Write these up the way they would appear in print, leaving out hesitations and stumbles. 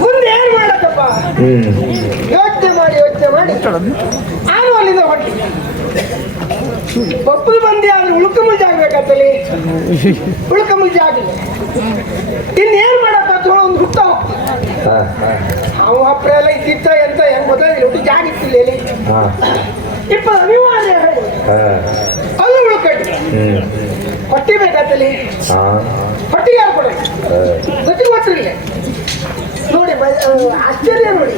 ಮುಂದೆ ಏನ್ ಮಾಡತ್ತಪ್ಪ? ಯೋಚನೆ ಮಾಡಿ ನಾನು ಅಲ್ಲಿಂದ ಹೊಟ್ಟಿ ಬಬ್ಬಲು ಬಂದಿ ಆದ್ರೆ ಉಳ್ಕಮುಲ್ಜಿ ಆಗ್ಬೇಕಂತಲ್ಲಿ ಉಳ್ಕಮುಲ್ಜಿ ಆಗಿಲ್ಲ. ಇನ್ನೇನ್ ಮಾಡಪ್ಪ ಅಂತ ಒಂದು ಹುಟ್ಟ ಅವ ಅಪ್ರ ಎಲ್ಲ ಇದ್ದಿತ್ತ ಎಂತ ಹೆಂಗ್ ಗೊತ್ತಾಗಿಲ್ಲ ಒಟ್ಟು ಜಾಗ ಇತ್ತಿಲ್ಲ ಇಲ್ಲಿ ಇಪ್ಪ ಅನಿವಾರ್ಯ ಅಲ್ಲೂ ಉಳ್ಕಟ್ಟಿ ಹೊಟ್ಟಿ ಬೇಕಂತಲ್ಲಿ ಹೊಟ್ಟಿಗೆ ಯಾರು ಕೊಡ ಗೊತ್ತಿಗೆ ಗೊತ್ತಿರಲಿಲ್ಲ ನೋಡಿ ಆಶ್ಚರ್ಯ ನೋಡಿ.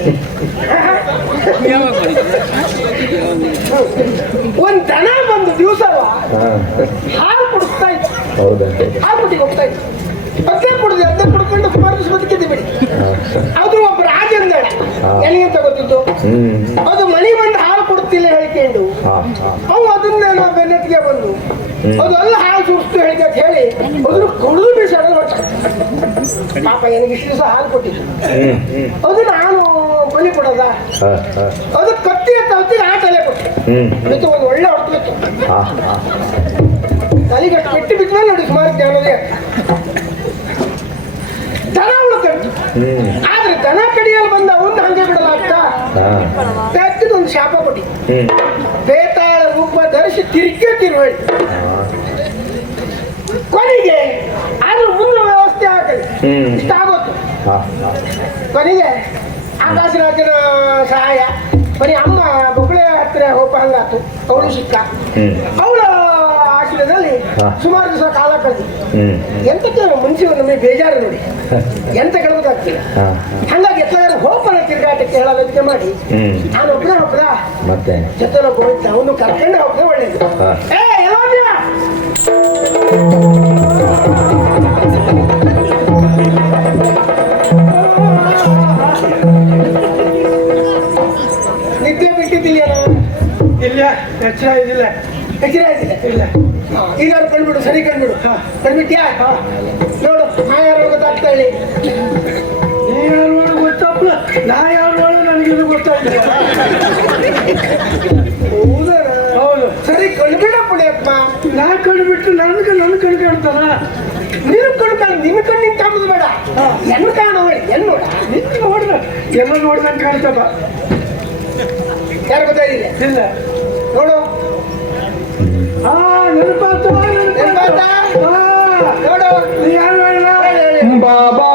ಒಂದ್ ದನ ಬಂದು ದಿವಸ ಹಾಲು ಕುಡಿಸ್ತಾ ಇತ್ತು, ಹಾಲು ಕುಟ್ಟಿಗೆ ಹೋಗ್ತಾ ಇತ್ತು. ಅದೇ ಕುಡಿದು ಅದೇ ಕುಡ್ಕೊಂಡು ಸುಮಾರು ದಿವಸ ಬದುಕಿದ್ದೆ ಬಿಡಿ. ಅದು ಒಬ್ಬ ರಾಜಂದಳ ಎಲ್ಲಿಗೆ ತಗೋತಿದ್ದು ಅದು ಮನೆ ಬಂದು ಹಾಲು ಕೊಡ್ತಿಲ್ಲ ಹೇಳ್ಕೊಂಡು ಅವು ಅದನ್ನ ನಾವು ಬೆನ್ನತ್ತಿಗೆ ಬಂದು ಅದು ಅಲ್ಲ ಹಾಲು ಸುಡ್ತು ಹೇಳಿಕೆ ಅಂತ ಹೇಳಿ ಅದನ್ನು ಕುಡಿದು ಬೀಸಾಡಲು ಹೊಟ್ಟ ಪಾಪ ನನಗೆ ಇಷ್ಟು ದಿವಸ ಹಾಲು ಕೊಟ್ಟಿದ್ದು ಅದು ನಾನು ಬಲಿ ಕೊಡೋದ ಅದು ಕತ್ತಿ ಅಂತ ಹೊತ್ತಿಗೆ ಆ ತಲೆ ಕೊಟ್ಟು ಒಂದು ಒಳ್ಳೆ ಹೊಟ್ಟು ಬಿತ್ತು ತಲೆಗೆ ಕೆಟ್ಟು ಬಿದ್ದ ಮೇಲೆ ನೋಡಿ ಸುಮಾರು ಜ್ಞಾನದೇ ದನ ಉಳ್ಕಂಡು ಆದ್ರೆ ದನ ಕಡಿಯಲು ಬಂದ ಒಂದು ಹಂಗೆ ಬಿಡಲಾಗ್ತಾ ಬೆತ್ತದ ಒಂದು ಶಾಪ ಕೊಟ್ಟಿ ಬೇತಾಳ ರೂಪ ಧರಿಸಿ ತಿರುಗಿ ತಿರುವಳಿ ಕೊನೆಗೆ ಆದ್ರೂ ಮುಂದೆ ವ್ಯವಸ್ಥೆ ಆಗಲಿ ಇಷ್ಟ ಆಗೋತ್ತು. ಕೊನೆಗೆ ಆಕಾಶರಾಜನ ಸಹಾಯ ಬರೀ ಅಮ್ಮ ಬೊಬ್ಬಳೆ ಹತ್ತಿರ ಹೋಪ ಹಂಗಾತು ಅವಳು ಸಿಕ್ಕ ಅವಳ ಆಶ್ರಯದಲ್ಲಿ ಸುಮಾರು ದಿವಸ ಕಾಲ ಕಳೆದು ಎಂತಕ್ಕೆ ಮನುಷ್ಯ ನಮಗೆ ಬೇಜಾರು ನೋಡಿ ಎಂತ ಕೇಳಬೇಕಾಗ್ತಿಲ್ಲ. ಹಂಗಾಗಿ ಎತ್ತಗಾರ ಹೋಪನ ತಿರುಗಾಟಕ್ಕೆ ಹೇಳೋದಕ್ಕೆ ಮಾಡಿ ನಾನು ಒಬ್ಬನೇ ಹೋಗ್ದ ಮತ್ತೆ ಜೊತೆ ಹೋಗ್ತ ಅವನು ಕರ್ಕೊಂಡೆ ಹೋಗ್ದೆ ಒಳ್ಳೇದು. ನಿದ್ದೆ ಬಿಟ್ಟಿದ್ದೀಯ ಇಲ್ಲ ಎಚ್ಚರ ಇದಿಲ್ಲ ಎಚ್ಚರ ಇದಿಲ್ಲ ಇಲ್ಲ ಈಗ ಕಂಡ್ಬಿಡು ಸರಿ ಕಂಡ್ಬಿಡು ಕಂಡ್ಬಿಟ್ಯಾ ನೋಡು ನಾ ಯಾರು ಗೊತ್ತಾಗ್ತಾ ಹೇಳಿ ನೀ ಯಾರು ಗೊತ್ತಪ್ಪ ನಾ ಯಾರು ನನಗಿದು ಗೊತ್ತಾಗ್ತದೆ. ಹೌದಾ ಹೌದು ಸರಿ ಕಂಡ್ಬಿಡಪ್ಪ ಅಪ್ಪ ನಾ ಕಂಡುಬಿಟ್ಟು ನನ್ನ ಕಣ್ಣು ಕಾಣ್ತಾನ ನೀನು ಕಣ್ಣ ನಿನ್ನ ಕಣ್ಣಿನ ಕಾಣೋದು ಬೇಡ ಎನ್ನು ಕಾಣೋ ಎನ್ನು ನೋಡ ನಿನ್ನ ನೋಡ್ದ ಎಲ್ಲ ನೋಡ್ದಂಗೆ ಕಾಣ್ತಪ್ಪ ಯಾರು ಗೊತ್ತಾಗಿಲ್ಲ ಇಲ್ಲ ನೋಡು ನೆನಪಾತು ನೋಡು ಯಾರು ಬಾಬಾ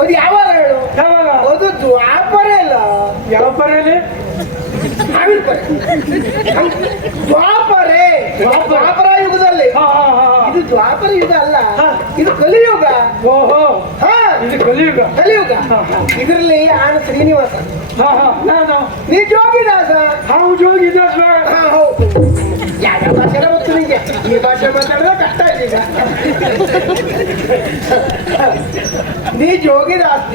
ಅದು ಯಾವಾಗ ಹೇಳು ಅದು ದ್ವಾಪರ ಅಲ್ಲ ಯಾವ ಪರೇಲಿ ದ್ವಾಪರೇ ದ್ವಾಪರ ಯುಗದಲ್ಲಿ ಇದು ದ್ವಾಪರ ಯುಗ ಅಲ್ಲ ಇದು ಕಲಿಯುಗ. ಓಹೋ ಇದು ಕಲಿಯುಗ ಕಲಿಯುಗ. ಇದರಲ್ಲಿ ಆನ ಶ್ರೀನಿವಾಸ ನೀ ಜೋಗಿದಾಸ. ಜೋಗಿದಾಸ ಹೌದು. ಯಾವ ಭಾಷೆ ಗೊತ್ತು ನಿಂಗೆ? ಈ ಭಾಷೆ ಮಾತಾಡಿದ್ರೆ ಕಷ್ಟ ಇದೆ. ನೀ ಜೋಗಿದಾಸ.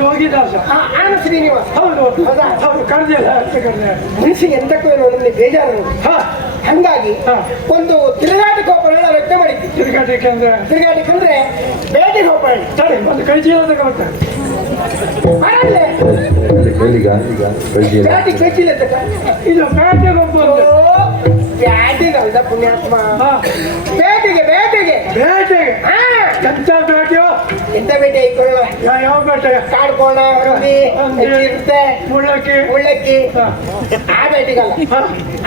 ಜೋಗಿದಾಸ ಆನ ಶ್ರೀನಿವಾಸ. ಹೌದು ಹೌದು ಕರೆದಿಲ್ಲ ಮನುಷ್ಯ ಎಂತಕ್ಕೂ ನಮ್ಮಲ್ಲಿ ಬೇಜಾರು. ಹಂಗಾಗಿ ಹಾಗಾಗಿ ಒಂದು ತಿರುಗಾಟಕ್ಕೆ ಹೋಗೋಣ ರಚನೆ ಮಾಡಿದ್ವಿ. ತಿರುಗಾಟಕ್ಕೆ ಅಂದ್ರೆ ಬೇಟೆಗೆ ಹೋಗೋಣ. ಸರಿ, ಒಂದು ಕೈ ಚೀಲ ತಗೊಂಡ್ರೆ ಬ್ಯಾಟಿಗೆ ಕೈ ಚೀಲ ತಗ. ಇದು ಬೇಟೆಗೆ ಹೋಗ್ಬೋದು. ಬ್ಯಾಟಿಗೆ ಅಲ್ದ ಪುಣ್ಯಾತ್ಮ, ಬೇಟೆಗೆ ಬೇಟೆಗೆ ಬೇಟೆಗೆ. ಎಂತ ಬೇಟೆಯೋ? ಎಂತ ಬೇಟೆ ಐಕೊಳ್ಳ? ಯಾವ ಬೇಟೆ? ಕಾಡ್ಕೋಣ, ಇರುತ್ತೆ, ಮುಳ್ಳಕ್ಕಿ ಮುಳ್ಳಕ್ಕಿ. ಆ ಬೇಟೆಗಲ್ಲ,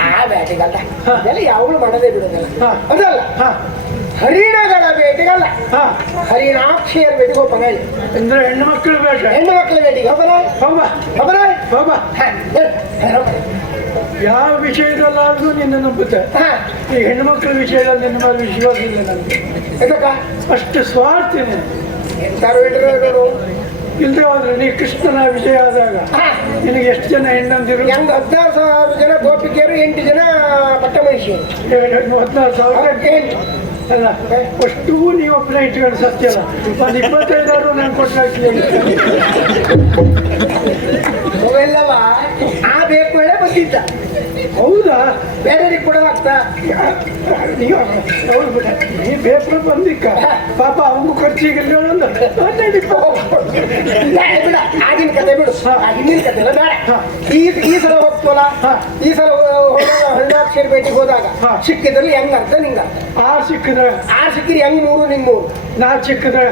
ಆ ಬೇಟೆಗಲ್ಲ. ಅದೆಲ್ಲ ಯಾವಳು ಮಾಡದೇ ಬಿಡೋದಲ್ಲ. ಅದಲ್ಲ, ಹರಿಣಗಳ ಬೇಟೆಗಲ್ಲ, ಹರಿಣಾಕ್ಷಿಯರ ಬೇಟೆಗೆ ಹೋಗೋಣ. ಅಂದ್ರೆ ಹೆಣ್ಣು ಮಕ್ಕಳು ಬೇಟೆ. ಹೆಣ್ಣು ಮಕ್ಕಳ ಬೇಟೆಗೆ ಹೋಗೋಣ. ಹೋಗ. ಯಾವ ವಿಷಯದಲ್ಲಾದ್ರೂ ನಿನ್ನ ನಂಬುತ್ತೆ. ಈ ಹೆಣ್ಣು ಮಕ್ಕಳ ವಿಷಯದಲ್ಲಿ ನಿನ್ನ ಮೇಲೆ ವಿಶ್ವಾಸ ಇಲ್ಲ ನನಗೆ. ಅಷ್ಟು ಸ್ವಾರ್ಥಿ ಇಲ್ಲದೆ ಹೋದ್ರೆ ನೀ ಕೃಷ್ಣನ ವಿಷಯ ಆದಾಗ ನಿನಗೆ ಎಷ್ಟು ಜನ ಹೆಣ್ಣಂದಿರು? 16,000 ಜನ ಗೋಪಿಕೆಯರು, 8 ಜನ ಪಟ್ಟ ಮಹಿಷಿಯರು. 16,000 ಅಲ್ಲ, ಅಷ್ಟು ನೀವು ಒಬ್ಬನೇ ಇಟ್ಕೊಂಡು ಸತ್ಯ ಅಲ್ಲ. ಒಂದು 25,000 ನಾನು ಕೊಟ್ಟಾಗ್ತೀನಿ. ಅವೆಲ್ಲವ ಆ ಬೇಕು ಹೇಳೇ ಬಂದಿದ್ದ. ಹೌದಾ? ಬೇರೆಯವ್ರಿಗೆ ಕೊಡಲಾಗ್ತಾ? ನೀವು ನೀ ಬೇಪ್ರ ಬಂದಿಕ್ಕ ಪಾಪ ಅವನು ಖರ್ಚಿಗೆ ಆಗಿನ ಕತೆ ಬಿಡು, ಹಿಂದಿನ ಕತೆ ಎಲ್ಲ ಬೇಡ. ಈ ಸಲ ಹೋಗ್ತವಲ್ಲ, ಈ ಸಲ ಹಳ್ಳಾಕ್ಷರಿ ಭೇಟಿಗೆ ಹೋದಾಗ ಸಿಕ್ಕಿದ್ರಲ್ಲಿ ಹೆಂಗ ಅರ್ಥ ನಿಂಗ? ಆರು ಸಿಕ್ಕಿದ್ರೆ ಹೆಂಗ್ 3 ನಿಂಗ್ 3, 4 ಸಿಕ್ಕಿದ್ರೆ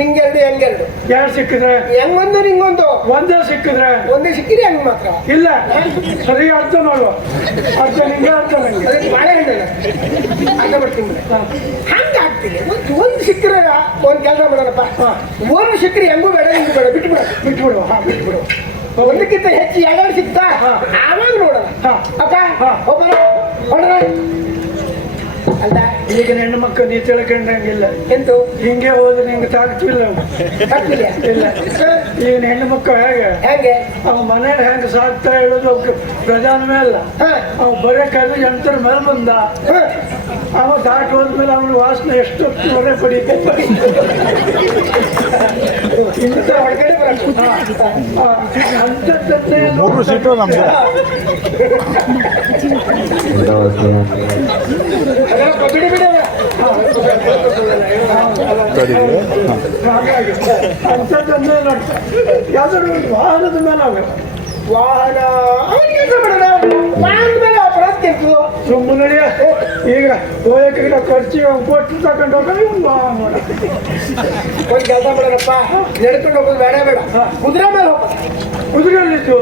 ನಿಂಗೆರಡು ಹೆಂಗೆರಡು, 2 ಸಿಕ್ಕಿದ್ರೆ ಹೆಂಗೊಂದು ನಿಂಗೊಂದು, ಒಂದೇ ಸಿಕ್ಕಿದ್ರೆ ಒಂದೇ ಸಿಕ್ಕಿರಿ ಹೆಂಗ್ ಮಾತ್ರ ಇಲ್ಲ. ಸರಿ ಅರ್ಥ ಮಾಡುವ, ಅರ್ಥ ನಿಂಗೆ ಅರ್ಥ ನಂಗೆ. ಬಾಳೆಹಣ್ಣು ಅರ್ಥ ಮಾಡ್ತೀನಿ. ಹಂಗ ಆಗ್ತಿಲ್ಲ. ಒಂದು ಸಿಕ್ಕರೆ ಒಂದ್ ಕೆಲಸ ಮಾಡೋಣಪ್ಪ, ಒಂದು ಸಿಕ್ಕರೆ ಹೆಂಗೂ ಬೇಡ, ಹಿಂಗೂ ಬೇಡ, ಬಿಟ್ಬಿಡು. ಒಂದಕ್ಕಿಂತ ಹೆಚ್ಚು 2 ಸಿಕ್ತಾ ಆವಾಗ ನೋಡೋಣ. ಅಕ್ಕ ಹೋಗೋಣ ಹೊಡೋಣ. ಅಲ್ಲ, ಈಗಿನ ಹೆಣ್ಣು ಮಕ್ಕಳು ನೀ ತಿಳ್ಕೊಂಡಂಗಿಲ್ಲ. ಎಂತು ಹಿಂಗೆ ಹೋದ್ರೆ ನಿಂಗೆ ತಾಗ್ತಿಲ್ಲ. ಇಲ್ಲ, ಈಗಿನ ಹೆಣ್ಣು ಮಕ್ಕಳು ಹೇಗೆ ಅವ್ ಮನೇಲಿ ಹೆಂಗೆ ಸಾಕ್ತಾ ಹೇಳೋದು ಅವ್ಕೆ ಪ್ರಧಾನವೇ ಅಲ್ಲ. ಅವ್ ಬರೇ ಕರೆದು ಎಂತರ ಮೇಲೆ ಬಂದ, ಅವ ದಾಟ್ ಹೋದ್ಮೇಲೆ ಅವನ ವಾಸನೆ ಎಷ್ಟು ಹೊರೆ ಪಡೀತದೆ. ಇಂಥ ಹೊರಗಡೆ ಅಂಥದ್ದನ್ನೇ ಬಿಡಿ. ಅಂಥದ್ದನ್ನೇ ನೋಡ್ತಾ ಯಾವ್ದಾದ್ರು ಒಂದು ವಾಹನದ ಮೇಲೆ ವಾಹನ ಕೆಲಸ ಮಾಡೋಣ. ವಾಹನದ ಮೇಲೆ ಅಪರಾಧ ಕೆಲಸ ಸುಮ್ಮನೆ ಈಗ ಹೋಯಕಿನ ಖರ್ಚಿಗೆ ಕೊಟ್ಟು ತಗೊಂಡು ಹೋಗಿ ಒಂದು ಕೆಲಸ ಮಾಡೋಣಪ್ಪ. ನಡ್ಕೊಂಡು ಹೋಗೋದು ಬೇಡ, ಕುದುರೆ ಮೇಲೆ ಹೋಗ. ಕುದುರೆಯಲ್ಲಿದ್ದು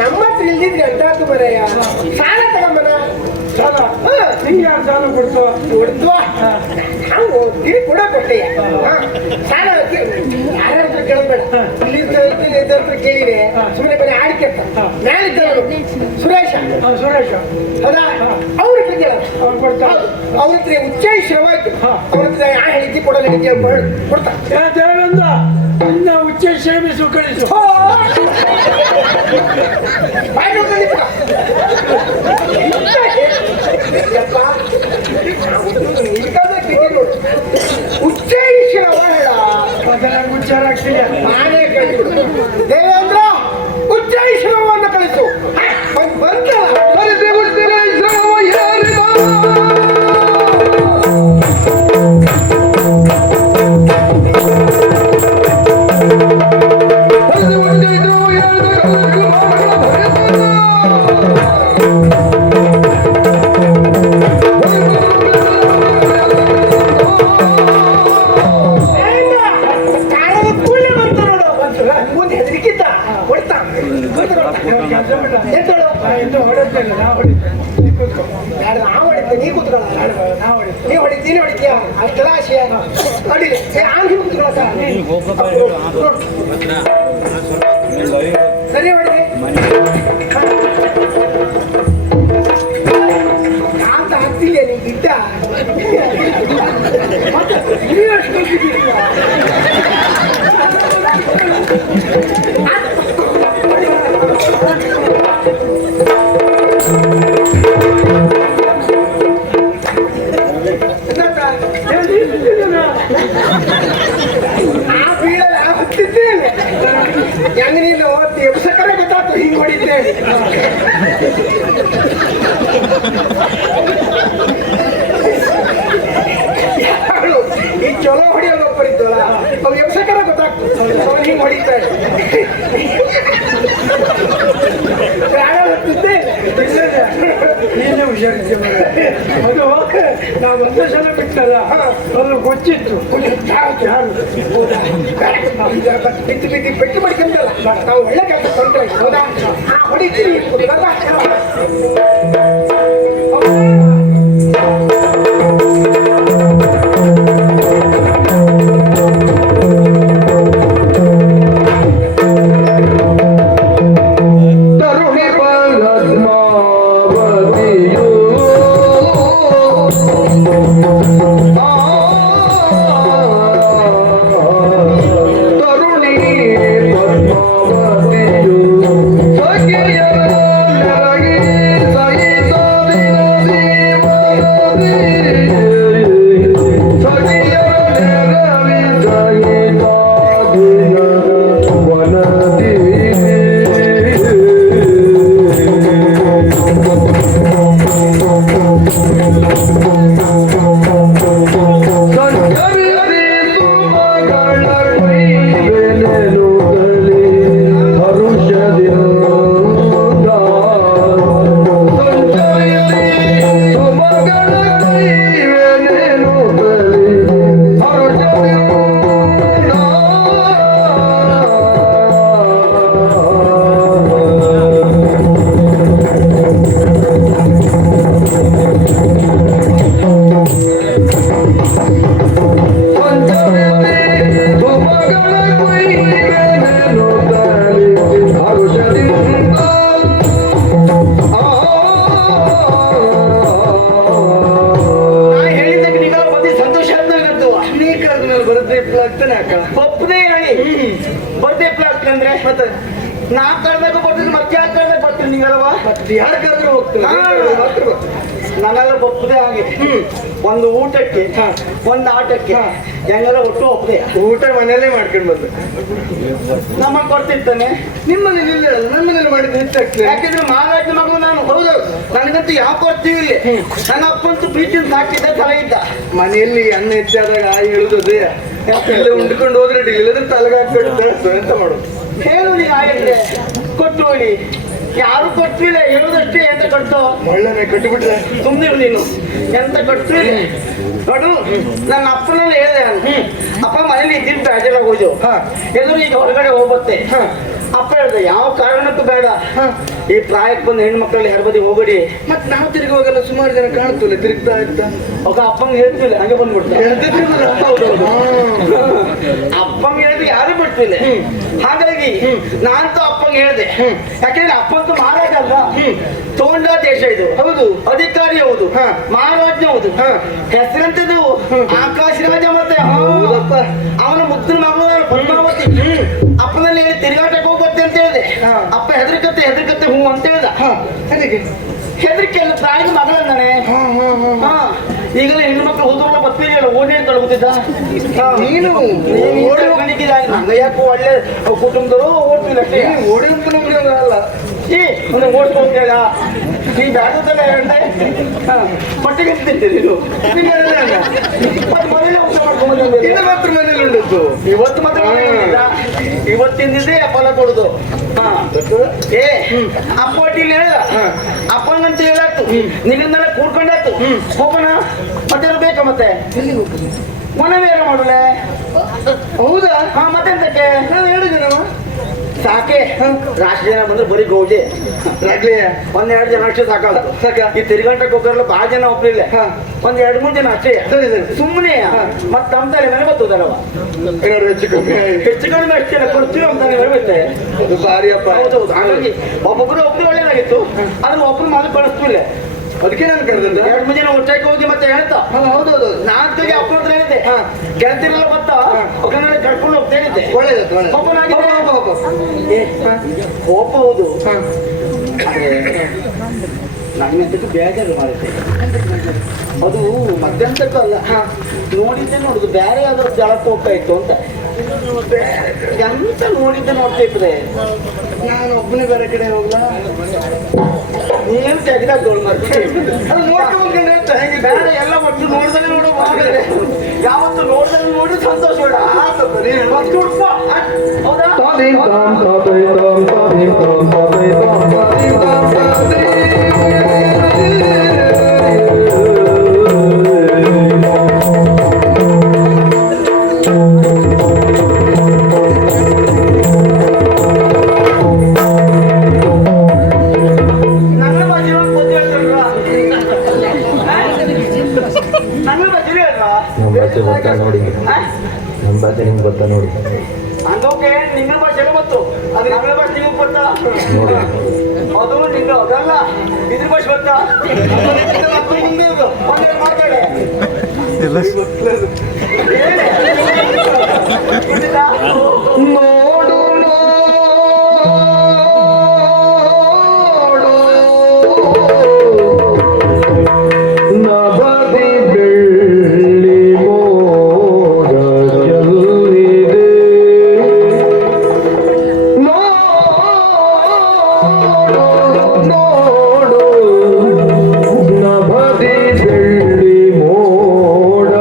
ನಮ್ಮ ಹತ್ರ ಇಲ್ದಿದ್ರೆ ಎಂತಾಯ್ತು ಬರಯ್ಯ? ಸಾಲ ತಗೊಂಬನ. ಸಾಲ ನಿಂಗೆ ಯಾರು ಸಾಲ ಕೊಡ್ತು? ಹಂಗು ತಿರಿ ಕೂಡ ಕೊಟ್ಟೆಯ ಸಾಲ ಯಾರ ಹತ್ರ ಕೇಳಬೇಡ. ಇಲ್ಲಿ ಹತ್ರ ಕೇಳಿದೆ ಸುಮ್ಮನೆ ಬರೀ ಆಡಿಕೆ ನಾಳಿದ್ದರು ಸುರೇಶ ಹೌದಾ? ಅವ್ರ ಹತ್ರ ಕೇಳ, ಅವ್ರ ಹತ್ರ ಉಚ್ಚೈಶ್ರವಾಯ್ತು. ಅವ್ರ ಹತ್ರ ಯಾ ಹೇಳಿದ್ದೆ ಕೊಡಲ್ಲ ಕೊಡ್ತಾ. ದೇವೇಂದ್ರ ಇನ್ನ ಉಚ್ಚ ಸೇವಿಸು ಕಳಿಸು. ಉಚ್ಚೈಶ್ರವ ಹೇಳ ಉಚ್ಚಾರ ಆಗ್ತೀಯ. ನಾನೇ ಕಳಿಸು ದೇವೇಂದ್ರ, ಉಚ್ಚೈಶ್ರವವನ್ನು ಕಳಿಸು. ಬಂದ ನೀ ಕೂತ್ಕೊಳ್ಳ. ನೀ ಹೊಡಿತೀನಿ ಹೊಡಿತೀಯ ಅಷ್ಟೆಲ್ಲ ಆಶಯ ಹೊಡಿಲಿ. ಆಂಗಿ ಕೂತ್ಕೊಳ್ಳ ಸರಿ ಹೊಡಿಲಿ. ಕಾಂತ ಹಾಕ್ತಿಲ್ಲ ನೀ ಗಿಡ್ಡ ಹೆಂಗ ನೀನು ಎಬ್ಸಕರೆ ಗೊತ್ತಾಯ್ತು ಹಿಂಗ್ ಹೊಡಿತೇನೆ. ಅದು ನಾವು ಒಂದೇ ಸಲ ಬಿಟ್ಟಲ್ಲ ಅದು ಗೊತ್ತಿತ್ತು ಯಾರು ಬಿದ್ದು ಬಿದ್ದು ಪೆಟ್ಟು ಮಾಡ್ಕೊಂಡಲ್ಲ ನಾವು ಒಳ್ಳೆ ಕೆಲಸ ತೊಂದರೆ ಹೌದಾ ಹೊಡಿತೀವಿ ಒಪ್ಪದೆ ಹೇಳಿ ಬರ್ದೇ ಪ್ಲಾಸ್ಟಿಕ್ ಅಂದ್ರೆ ಮತ್ತೆ ನಾ ಕಳ್ದಾಗ ಬರ್ತೀನಿ ಮತ್ತೆ ಯಾಕೆ ಕಳ್ದಾಗ ಬರ್ತೀನಿ ನೀವಲ್ವಾ ಮತ್ತೆ ಯಾರು ಕಳೆದ್ರು ಹೋಗ್ತೀನಿ ನಾನೆಲ್ಲ ಒಪ್ಪದೆ ಹಾಗೆ ಒಂದು ಊಟಕ್ಕೆ ಒಂದು ಆಟಕ್ಕೆ ಹೆಂಗೆಲ್ಲ ಒಟ್ಟು ಒಪ್ಪದೆ ಊಟ ಮನೆಯಲ್ಲೇ ಮಾಡ್ಕೊಂಡು ಬಂದು ನಮ್ಮ ಕೊಡ್ತಿರ್ತಾನೆ ನಿಮ್ಮಲ್ಲಿ ಇಲ್ಲ ನನ್ನ ಮನೇಲಿ ಮಾಡಿದ್ರೆ ಹೆಚ್ಚಾಗ್ತದೆ ಯಾಕೆಂದ್ರೆ ಮಹಾರಾಜ ಮಗಳು ನಾನು ಹೌದು ನನಗಂತೂ ಯಾವ ಕೊಡ್ತೀವಿ ಇಲ್ಲಿ ನನ್ನ ಅಪ್ಪಂತೂ ಪ್ರೀತಿಯಿಂದ ಸಾಕಿದ್ದ ತಲೆ ಇದ್ದ ಮನೆಯಲ್ಲಿ ಅನ್ನ ಹೆಚ್ಚಾದಾಗ ಹೇಳುದೇ ಎಲ್ಲ ಉಂಡ್ಕೊಂಡು ಹೋದ್ರೆ ಇಲ್ಲದ್ರೆ ತಲೆಗೆ ಹಾಕೊಂಡು ಎಂತ ಮಾಡೋದು ಹೇಳು ನೀನು ಆಗಿದ್ರೆ ಕೊಟ್ಟು ಹೋಗಿ ಯಾರು ಕೊಟ್ಟಿಲ್ಲ ಹೇಳುದಷ್ಟೇ ಎಂತ ಕೊಡ್ತೋ ಒಳ್ಳೆನೆ ಕಟ್ಟಿಬಿಟ್ರೆ ಸುಮ್ಮನೆ ನೀನು ಎಂತ ಕೊಟ್ಟಿಲ್ಲ ನೋಡು ನನ್ನ ಅಪ್ಪನಲ್ಲಿ ಹೇಳಿದೆ ನಾನು ಅಪ್ಪ ಮನೇಲಿ ಇದ್ದಿದ್ದು ಬೇಜಾರ ಹೋಯ್ತು ಎದುರು ಈಗ ಹೊರಗಡೆ ಹೋಗುತ್ತೆ ಅಪ್ಪ ಹೇಳ್ದೆ ಯಾವ ಕಾರಣಕ್ಕೂ ಬೇಡ ಈ ಪ್ರಾಯಕ್ಕೆ ಬಂದು ಹೆಣ್ಮಕ್ಳಲ್ಲಿ ಹೆರ್ಬದಿ ಹೋಗಡಿ ಮತ್ತೆ ನಾವು ತಿರುಗಿ ಹೋಗಲ್ಲ ಸುಮಾರು ಜನ ಕಾಣ್ತಲ್ಲ ತಿರುಗ್ತಾ ಇರ್ತಾ ಅವಾಗ ಅಪ್ಪಂಗೆ ಹೇಳ್ತಿಲ್ಲ ಹಂಗೆ ಬಂದ್ಬಿಡ್ತಾರೆ ಅಪ್ಪಂಗೆ ಹೇಳಿದ್ರೆ ಯಾರು ಬಿಡ್ತಿಲ್ಲ ಹಾಗಾಗಿ ನಾನಂತೂ ಅಪ್ಪಂಗೆ ಹೇಳಿದೆ ಯಾಕೆಂದ್ರೆ ಅಪ್ಪಂತೂ ಮಹಾರಾಜ ಅಲ್ವಾ ತೋಂಡ ದೇಶ ಇದು ಹೌದು ಅಧಿಕಾರಿ ಹೌದು ಮಹಾರಾಜ್ಯ ಹೌದು ಹೆಸರಂತದ್ದು ಆಕಾಶ ರಾಜ ಮತ್ತೆ ಅವನ ಮುದ್ದಿನ ಮಗಳು ಪದ್ಮಾವತಿ ಅಪ್ಪನಲ್ಲಿ ಹೇಳಿ ತಿರುಗಾಟಕ್ಕೆ ಹೋಗುತ್ತೆ ಅಂತ ಹೇಳಿದೆ ಅಪ್ಪ ಹೆದರ್ಕತ್ತೆ ಹೂ ಅಂತ ಹೇಳ್ದ ಹೆದರಿಕೆ ಅಲ್ಲ ಪ್ರಾಯದ ಮಗಳಂದಾನೆ ಈಗಲೇ ಹೆಣ್ಣು ಮಕ್ಕಳು ಹೋದ್ರಲ್ಲ ಬತ್ತೀರಿಯಲ್ಲ ಓಡಿ ಅಂತ ತಳ್ಗುತ್ತಿದ್ದ ನೀನು ಓಡಿ ಹೋಗ್ಲಿಕ್ಕಿದ ನಂಗೆ ಯಾಕೆ ಒಳ್ಳೆ ಕುಟುಂಬದವರು ಓಡ್ತಿಲ್ಲ ಅಷ್ಟೇ ಓಡಿ ಅಲ್ಲ ಓಡಿಸ್ಕೊಂಡ ಈ ಬ್ಯಾಡದಲ್ಲ ಹೇಳ್ದೆ ಮಟ್ಟಿಗೆ ತಿಂತೀರಿ ನೀವು ಮನೇಲಿ ಊಟ ಮಾಡ್ಕೊಂಡು ಇನ್ನು ಮಾತ್ರ ಮನೇಲಿ ಉಂಟು ಇವತ್ತು ಮಾತ್ರ ಇವತ್ತಿಂದಿದೆ ಫಲ ಕೊಡುದು ಏ ಅಪ್ಪ ಒಟ್ಟಿಲಿ ಹೇಳ್ದ ಅಪ್ಪನಂತ ಹೇಳಾಯ್ತು ನಿನ್ನೆಲ್ಲ ಕೂಡ್ಕೊಂಡಾಯ್ತು ಹೋಗೋಣ ಮತ್ತೆ ಬೇಕಾ ಮತ್ತೆ ಮನವೇರ ಮಾಡಲೆ ಹೌದಾ ಮತ್ತೆಂತಕ್ಕೆ ನಾನು ಹೇಳಿದ್ದೇನವ ಸಾಕೆ ರಾಷ್ಟ್ರ ಜನ ಬಂದ್ರೆ ಬರೀ ಗೌಜಿ ರಾಗ್ಲಿ ಒಂದೆರಡು ಜನ ಅಷ್ಟೇ ಸಾಕ ಈ ತಿರುಗಂಟಕ್ಕೆ ಹೋಗ್ರಲ್ಲ ಭಾಳ ಜನ ಒಪ್ಲಿಲ್ಲ ಒಂದ್ 2-3 ಜನ ಅಷ್ಟೇ ಸರಿ ಸರಿ ಸುಮ್ಮನೆ ಮತ್ ತಮ್ಮ ತಲೆ ಮೇಲೆ ಬರ್ತದಲ್ವ ಏನಾದ್ರು ಹೆಚ್ಚು ಕಮ್ಮಿ ಅಷ್ಟೇ ಕೊಡ್ತೀವಿ ನಮ್ಮ ತಲೆ ಮೇಲೆ ಬರುತ್ತೆ ಅದು ಸಾರಿ ಅಪ್ಪ ಹೌದೌದು ಹಾಗಾಗಿ ಒಬ್ಬೊಬ್ರು ಒಳ್ಳೇದಾಗಿತ್ತು ಆದ್ರೆ ಒಬ್ರು ಮಾತು ಬಳಸ್ತಿಲ್ಲ ಅದಕ್ಕೆ ನಾನು ಕರೆದಂತ 2-3 ಜನ ಒಟ್ಟಾಗಿ ಹೋಗಿ ಮತ್ತೆ ಹೇಳ್ತಾ ಹೌದೌದು ನಾನ್ ತೆಗೆ ಅಪ್ಪ ಹತ್ರ ಹೇಳಿದ್ದೆ ಗೆಳತಿರಲ್ಲ ಬತ್ತ ಒಬ್ಬನ ಕರ್ಕೊಂಡು ಹೋಗ್ತಾ ಹೇಳಿದ್ದೆ ಒಳ್ಳೇದು ಒಬ್ಬನಾಗಿದೆ ಕೋಪ ಹೌದು ನನಗಂತೂ ಬೇಜಾರು ಮಾಡುತ್ತೆ ಅದು ಮಧ್ಯಂತಕ್ಕೂ ಅಲ್ಲ ನೋಡಿದ್ದೆ ನೋಡುದು ಬೇರೆ ಯಾವ್ದಾದ್ರು ಜಳಕ್ಕೆ ಹೋಗ್ತಾ ಇತ್ತು ಅಂತ ಎಂತ ನೋಡಿದ್ದೆ ನೋಡ್ತಾ ಇದ್ರೆ ನಾನು ಒಬ್ಬನೇ ಬೇರೆ ಕಡೆ ಹೋಗ್ಲಾ ನೀನು ತೆಗೆದ ಗೋಲ್ ಮಾಡ್ತೀನಿ ಅದು ನೋಡ್ಕೊಂಡ್ರೆ ಹೇಗೆ ಬೇಡ ಎಲ್ಲ ಒಟ್ಟು ನೋಡ್ದಲ್ಲೇ ನೋಡೋ ಯಾವತ್ತು ನೋಡ್ದಲ್ಲಿ ನೋಡಿ ಸಂತೋಷ ಬೇಡ ಹೌದಾ ಭಾಷೆ ಗೊತ್ತಾ ನೋಡಿ, ನಮ್ಮ ಭಾಷೆ ನಿಮ್ಗೆ ಗೊತ್ತಾ ನೋಡಿ. ಅಂದೋಕೆ ನಿಂಗಳ ಭಾಷೆ ಗೊತ್ತು, ಅದು ನಮ್ಗಳ ಭಾಷೆ ನಿಮಗೆ ಗೊತ್ತಾ ನೋಡಿ ಅದು ನಿಂಗ ಅದಲ್ಲ ಇದ್ರ ಭಾಷೆ ಗೊತ್ತಾ ಮುಂದೆ ಒಂದೆರಡು ಮಾತಾಡೆ ನೋಡು ನಭದಿ ಬೆಳ್ಳಿ ಮೋಡ ಚೆಲ್ಲಿದೆ, ನೋಡು ನಭದಿ ಬೆಳ್ಳಿ ಮೋಡ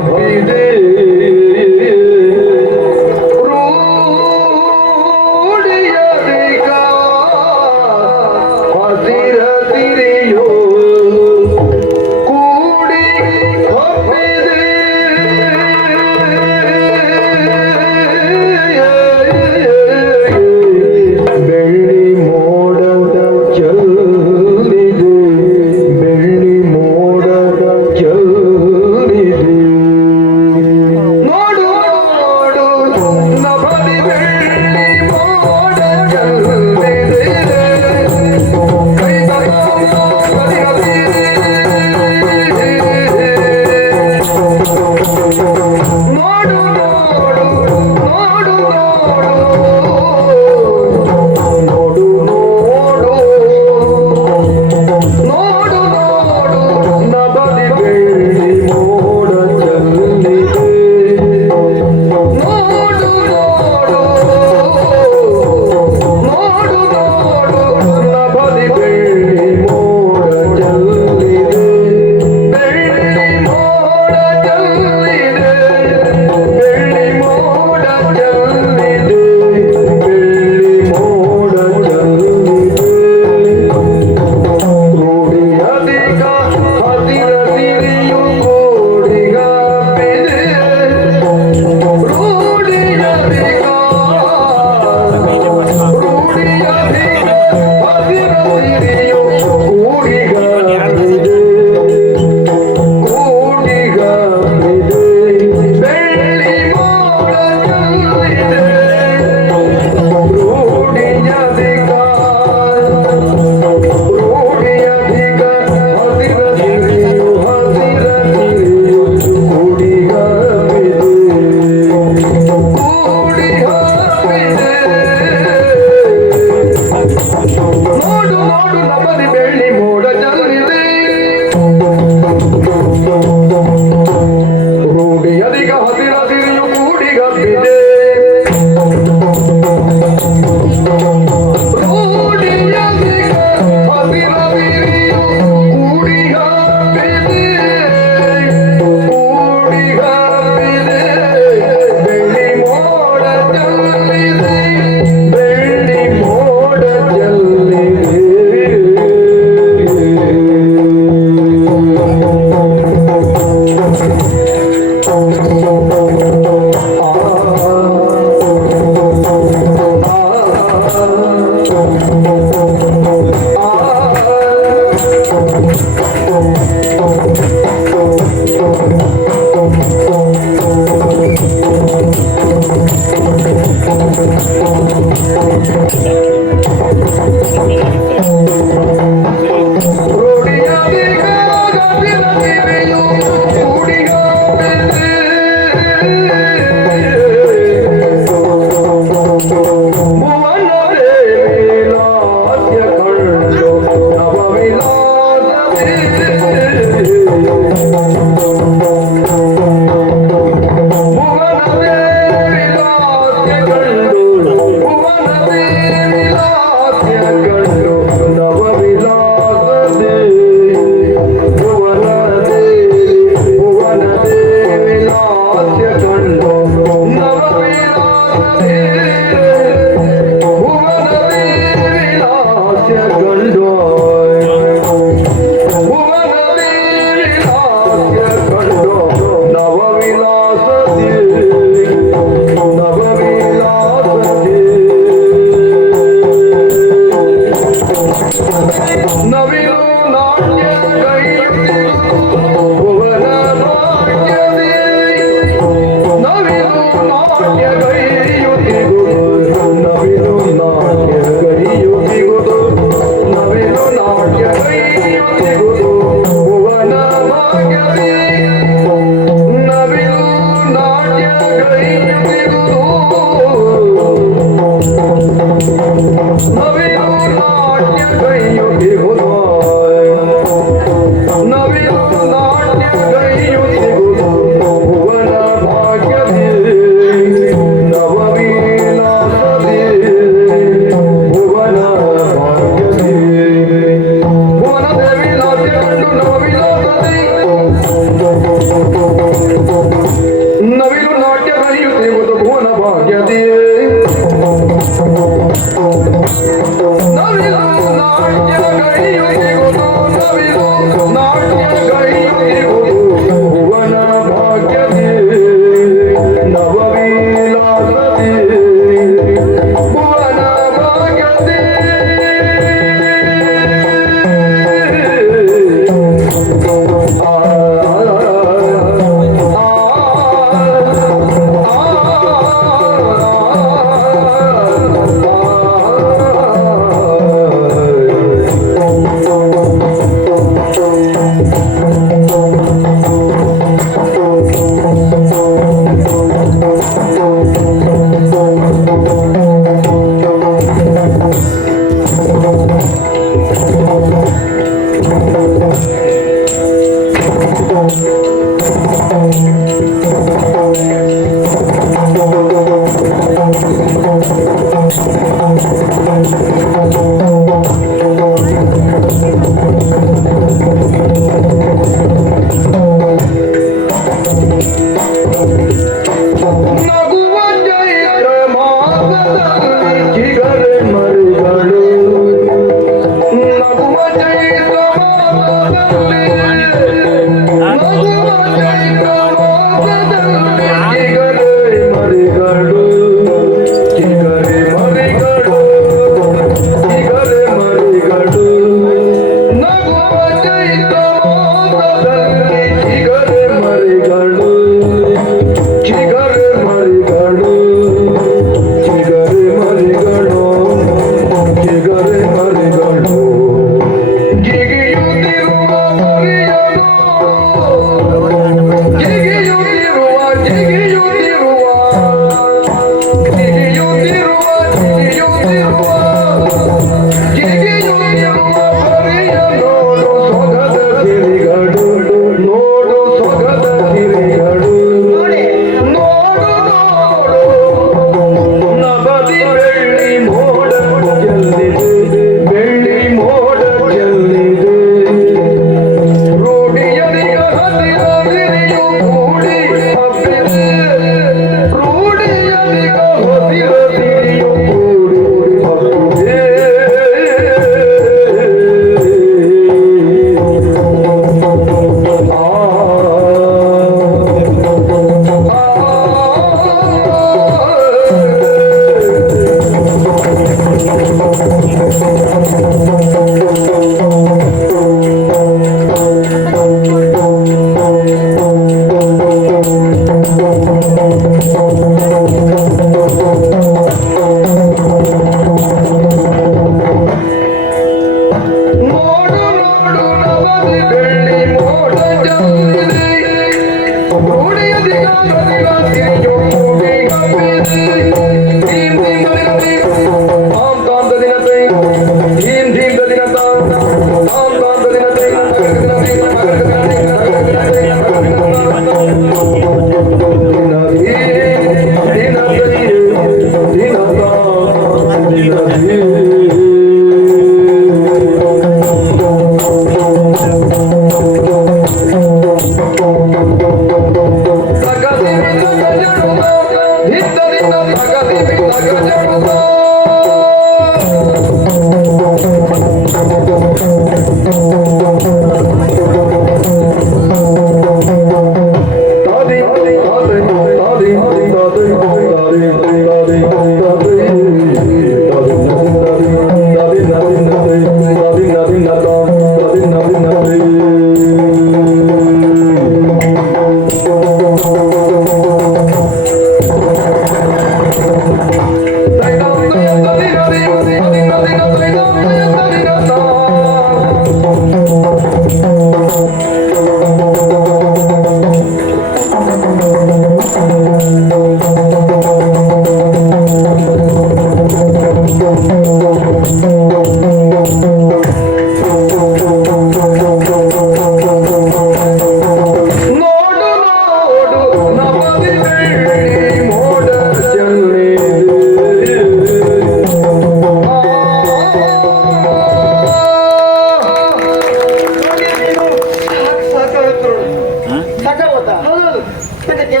ಅದಕ್ಕೆ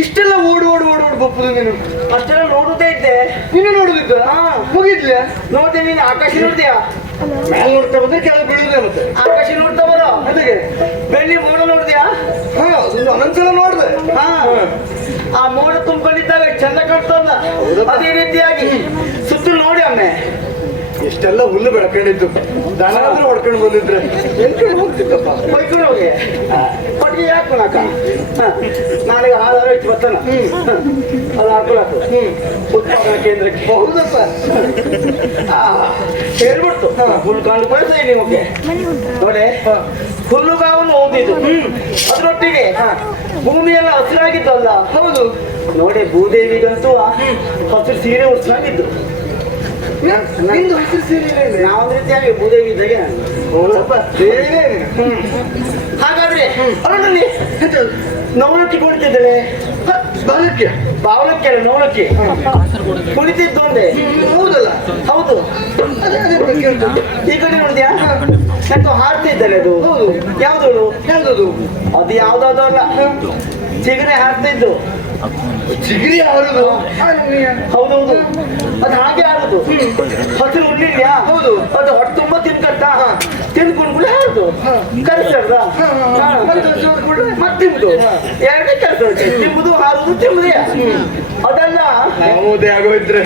ಇಷ್ಟೆಲ್ಲ ಓಡಿ ಓಡಿ ಓಡಿ ಓಡಿ ಬಪ್ಪುದು ನೀನು ಅಷ್ಟೆಲ್ಲ ನೋಡುದೇ ಇದ್ದೆ ನೀನು ನೋಡುದಿದ್ದ ಮುಗಿದ್ಲೆ ನೋಡ್ದೆ ನೀನು ಆಕಾಶ ನೋಡ್ತೀಯಾ ಮೇಲೆ ನೋಡ್ತಾ ಬಂದ್ರೆ ಕೆಳಗೆ ಬೀಳುದೇ ಮತ್ತೆ ಆಕಾಶ ನೋಡ್ತಾ ಬರೋ ಅದಕ್ಕೆ ಬೆಳ್ಳಿ ಮೋಡ ನೋಡ್ದ್ಯಾ ಹಾ ಅದೊಂದು ಅನಂತರ ನೋಡ್ದೆ ಹಾ ಆ ಮೋಡ ತುಂಬಿಕೊಂಡಿದ್ದಾಗ ಚಂದ ಕಾಣ್ತಲ್ಲ ಅದೇ ರೀತಿಯಾಗಿ ಸುತ್ತಲೂ ನೋಡಿ ಒಮ್ಮೆ ಇಷ್ಟೆಲ್ಲ ಹುಲ್ಲು ಬೆಳ್ಕೊಂಡಿದ್ದು ದನಾದ್ರೂ ಹೊಡ್ಕೊಂಡು ಬಂದಿದ್ರೆ ಎಲ್ಕೊಂಡು ಹೋಗ್ತಿದ್ದಪ್ಪ ಬೈಕೊಂಡು ಹೋಗಿ ಕೊಟ್ಟಿಗೆ ಯಾಕೆ ಕೊಡಕ ನಾಳೆಗೆ ಆಧಾರ ಇಟ್ಟು ಬರ್ತಾನ ಅದು ಹಾಕೊಳಕು ಉತ್ಪಾದನಾ ಕೇಂದ್ರಕ್ಕೆ ಹೌದಪ್ಪ ಹೇಳ್ಬಿಡ್ತು ಹುಲ್ಲು ಕಾಳು ಕೊಡ್ತಾ ನಿಮಗೆ ನೋಡಿ ಹುಲ್ಲುಗಾವನ್ನು ಓದಿದ್ದು ಅದರೊಟ್ಟಿಗೆ ಭೂಮಿಯೆಲ್ಲ ಹಸಿರಾಗಿದ್ದಲ್ಲ ಹೌದು ನೋಡಿ ಭೂದೇವಿಗಂತೂ ಹಸಿರು ಸೀರೆ ಉಡ್ಸಾಗಿದ್ದು ನಿಂದು ಹಸಿರು ಸೀರೆ ನಾವೊಂದು ರೀತಿಯಾಗಿ ಭೂದೇವಿ ಇದ್ದಾಗೆ ಹಾಗಾದ್ರೆ ಅವರಲ್ಲಿ ನವಲಕ್ಕಿ ಕುಳಿತಿದ್ದಾಳೆ ಬಾಲಕ್ಕೆ ಬಾವಲಕ್ಕೆ ಅಲ್ಲ ನವಲಕ್ಕಿ ಕುಳಿತಿದ್ದು ಒಂದೇ ಹೌದಲ್ಲ ಹೌದು ಈ ಕಡೆ ನೋಡಿದ್ಯಾ ಯಾಕೋ ಹಾರ್ತಾ ಇದ್ದಾರೆ ಅದು ಯಾವ್ದು ಯಾವ್ದದು ಅದು ಯಾವ್ದಾದ್ರು ಅಲ್ಲ ಚಿಗರೆ ಹಾರ್ತಾ ಇದ್ದು ಚಿಗರಿ ಹಾರುದು ಹೌದೌದು ಅದು ಹಾಗೆ ಹಾರುದು ಹಸಿರು ಉಳ್ಳಿದ್ಯಾ ಹೌದು ಅದು ಹೊಟ್ಟೆ ತುಂಬಾ ತಿನ್ಕಟ್ಟ ತಿನ್ಕೊಂಡ್ಬಿಟ್ಟು ಹಾರುದು ಕರೆಸ್ತಾರ್ದ ಮತ್ತಿಂಬುದು ಎರಡೇ ಕೆಲಸ ತಿಂಬುದು ಹಾರುದು ತಿಂಬುದೇ ಅದಲ್ಲ ಯಾವುದೇ ಆಗೋಯ್ತ್ರೆ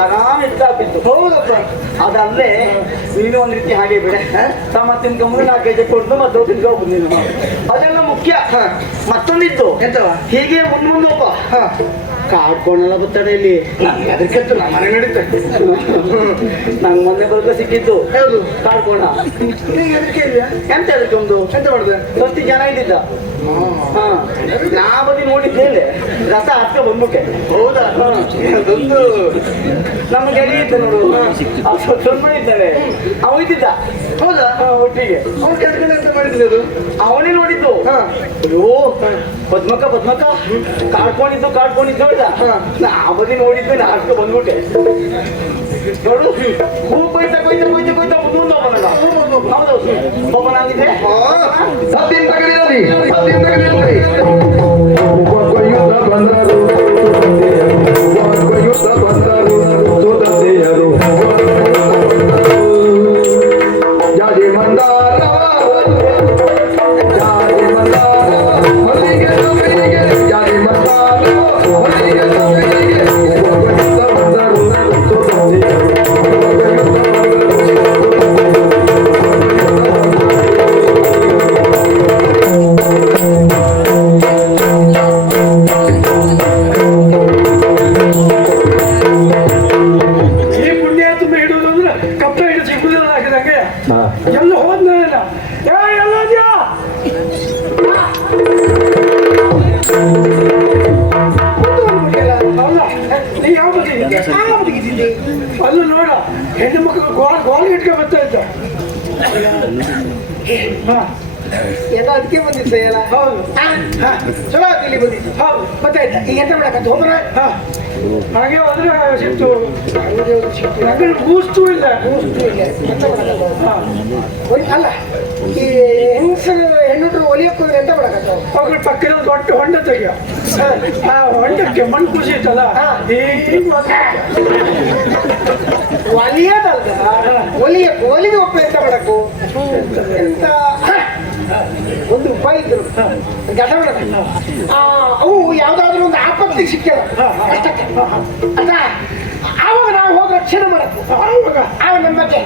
ಆರಾಮ್ ಇದ್ದಾಗಿತ್ತು ಹೌದಪ್ಪ ಅದಲ್ಲೇ ನೀನು ಒಂದ್ ರೀತಿ ಹಾಗೆ ಬಿಡ ತಮ್ಮ ತಿನ್ಕೊಂಬಂದು 4 ಕೆಜಿ ಕೊಟ್ಟು ಮತ್ತೆ ತಿನ್ಕೋಬಹುದು ನೀನು ಅದೆಲ್ಲ ಮುಖ್ಯ ಮತ್ತೊಂದಿತ್ತು ಎಂತವ ಹೀಗೆ ಮುಂದೊಬ್ಬ ಕಾಡ್ಕೊಂಡೆಲ್ಲ ಬರ್ತಾರೆ ಇಲ್ಲಿ ಅದಕ್ಕೆಂತ ನಮ್ಮ ಮನೆ ನಡೀತೆ ನಂಗೆ ಮೊನ್ನೆ ಬರಕ ಸಿಕ್ಕಿದ್ದು ಹೌದು ಕಾಡ್ಕೊಂಡ ಎಂತ ಅದಕ್ಕೊಂದು ಎಂತ ಮಾಡಿದೆ ಸ್ವಸ್ತಿ ಜನ ಇದ್ದಿದ್ದ ನಾ ಬದಿ ನೋಡಿದ್ದೆ ರಸ ಹತ್ಕ ಬಂದ್ಬಿಟ್ಟೆ ಹೌದಾ ಅದೊಂದು ನಮ್ಮ ಗೆಳಿ ಇದ್ದ ನೋಡು ಸ್ವಲ್ಪ ಇದ್ದಾಳೆ ಅವ ಇದ್ದಿದ್ದ ಹೌದಾ ಒಟ್ಟಿಗೆ ಅವ್ನು ಕೆಟ್ಕೊಂಡು ಅಂತ ಮಾಡಿದ್ದೆ ಅದು ಅವನೇ ನೋಡಿದ್ದು ಅಯ್ಯೋ ಪದ್ಮಕ್ಕ ಕಾಡ್ಕೊಂಡಿದ್ದು ನೋಡಿದ ನಾ ಬದಿ ನೋಡಿದ್ದು ನಾ ಹತ್ಕ ಬಂದ್ಬಿಟ್ಟೆ ನೋಡು ಹೂ ಕೊಯ್ತಾ ಮುಂದೆ ಹೋಗೋಣ ಹೌದೌದು ಒಬ್ಬನಾಗಿದೆ ಎಲ್ಲ ಹೋದ್ನ ಎಲ್ಲ ನೀ ಯಾವ ಬದಿಗಿದ್ದೆ ಅಲ್ಲೂ ನೋಡ ಹೆಣ್ಣು ಮಕ್ಕಳು ಗೋಲ್ ಇಟ್ಕೊಂಡು ಬರ್ತಾ ಇದ್ದ ಎಲ್ಲ ಅದಕ್ಕೆ ಬಂದಿತ್ತು ಎಲ್ಲ ಹೌದು ಚಲೋ ಇಲ್ಲಿ ಬಂದಿತ್ತು ಹೌದು ಗೊತ್ತಾಯ್ತಾ ಈಗ ಎಂತ ಮಾಡಕಂತ ಹೋದ್ರೆ ಹಾಗೆ ಹೋದ್ರೆ ಸಿಕ್ತು ನಂಗೆ ಕೂಸ್ತು ಇಲ್ಲ ಎಂತ ಮಾಡಕಂತ ಅಲ್ಲ ಈ ಹೆಣ್ಣುಟ್ರು ಒಲಿಯಕ್ಕೆ ಹೋದ್ರೆ ಎಂತ ಮಾಡಕಂತ ಅವ್ರ ಪಕ್ಕದ ದೊಡ್ಡ ಹೊಂಡ ತೆಗಿಯ ಆ ಹೊಂಡಕ್ಕೆ ಮಣ್ಣು ಖುಷಿ ಇತ್ತಲ್ಲ ಒಲಿಯೋದಲ್ದ ಒಲಿಗೆ ಒಪ್ಪ ಎಂತ ಮಾಡಕು ಎಂತ ಒಂದು ರೂಪಾಯಿ ಇದ್ರು ಗದ ಅವು ಯಾವ್ದಾದ್ರು ಒಂದು ಆಪತ್ತಿಗೆ ಸಿಕ್ಕಲ್ಲ ಅಷ್ಟಕ್ಕೆ ಅಲ್ಲ ಆವಾಗ ನಾವು ಹೋಗಿ ರಕ್ಷಣೆ ಮಾಡಬೇಕು ಆವಾಗ ನಮ್ಮ ಬಗ್ಗೆ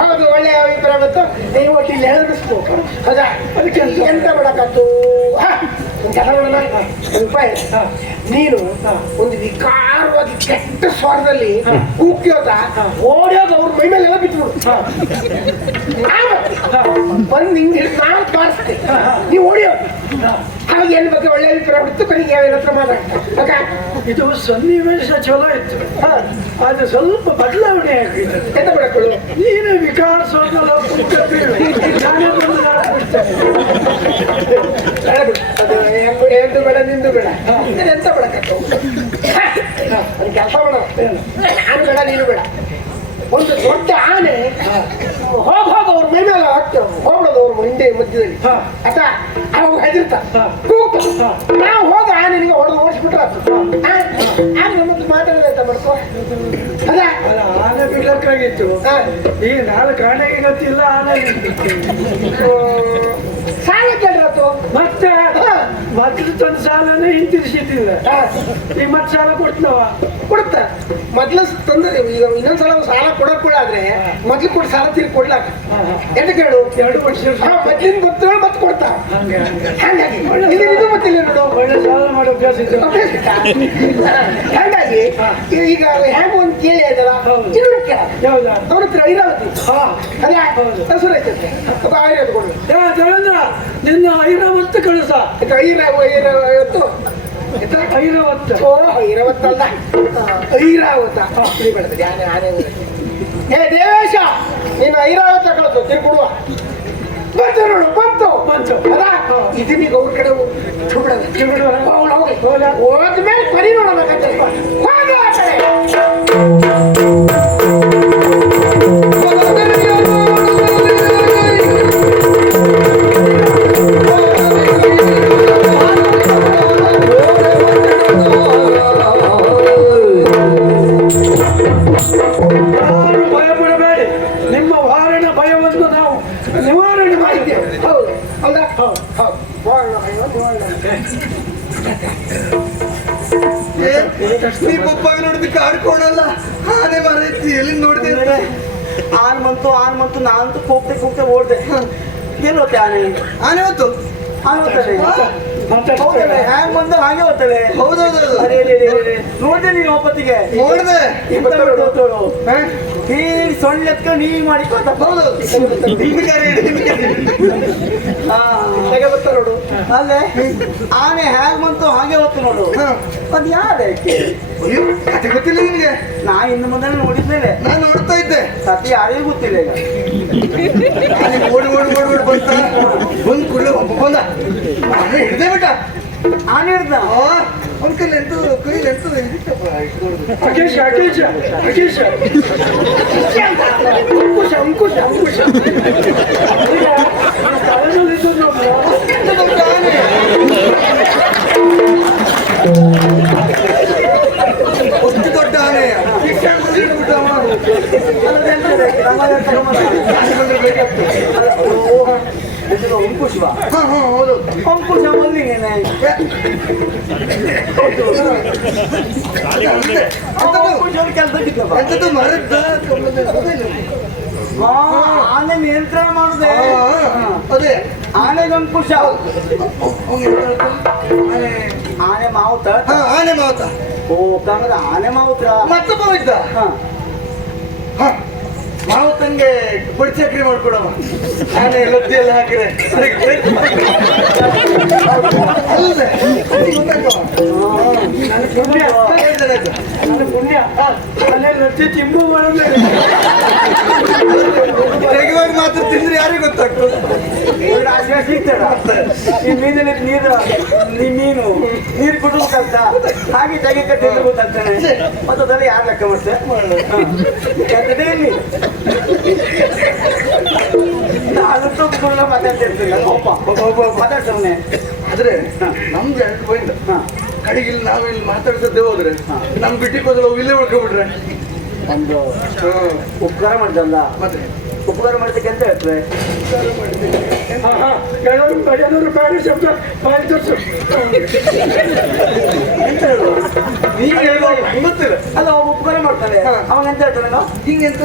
ಹೌದು ಒಳ್ಳೆಯ ಅಭಿಪ್ರಾಯ ಬಂತು ನೀವು ಒಟ್ಟು ಇಲ್ಲಿ ಹೆದರಿಸ್ಬೇಕು ಹೌದಾ ಅದಕ್ಕೆ ಎಂತ ಮಾಡಕತ್ತು ರೂಪಾಯಿ ನೀನು ಒಂದು ವಿಕಾರವಾಗಿ ಕೆಟ್ಟ ಸ್ವರದಲ್ಲಿ ಕೂಗ್ಯೋದ ಓಡಿಯೋದು ಅವ್ರ ಮೈ ಮೇಲೆಲ್ಲ ಬಿಟ್ಬಿಡು ಬಂದು ನಿಂಗೆ ನಾನು ತೋರಿಸ್ತೆ ನೀವು ಓಡಿಯೋದು ಆವಾಗ ಏನ್ ಬಗ್ಗೆ ಒಳ್ಳೆ ಅಭಿಪ್ರಾಯ ಬಿಟ್ಟು ಕಡೆಗೆ ಯಾವ ಹತ್ರ ಮಾತಾಡ್ತಾರೆ ಇದು ಸನ್ನಿವೇಶ ಚಲೋ ಇತ್ತು ಆದ್ರೆ ಸ್ವಲ್ಪ ಬದಲಾವಣೆ ಆಗಿದೆ ಎಂತ ಮಾಡಕ್ಕಳು ನೀನು ವಿಕಾಸ ಎಂದು ಬೇಡ ನಿಂದು ಬೇಡ ಎಂತ ಮಾಡಕತ್ತು ಅದು ಕೆಲಸ ಮಾಡ ನಾನು ಬೇಡ ನೀನು ಬೇಡ ಒಂದು ದೊಡ್ಡ ಆನೆ ಹೋಗ ಮಧ್ಯದಲ್ಲಿ ಹಾ. ಆಯ್ತಾ ಅವಾಗ ಹೆದರ್ತ ಹಾ. ನಾವು ಹೋಗ ನಿನಗೆ ಹೊಡೆದು ಓಡಿಸ್ಬಿಟ್ರೆ ನಮ್ಮದು ಮಾತಾಡೋದಾಯ್ತಾ ಮಾಡ್ಕೋ ಅದ ಅಲ್ಲ ಆನೆ ಬಿಡ್ಲಕ್ಕಾಗಿತ್ತು ಹಾ. ಈಗ ನಾಲ್ಕು ಆನೆಗೆ ಗೊತ್ತಿಲ್ಲ ಆನೆ ಸಾಲ ಕೇಳ್ರತ್ತು ಮತ್ತೆ ಮೊದಲು ತಂದ ಸಾಲನೇ ಹಿಂತಿರ್ಸಿದ್ದಿಲ್ಲ ಈಗ ಮತ್ತೆ ಸಾಲ ಕೊಡ್ತನವ ಕೊಡುತ್ತ ಮೊದ್ಲು ತಂದ್ರೆ ಈಗ ಇನ್ನೊಂದ್ಸಲ ಸಾಲ ಕೊಡಾದ್ರೆ ಮೊದ್ಲು ಕೊಟ್ಟು ಸಾಲ ತೀರ್ಸಿ ಕೊಡ್ಲಾಕ ಎಂತ ಕೇಳು 2 ವರ್ಷ ಮೊದ್ಲಿನ ಗೊತ್ತು ಮತ್ತೆ ಕೊಡ್ತಾ ಹಂಗೆ ಹಂಗೆ ಹಾಗಾಗಿ ಇದು ಗೊತ್ತಿಲ್ಲ ನೋಡು ಒಳ್ಳೆ ಸಾಲ ಮಾಡೋ ಅಭ್ಯಾಸ ಇತ್ತು ಹಾಗಾಗಿ ಈಗ ಹೇಗೂ ಒಂದು ಕೇಳಿ ಆಯ್ತಲ್ಲ ಹೌದು. ಇನ್ನೊಂದು ಕೇಳ ಯಾವ್ದಾ ಅವ್ರ ಹತ್ರ ಐರಾವತಿ ಹಾ ಅದೇ ಹೌದು. ಹಸುರು ಐತಂತೆ ಒಬ್ಬ ಐರಾವತಿ ಕೊಡು ಯಾ ದೇವೇಂದ್ರ ನಿನ್ನ ಐರಾವತ್ತು ಕಳಿಸ ಐರಾವತ್ತು ಐರಾವತ್ತು ಓ ಐರಾವತ್ತಲ್ಲ ಐರಾವತ ತಿಳಿಬೇಡ್ತದೆ ಆನೆ ಆನೆ ಏ ದೇವೇಶ ನೀನು ಐರಾವತ ಕಳಿಸು ತಿರುಗುಡುವ ಬಂತು ನೋಡು ಬಂತು ಬಂತು. ಅದ ಇದೀಗ ಅವ್ರ ಕಡೆ ಹೋದ್ಮೇಲೆ ಪರಿ ನೋಡಬೇಕಂತ ಹೋಗು ಆ ಕಡೆ. ಯಾರು ಭಯ ಪಡಬೇಡಿ ನಿಮ್ಮ ವಾರಣ ಭಯವನ್ನು ನಾವು ನಿವಾರಣೆ ಮಾಡಿದ್ದೇವೆ ಹೌದು ಹೌದಾ ಹೌದು ನೀ ಒಬ್ಬಾಗ ನೋಡಿದ ಕಾಡ್ಕೊಳಲ್ಲ ಆನೆ ಮರೈತಿ ಎಲ್ಲಿ ನೋಡಿದೆ ಆನ್ ಬಂತು ನಾನಂತೂ ಕೂಗ್ತೆ ಓಡ್ದೆ ಏನು ಹೋಗ್ತೆ ಆನೆ ಆನೆ ಹೊತ್ತು ಆನೆ ಹೋಗ್ತದೆ ಮಾತಾಡ್ತೇವೆ ಹ್ಯಾಂಗ್ ಬಂದ ಹಾಗೆ ಹೋಗ್ತದೆ ಹೌದೌದು ನೋಡ್ದೆ ನೀವು ಒಪ್ಪತ್ತಿಗೆ ನೋಡ್ದೆ ಈ ಸೊಳ್ಳೆ ಎತ್ಕ ನೀ ಮಾಡಿಕೋತ ಹೌದು ಹೇಗೆ ಬರ್ತಾ ನೋಡು ಅಲ್ಲೇ ಆನೆ ಹ್ಯಾಂಗ್ ಬಂತು ಹಾಗೆ ಹೋಗ್ತು ನೋಡು ಅದ್ ಯಾರೇ ಅಯ್ಯೋ ಕತೆ ಗೊತ್ತಿಲ್ಲ ನಿನ್ಗೆ ನಾ ಇನ್ನು ಮುಂದೆ ನೋಡಿದ್ಮೇಲೆ ನಾನು ನೋಡ್ತಾ ಇದ್ದೆ ಸತಿ ಯಾರಿಗೂ ಗೊತ್ತಿಲ್ಲ ಈಗ ಆನೆ ಓಡಿ ಓಡಿ ಓಡಿ ಓಡಿ ಬಂತ ಬಂದ್ ಕೂಡಲೇ ಒಬ್ಬ ಬಂದ ಆನೆ ಹಿಡ್ದೆ ಬಿಟ್ಟ ಆನೆ ಹಿಡ್ದ ಅವ್ನ ಕೈಲಿ ಎಂಟು ಕೈಲಿ ಎಂಟು ಇದಿತ್ತಪ್ಪ ಇಟ್ಕೊಂಡು ಅಕೇಶ ಅಕೇಶ ಅಕೇಶ ಅಂಕುಶ ಅಂಕುಶ ಅಂಕುಶ ತಲೆನಲ್ಲಿ ಇದ್ದು ನೋಡ್ಲಾ? ಅಷ್ಟು ದೊಡ್ಡ ಆನೆ ಅಂಕುಶ್ವ ಹೌದು ಅಂಕುಶ ಬಂದಿದ್ದೇನೆ ಕೆಲಸಕ್ಕಿತ್ತಪ್ಪ ಎಂತದ್ದು ಮರದ ಆನೆ ನಿಯಂತ್ರಣ ಮಾಡುದೇ ಅದೇ ಆನೆಗೆ ಅಂಕುಶ ಆನೆ ಆನೆ ಮಾವುತ ಆನೆ ಮಾತ ಓ ಕಂಗ್ರ ಆನೆ ಮಾವುತ್ರ ಮತ್ತೊಬ್ಬ ಇದ್ದ ಮಾವತಂಗೆ ಬಡಿ ಚಕ್ರಿ ಮಾಡ್ಕೊಡವ ಆನೆ ಲದ್ದಿ ಎಲ್ಲ ಹಾಕಿದ್ರೆ ಅಲ್ಲದೆ ನನ್ನ ಪುಣ್ಯ ನನ್ನ ಪುಣ್ಯ ಅಲ್ಲೇ ಲಜ್ಜೆ ತಿಂಬು ಮಾಡೋದು ತೆಗೆಯುವಾಗ ಮಾತ್ರ ತಿಂದ್ರೆ ಯಾರಿಗೆ ಗೊತ್ತಾಗ್ತದೆ ಆಶ್ವಾಸ ಸಿಗ್ತಾರ ಈ ಮೀನಿನ ನೀನು ನೀರು ಕುಟುಂಬಕ್ಕಂತ ಹಾಗೆ ತೆಗೆ ಕಟ್ಟಿದ್ರೆ ಗೊತ್ತಾಗ್ತಾನೆ ಮತ್ತೆ ಅದೆಲ್ಲ ಯಾರು ಲೆಕ್ಕ ಮಾಡ್ತಾರೆ ಇಲ್ಲಿ ನಾನಂತೂ ಕುಟುಂಬ ಮಾತಾಡ್ತಿರ್ತೀನಿ ಮಾತಾಡ್ತಾನೆ ಆದ್ರೆ ನಮ್ದು ಎರಡು ಪಾಯಿಂಟ್ ಕಡೆಗೆ ಇಲ್ಲಿ ನಾವು ಇಲ್ಲಿ ಮಾತಾಡ್ಸದ್ದೇ ಹೋದ್ರೆ ನಮ್ ಬಿಟ್ಟಿಗೆ ಹೋದ್ರೆ ಅವು ಇಲ್ಲೇ ಉಳ್ಕೊಬಿಟ್ರೆ ಒಂದು ಉಪಕಾರ ಮಾಡ್ದಲ್ಲ ಮತ್ತೆ ಉಪಕಾರ ಮಾಡಿದ್ದಕ್ಕೆ ಎಂತ ಹೇಳ್ತದೆ ಗಡಿಯವರು ಬೇಡ ಶಬ್ದ ಬಾಯಿ ತೋರಿಸು ಎಂತ ಹೇಳು ಈಗ ಹೇಳುವಾಗ ನಂಗೆ ಗೊತ್ತಿಲ್ಲ ಅಲ್ಲ ಒಬ್ಬ ಉಪಕಾರ ಮಾಡ್ತಾನೆ ಅವನ ಎಂತ ಹೇಳ್ತಾನೆ ನಾವು ಹಿಂಗೆ ಎಂತ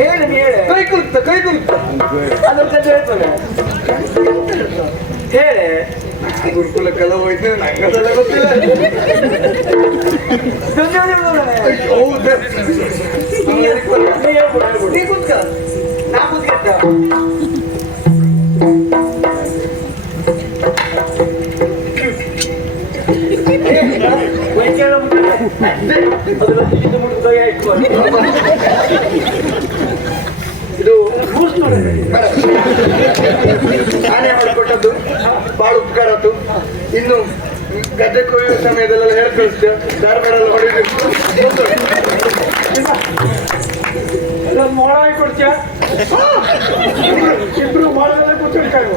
ಹೇಳಿ ನೀ ಹೇಳಿ ಕೈ ಕುಲ್ತ ಅದಕ್ಕೆ ಹೇಳ್ತಾನೆ ಹೇಳಿ ಗುರುಕುಲ ಕಲ ಹೋಯ್ತು ನಂಗದೆಲ್ಲ ಗೊತ್ತಿಲ್ಲ ಹೌದು ನೀ ಕುತ್ಕ ನಾ ಕುತ್ಕ ಇದು ಆನೆ ಮಾಡಿಕೊಟ್ಟದ್ದು ಬಹಳ ಉಪಕಾರ ಆಯ್ತು. ಇನ್ನು ಗದ್ದೆ ಕೊಯ್ಯುವ ಸಮಯದಲ್ಲೆಲ್ಲ ಹೇಳಿ ಕಳಿಸ್ತೇವೆ ಧಾರವಾಡಲ್ಲಿ ಹೊಡೆದು ಮೊಳ ಕೊಡ್ತೀಯ ಇಬ್ರು ಮಾಡೋದೆಲ್ಲ ಕೂತ್ಕೊಂಡು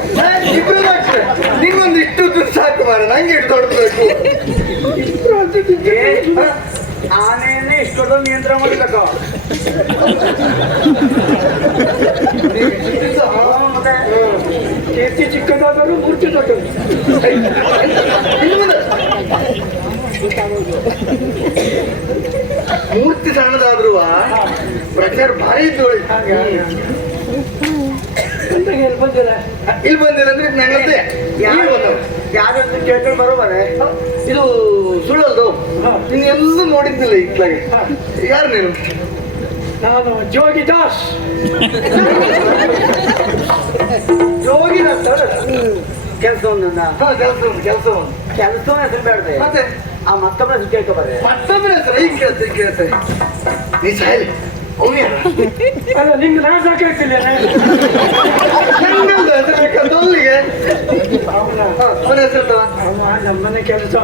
ಇಬ್ರು ಆಗ್ತದೆ ನಿಂಗೊಂದು ಇಷ್ಟು ದುಡ್ಡು ಸಾಕು ಮಾರ ನಂಗೆ ಇಟ್ಟು ದೊಡ್ಡಬೇಕು. ಇಬ್ರು ಅಂತಿದ್ದೆ ಆನೆಯನ್ನೇ ಇಷ್ಟೊಂದು ನಿಯಂತ್ರಣ ಮಾಡ್ಬೇಕ. ಮತ್ತೆ ಕೀರ್ತಿ ಚಿಕ್ಕದಾದರೂ ಮೂರ್ತಿ ದೊಡ್ಡದು. ಮೂರ್ತಿ ಸಣ್ಣದಾದ್ರು ಪ್ರಚಾರ ಭಾರಿ ಇದ್ದು ಹಾಗೆ ಅಂತ ಎಲ್ಲಿ ಬಂದಿರ ಇಲ್ಲಿ ಬಂದಿಲ್ಲ ಅಂದ್ರೆ ನಂಗಂತೆ ಯಾರಂತ ಕೇಳ್ಕೊಂಡು ಬರೋಬಾರೆ. ಇದು ಸುಳ್ಳಲ್ದು ನೀನು ಎಲ್ಲೂ ನೋಡಿದ್ದಿಲ್ಲ ಇತ್ಲಾಗೆ. ಯಾರು ನೀನು? ನಾನು ಜೋಗಿ ದಾಸ್. ಯೋಗಿನ ಕೆಲಸವನ್ನ ಕೆಲಸವನ್ನು ಕೆಲಸವನ್ನ ಹೆಸರು ಬೇಡದೆ ಮತ್ತೆ ಆ ಮತ್ತೊಬ್ಬರ ಹೆಸರು ಕೇಳ್ಕೊಬಾರೆ. ಮತ್ತೊಬ್ಬರ ಹೆಸರು ಈಗ ಕೇಳ್ತೆ ನೀ ಸಾಯಲಿ ಅಲ್ಲ ನಿಮ್ಗೆ ನಾನು ಸಾಕಾಗ್ತಿಲ್ಲ ನಂಗಲ್ದು ಹೆಸರು ಬೇಕಂತ ಅಲ್ಲಿಗೆ ಮನೆ ಹೆಸರು ನಮ್ಮನೆ ಕೆಲಸ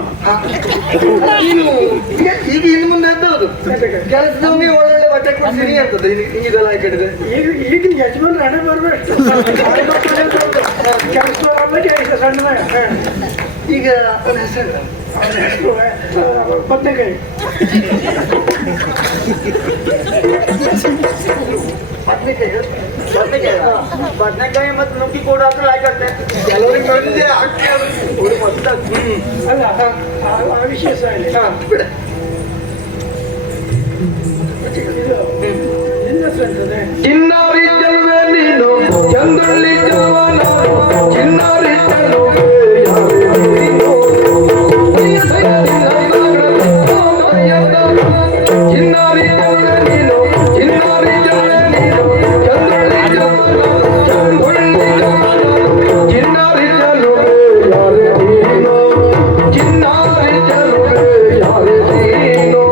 ನೀನು ಈಗ ಇನ್ನು ಮುಂದೆ ಎದ್ದವುದು ಕೆಲಸದವನಿಗೆ ಒಳ್ಳೊಳ್ಳೆ ಬಟ್ಟೆ ಕೊಡ್ತೀನಿ ಅಂತದೆ ಹಿಂಗಿದೆಲ್ಲ ಹಾಕಿಡಿದೆ. ಈಗಿನ ಯಜಮಾನ್ ಹಣ ಬರ್ಬೇಕು ಕೆಲಸ ಸಣ್ಣ ಈಗ ಅವನ ಹೆಸರು ಬದನೆಕಾಯಿ ಬದನೆಕಾಯಿ ಮತ್ತು ನುಗ್ಗಿ ಕೂಡ ಹತ್ರ ಆಯ್ಕಟ್ಟೆ. ಕೆಲವರಿಗೆ ಬಂದಿದೆ ಹಾಕಿ ಅಲ್ಲ ಆ ವಿಷಯ ಸಹ ಇಲ್ಲ. ಬಿಡ ನಿನ್ನ ಹೆಸರು ಚಿನ್ನಾರಿ ಚೆಲುವೆ ನೀನು ಚಂದ್ರಳ್ಳಿ ಜವಾನ ಚಿನ್ನಾರಿ ಚೆಲುವೆ ಚಿನ್ನಾರಿ ಚೆಲುವೆ ನೀನು ಚಿನ್ನಾರಿ ಚೆಲುವೆ ನೀನು ಚಂದ್ರಳ್ಳಿ ಜವಾನ ಚಿನ್ನಾರಿ ಚೆಲುವೆ ಯಾರೇ ನೀನು ಚಿನ್ನಾರಿ ಚೆಲುವೆ ಯಾರೇ ನೀನು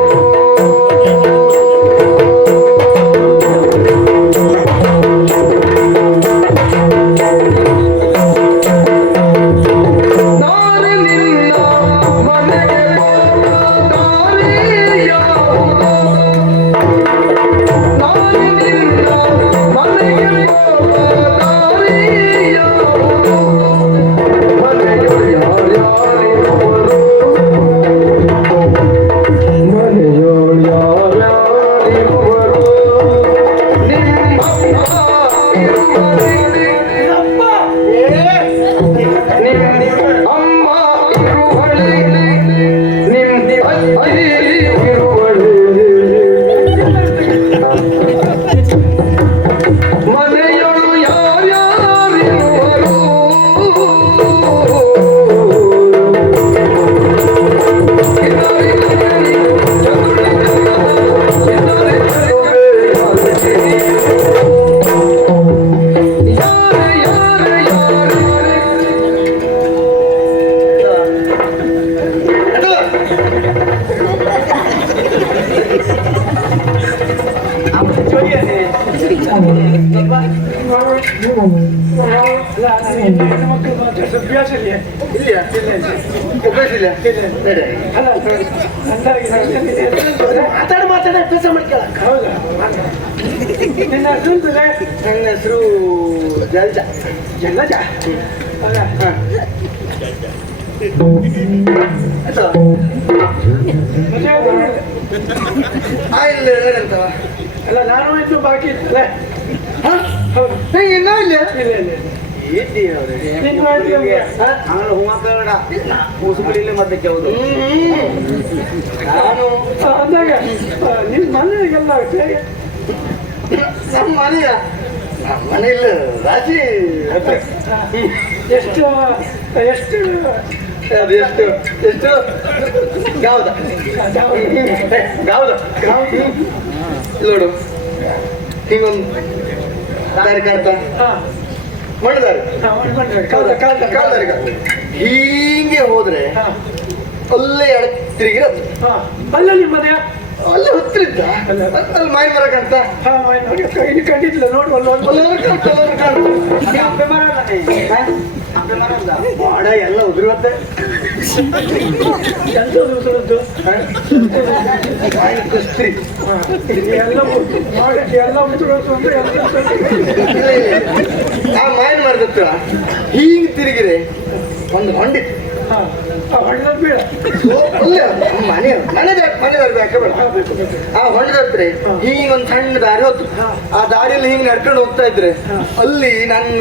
ಮಕ್ಕಳು ಮಾತ್ರ ಅಭ್ಯಾಸ ಇಲ್ಲ ಇಲ್ಲಿಯ ಉಪಯೋಗಿಸಿಲ್ಲ ನಡೆ ಅಲ್ಲ ಅಂದಾಗಿ ಮಾತಾಡ ಅಭ್ಯಾಸ ಮಾಡ್ಕೊಳಕ್. ಹೌದಾ ನಿನ್ನ ಹೆಸರು ನನ್ನ ಹೆಸರು ಜಲ್ಜ. ಜಲ್ಲಜ ಅಲ್ಲ ಆಯ್ತಾ? ಇಲ್ಲ ಏನಂತವ ಅಲ್ಲ ನಾನು ಇದ್ದು ಬಾಕಿ ಇತ್ತಲ್ಲ ಹೌದು ಇನ್ನೂ ಇಲ್ಲ ಇಲ್ಲ ಇಲ್ಲ ಆಮೇಲೆ ಹೂಮಕ್ಕಳ ಮುಸುಕುಳಿಲಿ ಮತ್ತೆ ಕೆವುದು ನಾನು ಅಂದಾಗ ನಿಮ್ಮ ಮನೆಗೆಲ್ಲ ಹೇಗೆ ನಮ್ಮ ಮನೆಯ ಮನೆಯಲ್ಲಿ ರಾಶಿ ಎಷ್ಟು ಎಷ್ಟು ಅದು ಎಷ್ಟು ಎಷ್ಟು ಯಾವ್ದ ಯಾವ್ದ ನೋಡು ಹಿಂಗೊಂದು ದಾರಿ ಕಾಣ್ತಾ ಮಣ್ಣದಾರಿ ಕಾಲ್ದಾರಿ ಹೀಗೆ ಹೋದ್ರೆ ಅಲ್ಲೇ ಎಡಕ್ಕೆ ತಿರುಗಿರದು ಅಲ್ಲ ನಿಮ್ಮ ಮನೆಯ ಅಲ್ಲೇ ಹತ್ರ ಇದ್ದ ಅಲ್ಲಿ ಮಾಯಿನ ಮರ ಕಾಣ್ತಾ ಇಲ್ಲಿ ಕಂಡಿದ್ದಿಲ್ಲ ನೋಡುವಲ್ಲ ಅಪ್ಪೆ ಬಾಡ ಎಲ್ಲ ಉದುರುವತ್ತೆ. ಎಂತ ಉದುರದ್ದು? ಕಸ್ತ್ರಿ ಎಲ್ಲ ಮಾಡಿ ಎಲ್ಲ ಉದುರೋದು ಅಂದ್ರೆ ಆ ಮಾಯನ್ ಮಾಡಿದತ್ರ ಹೀಗೆ ತಿರುಗಿರೆ ಒಂದು ಹೊಂಡಿತ್ತು. ಹಣ್ಣದ ಬೀಳ ಮನೆದಾರಿ ಬೇಡ. ಆ ಹೊಂಡದತ್ರೆ ಹಿಂಗ ಒಂದು ಸಣ್ಣ ದಾರಿ ಹೋಗ್ತು. ಆ ದಾರಿಯಲ್ಲಿ ಹಿಂಗ್ ನಡ್ಕೊಂಡು ಹೋಗ್ತಾ ಇದ್ರೆ ಅಲ್ಲಿ ನನ್ನ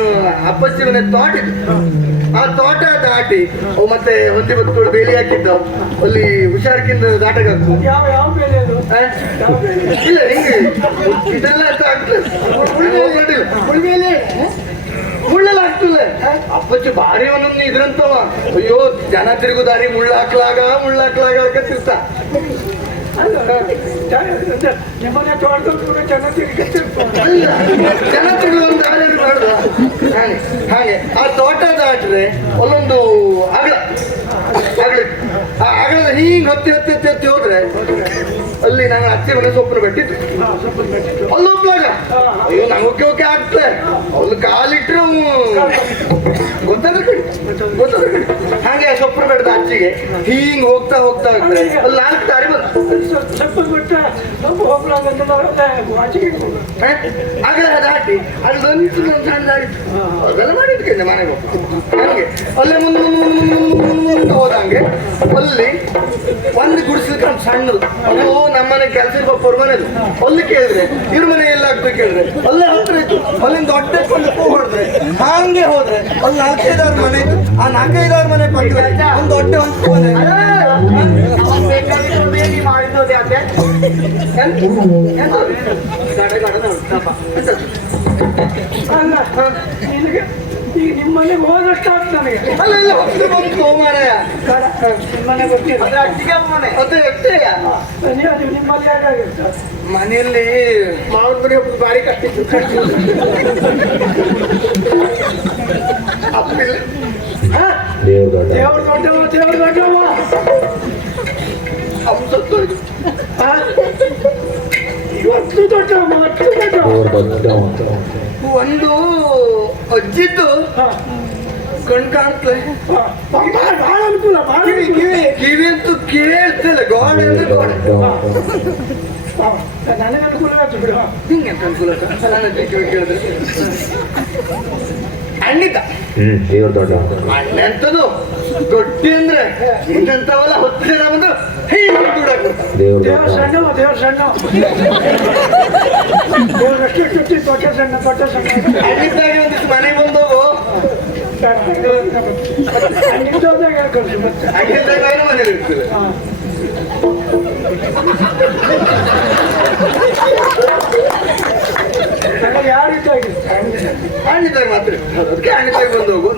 ಅಪ್ಪಚ್ಚಿ ಮನೆ ತೋಟ ಇತ್ತು. ಆ ತೋಟ ದಾಟಿ ಮತ್ತೆ ಹೊಂದಿ ಬತ್ತುಗಳು ಬೇಲಿ ಹಾಕಿದ್ದವು. ಅಲ್ಲಿ ಹುಷಾರ್ಕಿಂದ ದಾಟಗಾಗ್ತು. ಯಾವ ಯಾವ ಬೆಲೆ ಅದು? ಇಲ್ಲ ಹಿಂಗೆ ಇದೆಲ್ಲ ಅರ್ಥ ಆಗ್ತದೆ. ಮುಳ್ಳೆಲ್ಲ ಆಗ್ತದೆ. ಅಪ್ಪಚ್ಚು ಭಾರಿ ಒಂದೊಂದು ಇದ್ರಂತವ. ಅಯ್ಯೋ ಜನ ತಿರುಗು ದಾರಿ ಮುಳ್ಳು ಹಾಕ್ಲಾಗ ತಿರ್ತ. ನಿಮ್ಮನೆ ತೋಟದಲ್ಲಿ ಜನ ಅಲ್ಲ ಜನ ತಿರುಗು ಒಂದು ದಾರಿ ಮಾಡುದ ಹಾಗೆ. ಆ ತೋಟ ದಾಟ್ರೆ ಒಂದೊಂದು ಅಗಳ ಆ ಅಗಳದ ಹಿಂಗ್ ಹತ್ತಿ ಹೋದ್ರೆ ಅಲ್ಲಿ ನಾನು ಅತ್ತೆ ಮನೆ ಸೊಪ್ಪನ್ನು ಬೆಟ್ಟಿತ್ತು. ಅಲ್ಲೊಬ್ಲಾಗ ಅಯ್ಯೋ ನಂಗೆ ಓಕೆ ಆಗ್ತದೆ. ಅಲ್ಲಿ ಕಾಲಿಟ್ರೆ ಗೊತ್ತಾದ್ರೆ ಕಡೆ ಹಾಗೆ ಸೊಪ್ಪನ್ನು ಬೆಟ್ಟದ ಅಚ್ಚಿಗೆ ಹಿಂಗ್ ಹೋಗ್ತಾ ಹೋಗ್ತದೆ. ಅಲ್ಲಿ 4 ದಾರಿ ಬಂತು. ಸ್ವಲ್ಪ ಬಿಟ್ಟ ಸ್ವಲ್ಪ ಅಗಳ ದಾಟಿ ಅಲ್ಲಿ ಸಣ್ಣ ದಾರಿ ಅದೆಲ್ಲ ಮಾಡಿದ್ಕೆ ಮನೆಗೆ ಹಾಗೆ ಅಲ್ಲೇ ಮುಂದೆ ಹೋದಂಗೆ ಅಲ್ಲಿ ಒಂದು ಗುಡಿಸ್ಲಿಕ್ಕೆ ಸಣ್ಣದು. ಅದು ನಮ್ಮನೆ ಕೆಲಸಕ್ಕೆ ಒಬ್ಬರು ಮನೆದು. ಅಲ್ಲಿ ಕೇಳಿದ್ರೆ ಇವ್ರ ಮನೆ ಎಲ್ಲ ಆಗ್ಬೇಕು ಕೇಳಿದ್ರೆ ಅಲ್ಲೇ ಹತ್ರ ಇತ್ತು. ಅಲ್ಲಿಂದ ದೊಡ್ಡ ಹೊಡೆದ್ರೆ ಹಾಗೆ ಹೋದ್ರೆ ಅಲ್ಲಿ 4-5 ಮನೆ ಇತ್ತು. ಆ 4-5 ಮನೆ ಪಕ್ಕ ಒಂದು ದೊಡ್ಡ ಮನೆ ಮಾಡಿದ್ದೋದೆ ಅದೇ ಅಲ್ಲ ಇಲ್ಲಿಗೆ ಈಗ ನಿಮ್ಮ ಮನೆಗೆ ಹೋದಷ್ಟು ಆಗ್ತದೆ ನನಗೆ. ಅಲ್ಲ ಹೊತ್ತು ಬಂತು ಮಾರಾಯ. ನಿಮ್ಮ ಮನೆ ಗೊತ್ತಿಲ್ಲ ಅದೇ ಅಟ್ಟಿಗೆ ಮನೆ ಮತ್ತೆ ಎಷ್ಟೇಯ ಅದು ನಿಮ್ಮಲ್ಲಿ ಹೇಗಾಗಿತ್ತು? ಮನೆಯಲ್ಲಿ ಮಾವನ ಮನೆ ಒಬ್ಬರು ಭಾರಿ ಕಷ್ಟ ಇತ್ತು. ಅಪ್ಪಿಲ್ಲ ದೇವ್ರ ದೊಡ್ಡವ ಅವ್ನು ಸತ್ತೋಯ್ತು. ಇವತ್ತು ದೊಡ್ಡವ ಒಂದು ಅಜ್ಜಿದ್ದು ಕಣ್ ಕಾಣ್ತಲೆ. ಬಹಳ ಅನುಕೂಲ ಬಹಳ ಕಿವಿ ಅಂತೂ ಕೇಳ್ತಿಲ್ಲ. ಗೋಡೆ ಅಂದ್ರೆ ಗೋಡೆ. ನನಗೆ ಅನುಕೂಲ ಆಯ್ತು ಬಿಡು. ಹಿಂಗೆ ಅಂತ ಅನುಕೂಲ ಕಿವಿ ಕೇಳಿದ್ರೆ ಅಣ್ಣಿದ್ದ ಅಣ್ಣ ಎಂತದು ದೊಡ್ಡಿ ಅಂದ್ರೆ ಇನ್ನಂತವಲ್ಲ 10 ಜನ ಬಂದು ದೇವ್ರ ಸಣ್ಣ ದೇವ್ರಷ್ಟು ದೊಡ್ಡ ಸಣ್ಣ ಅಣ್ಣಿದ್ದಾಗೆ ಒಂದಿಷ್ಟು ಮನೆಗೆ ಬಂದವು. ಹೇಳ್ಕೊಳ್ಸಿ ಮತ್ತೆ ಅಣ್ಣಿದ್ದಾಗ ಮನೇಲಿ ಇರ್ತದೆ. ನನಗೆ ಯಾವ ರೀತಿ ಆಗಿದೆ ಅಣ್ಣಿದ್ದಾಗ ಮಾತ್ರ ಅದಕ್ಕೆ ಅಣ್ಣಿದ್ದಾಗ ಬಂದು ಹೋಗು.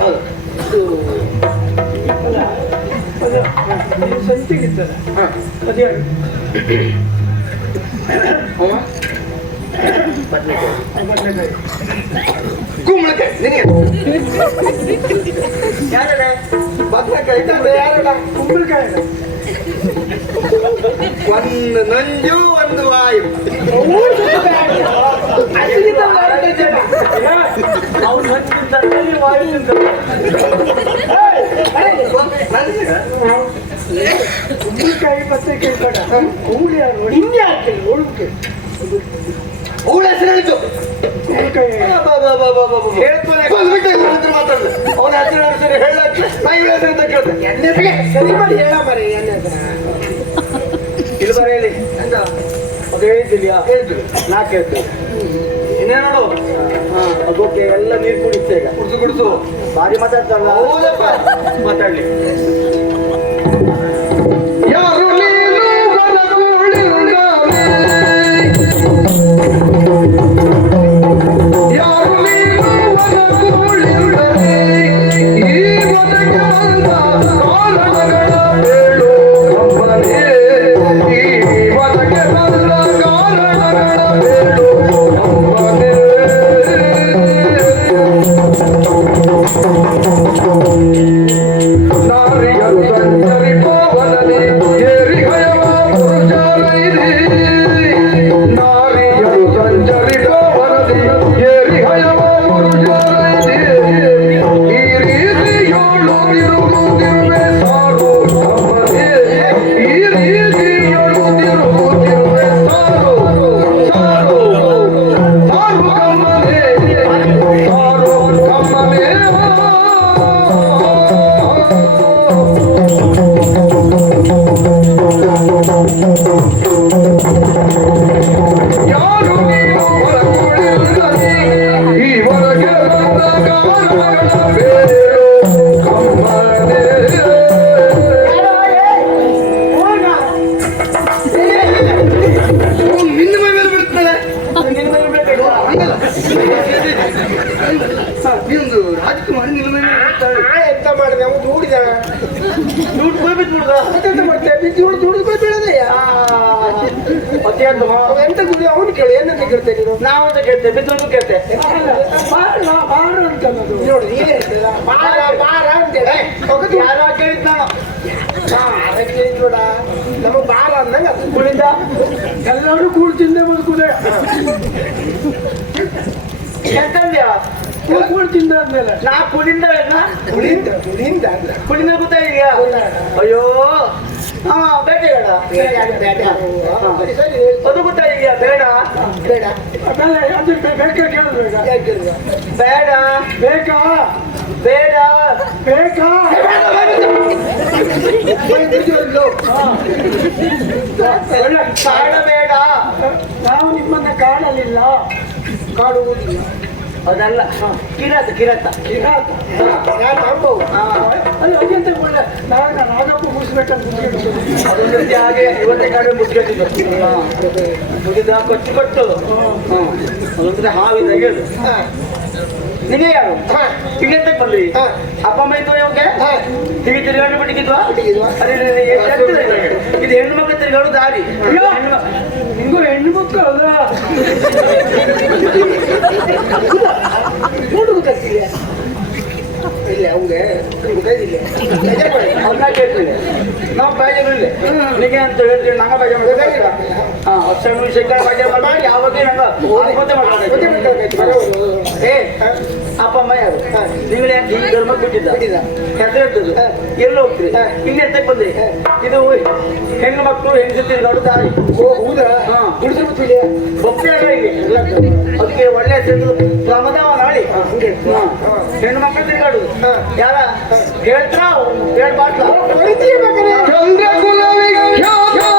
ಹೌದು ಸಂತಿಗಿದ್ದಾರೆ ಅದೇ ಕುಂಬಳಕಾಯಿ ನಿನಗೆ ಯಾರಡ ಬದನೆಕಾಯಿ ಯಾರಡ ಕುಂಬಳಕಾಯಿ ಒಂದು ನಂಜು ಒಂದು ವಾಯು. ಅವ್ರು ನಂಜಿಂತಾರೆ ವಾಯು ಕುಂಬಳಕಾಯಿ ಬದನೆಕಾಯಿ ಬೇಡ ಹೂಳಿ ಇನ್ನೇ ಹಾಕಿಲ್ಲ ಉಳುಕೆ ಅವಳ ಹೆಸರು ಹೇಳಿತು. ಕುಂಬಳಕಾಯಿ ಮಾತಾಡ್ದೆ ಅವನ ಹೆಸರು ಸರಿ ಹೇಳಕ್ಕೆ ನಾ ಇವ ಹೆಸರು ಅಂತ ಕೇಳ್ತೆ. ಸರಿ ಮಾಡಿ ಹೇಳ ಮರಿ ಎಣ್ಣೆ ಇಲ್ಲಿ ಬರ ಹೇಳಿ ಅಂತ ಅದು ಹೇಳಿದ್ದಿಲ್ಲ ಹೇಳ್ತೀವಿ. ನಾ ಕೇಳ್ತೇವೆ ಇನ್ನೇ ನೋಡು ಅದಕ್ಕೆ ಎಲ್ಲ ನೀರು ಕುಡಿಸ್ತೇ ಈಗ ಕುಡಿಸು ಭಾರಿ ಮಾತಾಡ್ತಾರಲ್ಲ ಹೌದಪ್ಪ ಮಾತಾಡ್ಲಿ ಯಾರು ನೀನು ಬಲಗೂಳಿರುಳಾರೆ ಯಾರು ನೀನು ಬಲಗೂಳಿರುಳರೆ ಈ ಬದಲಾದ ಕಾರಣಗಳ ಹೇಳು ಕಂಬನೇ ಈ ಬದಲಾದ ಕಾರಣಗಳ ಹೇಳು ಕಂಬನೇ ನಾರಿಯರು ನೀನು ರಾಜಕುಮಾರಿ ನಿನ್ನ ಮೇಲೆ ಇರ್ತಾಳೆ. ಎಂತ ಮಾಡಿದೆ ಅವನು ದೂಡಿದ ದುಡ್ಡು ಹೋಗಿ ಬಿಟ್ಬಿಡ್ದ ಎಂತ ಮಾಡ್ತೇವೆ ಬಿದ್ದು ದುಡಿದು ಬೀಳದಯ್ಯ ಮತ್ತೆ ಅಂತ ಎಂತ ಗುಡಿ ಅವನು ಕೇಳಿ ಏನಂತ ಕೇಳ್ತೇನೆ ನೀನು ನಾವು ಅಂತ ಕೇಳ್ತೇವೆ ಬಿದ್ದು ಕೇಳ್ತೆ ಬಾರ ಅಂತ ಅನ್ನೋದು. ನೋಡಿ ನೀನೇ ಹೇಳ್ತೀರ ಬಾರ ಬಾರ ಅಂತೇಳಿ ಯಾರ ಕೇಳಿದ್ ನಾನು ಅದಕ್ಕೆ ನೋಡ ನಮಗ್ ಬಾರ ಅಂದಂಗ ಅದು ಕುಳಿಂದ ಎಲ್ಲರೂ ಕೂಡ್ ತಿಂದೆ ಬದುಕುದೆ. ಎಂತಂದ್ಯಾ ಕೂಡ್ ತಿಂದ ಅಂದ್ಮೇಲೆ ನಾ ಕುಳಿಂದ ಗುಡಿಯಿಂದ ಗುಡಿಯಿಂದ ಅಂದ ಕುಳಿಂದ ಗೊತ್ತಾಗಿದ್ಯಾ ಅಯ್ಯೋ ಹಾ ಬೇಟೆಗಾಡ ಸರಿ ಅದು ಗೊತ್ತಾಗಿದ್ಯಾ ಬೇಡ ಬೇಡ ಆಮೇಲೆ ಅದು ಬೇಕಾ ಕೇಳಿದ್ಬೇಕ ಯಾಕೆ ಬೇಡ ಬೇಕಾ ಬೇಡ ಬೇಕಾ ಕಾಡ ಬೇಡ ನಾವು ನಿಮ್ಮನ್ನ ಕಾಣಲಿಲ್ಲ. ಕಾಡುವುದಿಲ್ಲ ಅದಲ್ಲ ಕಿರಾತ ಕಿರಾತ ಯಾರು ಅನುಭವ ಅದು ಅತ್ಯಂತ ಒಳ್ಳೆ ನಾಗಪ್ಪ ಮುಗಿಸ್ಬೇಕಂತ ಅದೊಂದು ರೀತಿ ಹಾಗೆ ಇವತ್ತೇ ಕಾಡು ಮುಚ್ಚಿಟ್ಟಿದ್ದು ಮುಗಿದ ಕೊಚ್ಚು ಕೊಟ್ಟು ಅದೊಂದ್ರೆ ಹಾವಿದ ಹೇಳು ನಿಮಗೆ ಯಾರು ಈಗ ಎಂತ ಬಂದ್ರಿ ಅಪ್ಪ ಅಮ್ಮ ಇತ್ತು ನಿಮಗೆ ಹೀಗೆ ತಿರುಗಾಡು ಬಿಟ್ಟಿದ್ವಾ ಇದು ಹೆಣ್ಣು ಮಕ್ಕಳು ತಿರುಗಾಡು ದಾರಿ ನಿಂಗೂ ಹೆಣ್ಣು ಮಕ್ಕಳು ಅಲ್ಲ. ನೋಡು ಗೊತ್ತಿಲ್ಲ ಇಲ್ಲ ಅವ್ಗೆ ಗೊತ್ತಿಲ್ಲ ಅವ್ರನ್ನ ಕೇಳ್ತೀನಿ ನಾವು ಬಾಜೆ ಬರಲಿ ನಿಮಗೆ ಅಂತ ಹೇಳ್ತೀವಿ ನಂಗೆ ಬಾಜೆ ಮಾಡ್ಬೇಕು ಹಾ ವರ್ಷ ವಿಷಯಕ್ಕೆ ಬಾಜೆ ಮಾಡಿ ಯಾವಾಗ ನಂಗೆ ಗೊತ್ತೇ ಮಾಡ್ಬೇಕು ಏ ಅಪ್ಪ ಅಮ್ಮ ಯಾರು ನೀವು ಯಾಕೆ ಈ ಧರ್ಮ ಬಿಟ್ಟಿದ್ದ ಹೆಸರು ಇರ್ತದೆ ಎಲ್ಲಿ ಹೋಗ್ತೀರಿ ಇನ್ನೆಂತ ಬಂದ್ರಿ ಇದು ಹೆಣ್ಣು ಮಕ್ಕಳು ಹೆಣ್ಣು ತಿರುಗಾಡು ದಾರಿ ಹೌದಾ ಹುಡುಗರು ಗೊತ್ತಿಲ್ಲ ಭಕ್ತಿ ಅಲ್ಲ ಇಲ್ಲಿ ಅದಕ್ಕೆ ಒಳ್ಳೆ ಹೆಸರು ಪ್ರಮದಾವ ನಾಳಿ ಹೆಣ್ಣು ಮಕ್ಕಳು ತಿರುಗಾಡು ಯಾರ ಹೇಳ್ತಾ ಹೇಳ್ಬಾರ್ದ ಚಂದ್ರಕುಲವಿಗೆ ಖ್ಯಾತ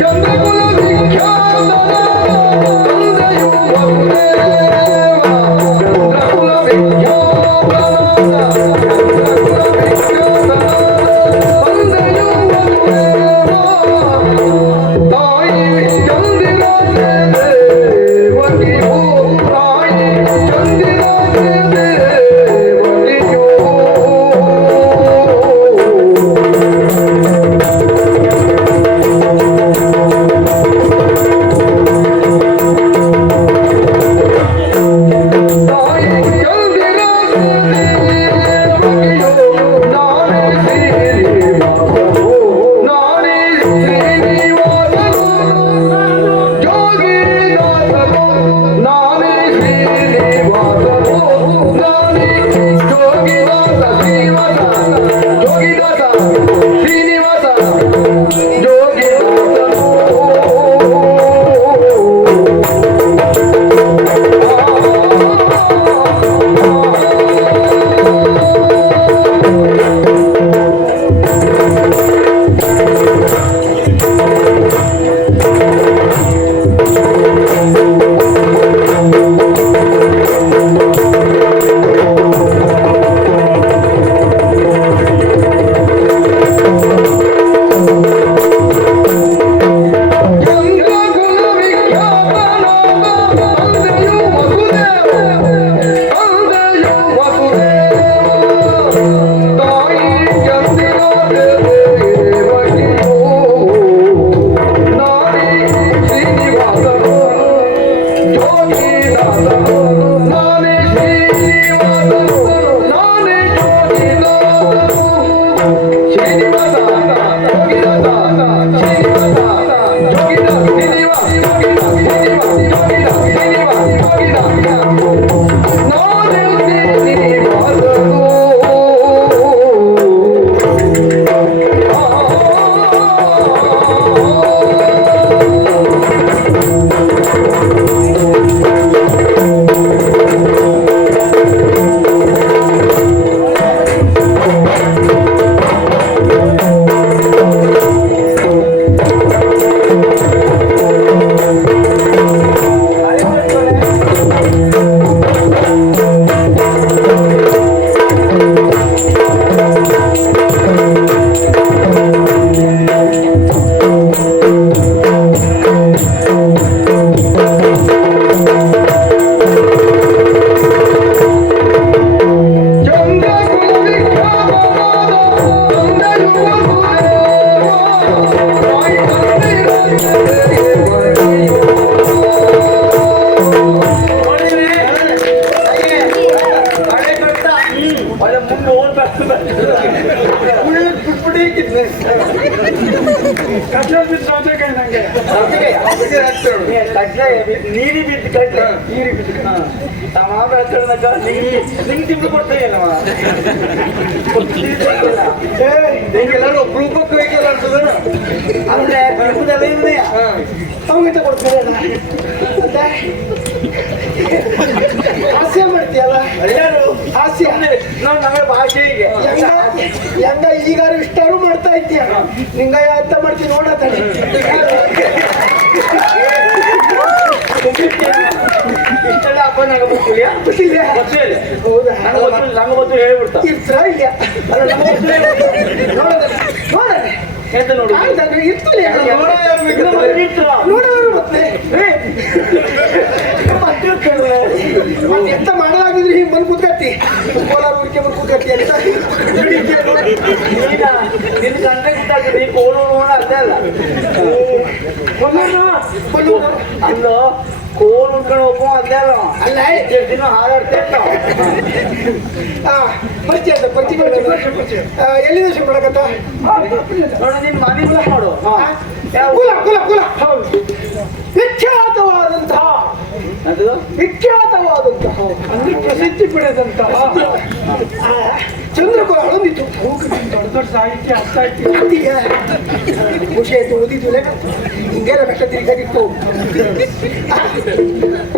ಚಂದ್ರಕುಲ ವಿಖ್ಯಾತ ಒಳ್ಳೆ ಮುಂದೆ ಓದ್ಬೇಕು ಕಟ್ಲೆ ಬಿದ್ದು ಸೌತೆಕಾಯಿ ನಂಗೆ ಕಡ್ಲೆ ನೀರಿ ಬಿದ್ದು ಕಡ್ಲೆ ನೀರಿ ಬಿದ್ದು ನಿಂಗೆ ತಿಂಗಳು ಕೊಡ್ತೇವೆ ಎಲ್ಲರೂ ಒಬ್ರೂಪಕ್ಕೆ ಬೇಕಲ್ಲ ಅಂತದ ಅಂದ್ರೆ ಬಿಡುವುದೆಲ್ಲ ಇದೆಯಾ ಅವಂಗಿಂತ ಕೊಡ್ತಾರೆ ಹಾಸ್ಯ ಮಾಡ್ತೀಯಲ್ಲ ಹಾಸ್ಯ ನಾವು ನಮ್ಮ ಭಾಷೆಗೆ ಹೆಂಗ ಈಗಾರು ಇಷ್ಟಾರು ಮಾಡ್ತಾ ಇದ್ದೀಯ ನಿಂಗ ಅಂತ ಮಾಡ್ತೀನಿ ನೋಡತ್ತಾನೆ ಇಷ್ಟೆಲ್ಲ ಅಪ್ಪ ನಂಗೆ ಗೊತ್ತಿಲ್ಲ ಹೌದಾ ನಂಗೆ ಗೊತ್ತು ಹೇಳ್ಬಿಡ್ತಾ ಇರ್ತಾರ ಇಲ್ಲ ನೋಡೋಣ ಎಂತ ನೋಡಿ ಇರ್ತಲ್ಲ ನೋಡೋರು ಮತ್ತೆ ಎಂತ ಮಾಡಲಾಗಿದ್ರೆ ಹಿಂಗ್ ಬಂದು ಕೂತ್ಕತ್ತಿ ಕೋಲಾರ ಊರಿಗೆ ಬಂದು ಕೂತ್ಕತ್ತಿ ಅಂತ ನಿನ್ ಕಂಡ್ರೆ ಗೊತ್ತಾಗ್ತದೆ ಈ ಕೋಲು ನೋಡ ಅರ್ಥ ಅಲ್ಲ ಅಲ್ಲೋ ಕೋಲ್ ಉಂಟ್ಕೊಂಡು ಹೋಗೋ ಅಲ್ಲೇ ಅಲ್ಲ ದಿನ ಹಾರಾಡ್ತೇವೆ ಪರಿಚಯ ಅಂತ ಪರಿಚಯ ಎಲ್ಲಿಂದ ಶುರು ಮಾಡಕತ್ತ ನೋಡ ನಿನ್ ಮನೆ ಮಾಡು ಕುಲ ಕುಲ ಕುಲ ವಿಖ್ಯಾತವಾದಂತಹ ವಿಖ್ಯಾತವಾದಂತಹ ಅಂದ್ರೆ ಪ್ರಸಿದ್ಧಿ ಪಡೆದಂತಹ ಚಂದ್ರಕುಲ ಹಳಂದಿತ್ತು ದೊಡ್ಡ ದೊಡ್ಡ ಸಾಹಿತ್ಯ ಅರ್ಥ ಆಯ್ತು ಖುಷಿ ಆಯ್ತು ಓದಿದ್ವಿ ಹಿಂಗೆಲ್ಲ ಕಷ್ಟ ತಿರುಗಾಗಿತ್ತು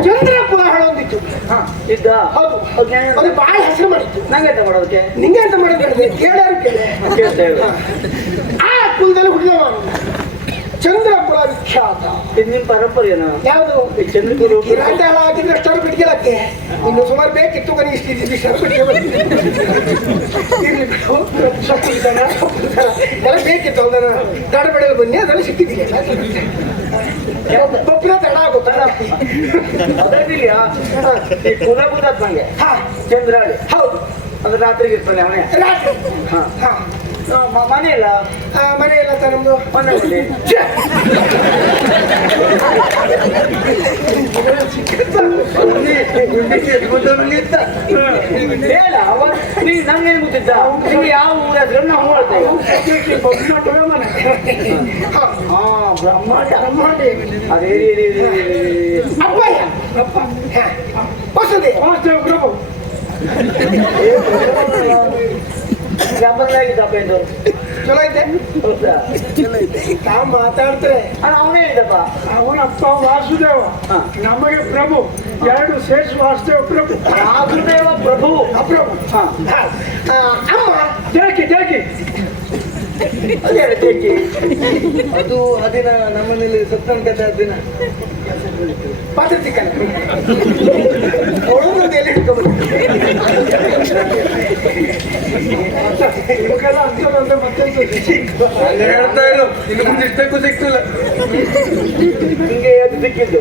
ಚಂದ್ರಕುಲ ಹಳಂದಿತ್ತು ಇದ್ದ ಹೌದು ಅದು ಬಹಳ ಹೆಸರು ಮಾಡಿತ್ತು ನಂಗೆ ಎಂತ ಮಾಡೋದಕ್ಕೆ ನಿಂಗೆ ಅಂತ ಮಾಡೋದು ಕೇಳ್ಯಾರು ಕೇಳೆ ಕೇಳ್ತೇವೆ ಆ ಕುಲದಲ್ಲಿ ಹುಟ್ಟಿದವ ಚಂದ್ರಕುಲ ವಿಖ್ಯಾತ ಇದು ನಿಮ್ ಪರಂಪರೆಯೇನು ಯಾವುದು ಈ ಚಂದ್ರಕುಲ ಗಿರಾಂಟಿ ಎಲ್ಲ ಹಾಕಿದ್ರೆ ಸ್ಟಾರ್ ಬಿಟ್ಕೊಳ್ಳಕ್ಕೆ ಇನ್ನು ಸುಮಾರು ಬೇಕಿತ್ತು ಕನಿಗೆ ಇಷ್ಟಿದ್ದು ಸ್ಟಾರ್ ಎಲ್ಲ ಬೇಕಿತ್ತು ಅದನ್ನ ದಡ ಬೆಳೆಯಲು ಬನ್ನಿ ಅದೆಲ್ಲ ಸಿಕ್ಕಿದ್ದೀವಿ ಪಪ್ಪನ ತಡ ಆಗುತ್ತಲ್ಲ ಅದಿಲ್ಲ ಈ ಕುಲ ಗೊತ್ತಾತ್ ನಂಗೆ ಹಾ ಚಂದ್ರಾಳಿ ಹೌದು ಅದು ರಾತ್ರಿಗೆ ಇರ್ತಾನೆ ಅವನೇ ರಾತ್ರಿ ಹಾ ಹಾ ಮನೆ ಇಲ್ಲ ಮನೆ ಎಲ್ಲ ನಮ್ದು ಮನೆ ಮನೆ ಹೇಳ ನೀ ನಂಗೇನು ಗೊತ್ತಿದ್ದ ನಿಮ್ಗೆ ಯಾವ ಊರ ಹೆಸರು ನಾವು ಹೇಳ್ತೇವೆ ಮನೆ ಹಾ ಬ್ರಹ್ಮಾಂಡ ಬ್ರಹ್ಮಾಂಡ ಅದೇ ಅಪ್ಪಯ್ಯ ಅಪ್ಪ ಹೊಸದೇ ವಾಸ್ತವ ಪ್ರಭು ಗ್ರಾಮದಲ್ಲಾಗಿದ್ದಪ್ಪ ಎಂದು ಚಲೋ ಐತೆ ಹೌದಾ ನಾವು ಮಾತಾಡ್ತಾರೆ ಅವನೇ ಹೇಳಿದಪ್ಪ ಅವನಪ್ಪ ವಾಸುದೇವ ಹಾ. ನಮಗೆ ಪ್ರಭು ಎರಡು ಶೇಷ ವಾಸುದೇವ ಪ್ರಭು ವಾಸುದೇವ ಪ್ರಭು ಅಪ್ರಭು ಹಾ ಅಮ್ಮ ಜಾಕಿ ಜಾಕಿ ಅದೇ ಹೇಳಿ ಅದು ಅದಿನ ನಮ್ಮನೇಲಿ ಸತ್ತಂಕದ ದಿನ ಪಾತ್ರ ಚಿಕ್ಕನ ಅವಳೊಂದು ಎಲ್ಲಿ ಹಿಡ್ಕೊಂಡು ಇವಕ್ಕೆಲ್ಲ ಅಂತರಂದ್ರೆ ಮತ್ತೆ ಹೇಳ್ತಾ ಇರು ಇನ್ನು ಮುಂದೆ ಇಷ್ಟಕ್ಕೂ ಸಿಕ್ತಿಲ್ಲ ನಿಂಗೆ ಅದು ಸಿಕ್ಕಿದ್ದು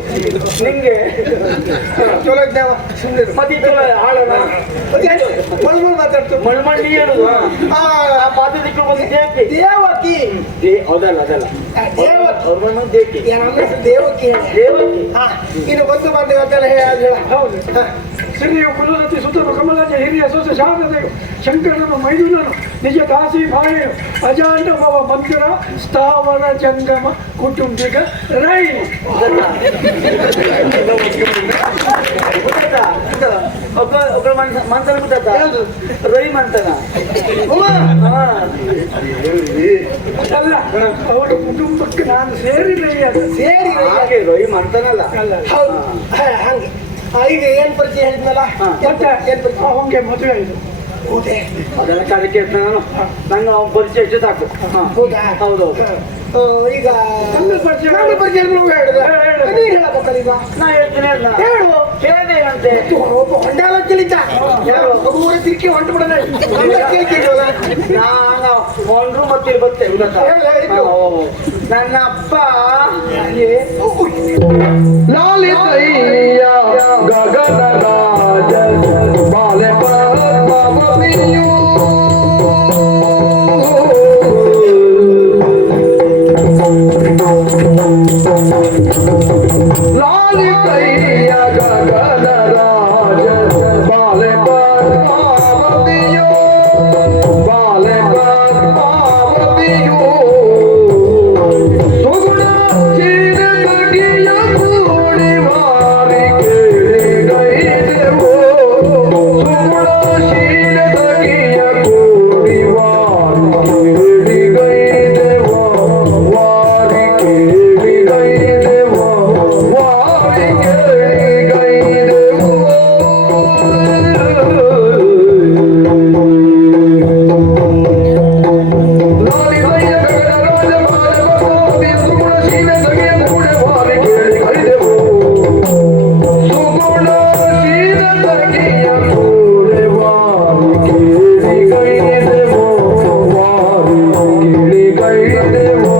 ನಿಂಗೆ ಚಲೋ ಇದ್ದಾವ ಸುಮ್ಮನೆ ಮತ್ತೆ ಚಲೋ ಆಳನ ಮಳ್ಮಳ್ ಮಾತಾಡ್ತು ಮಣ್ಮಣ್ಣಿ ಹೇಳುದು ಆ ಪಾದ ದಿಕ್ಕು ಬಂದು ದೇವಕಿ ದೇವಕಿ ಅದಲ್ಲ ಅದಲ್ಲ ದೇವಕಿ ಅವ್ರ ಮಣ್ಣು ದೇವಕಿ ನಮ್ಮ ಹೆಸರು ದೇವಕಿ ಹೇಳಿ ದೇವಕಿ ಹಾ ಇನ್ನು ಬಂದು ಬಂದು ಅದೆಲ್ಲ ಹೇಳ ಹೌದು ಶ್ರೀ ಕುಲರತಿ ಸುತನು ಕಮಲಾಜ ಹಿರಿಯ ಸೊಸೆ ಶಾರದೆಯು ಶಂಕರನು ಮೈದುನನು ನಿಜ ದಾಸಿ ಭಾಳೆಯು ಅಜಾಂಡ ಭವ ಮಂದಿರ ಸ್ಥಾವರ ಜಂಗಮ ಕುಟುಂಬಿಗ ರೈ ಗೊತ್ತಾಯ್ತಾ ಒಬ್ಬ ಮಂತನ ಗೊತ್ತಾಯ್ತಾ ರೈ ಮಂತನ ಹಾ ಅಲ್ಲ ಅವರ ಕುಟುಂಬಕ್ಕೆ ನಾನು ಸೇರಿ ರೈ ಅದು ಸೇರಿ ಹಾಗೆ ರೈ ಮಂತನಲ್ಲ ಅಲ್ಲ ಹೌದು ಹಂಗೆ ಈಗ ಏನ್ ಪರಿಚಯ ಹೇಳಿದ್ನಲ್ಲ ಮತ್ತೆ ಏನ್ ಪರಿಚಯ ಅವಂಗೆ ಮದುವೆ ಆಯ್ತು ಹೌದೇ ಅದೆಲ್ಲ ಕಡೆಗೆ ನಾನು ನಂಗೆ ಅವ್ನ ಪರಿಚಯ ಎಷ್ಟು ಸಾಕು ಹಾ ಹೌದಾ ಹೌದೌದು ಈಗ ನನ್ನ ಪರಿಚಯ ನನ್ನ ಪರಿಚಯ ಹೇಳಿದೆ ನೀನ್ ಹೇಳಬೇಕಲ್ಲ ಈಗ ನಾ ಹೇಳ್ತೀನಿ ಅಲ್ಲ ಹೇಳು ಕೇಳಿದೆ ಅಂತೆ ಒಬ್ಬ ಹೊಂಡಾಲ ತಿಳಿತ ಯಾರು? ಊರ ತಿರ್ಕಿ ಹೊಂಟು ಬಿಡಲ್ಲ ನಾನು ಹೊಂಡ್ರು ಮತ್ತೆ ಬತ್ತೆ ನನ್ನ ಅಪ್ಪ ಲಾಲಿತಯ್ಯ ಗಗನ ರಾಜ ಬಾಲೆ ಪದ್ಮಮಿಯು लालितैया गगन राज बाले पद्मावतियो बाले पद्मावतियो सुगुण चीर लगिया कूड़ी मारी केड़ी गई देवो सुगुण चीर लगिया कूड़ी मारी केड़ी गई देवो वारी केड़ी गई देवो वारी केड़ी गई देवो लाली भैया गगन राज बाले पद्मावती सुगुण चीर लगिया कूड़ी मारी केड़ी गई देवो सुगुण चीर लगिया कूड़ी मारी केड़ी गई देवो वारी केड़ी गई देवो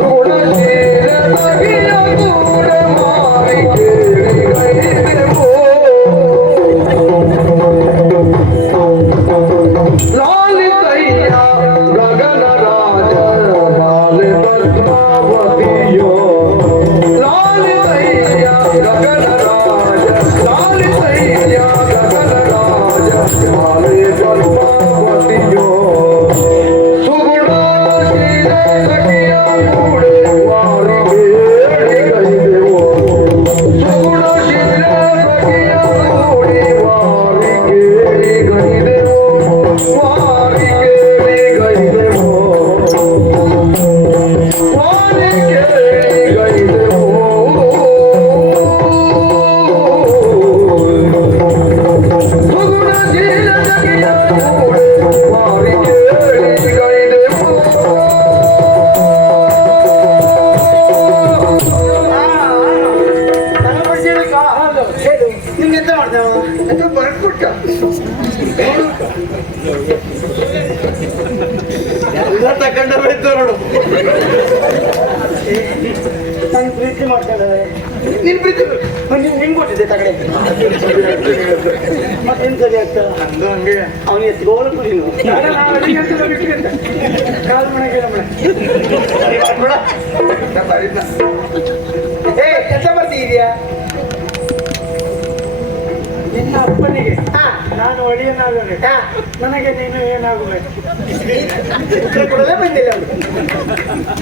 सुगुण चीर लगिया कूड़ी मारी केड़ी गई देवो लालितैया गगन राज बाले पद्मावतियो लालितैया गगन राज लालितैया गगन राज बाले पद्मावतियो सुगुण चीर लगिया कूड़ी मारी केड़ी गई देवो सुगुण चीर लगिया कूड़ी मारी केड़ी गई देवो वारी केड़ी गई देवो वारी केड़ी गई देवो सुगुण चीर लगिया कूड़ी मारी केड़ी गई देवो ಹೇಳು ನಿಮ್ಗೆ ಎಂತ ಮಾಡ್ತಾವ ಅದು ಬರ್ಕೊಟ್ಟ ಎಲ್ಲ ತಕೊಂಡ ಬೈತು ನೋಡು ನಾನು ಪ್ರೀತಿ ಮಾಡ್ತಾಳೆ ನಿನ್ ಪ್ರೀತಿ ನಿಮ್ಗೆ ಕೊಟ್ಟಿದ್ದೆ ತಗಡೆ ಮತ್ತೇನು ಸರಿ ಆಗ್ತದ ನಂದು ಹಂಗೆ ಅವನು ಎತ್ಕೋಳು ಕುಡಿ ನೀವು ಕಾಲು ಮನೆಗೆ ಏ ಎಂತ ಬರ್ತಿದ್ಯಾ ನಿನ್ನ ಅಪ್ಪನಿಗೆ ಹಾ ನಾನು ಒಡೆಯನಾಗಬೇಕು ಹಾ ನನಗೆ ನೀನು ಏನಾಗಬೇಕು ಉತ್ತರ ಕೊಡಲೇ ಬಂದಿಲ್ಲ ಅವನು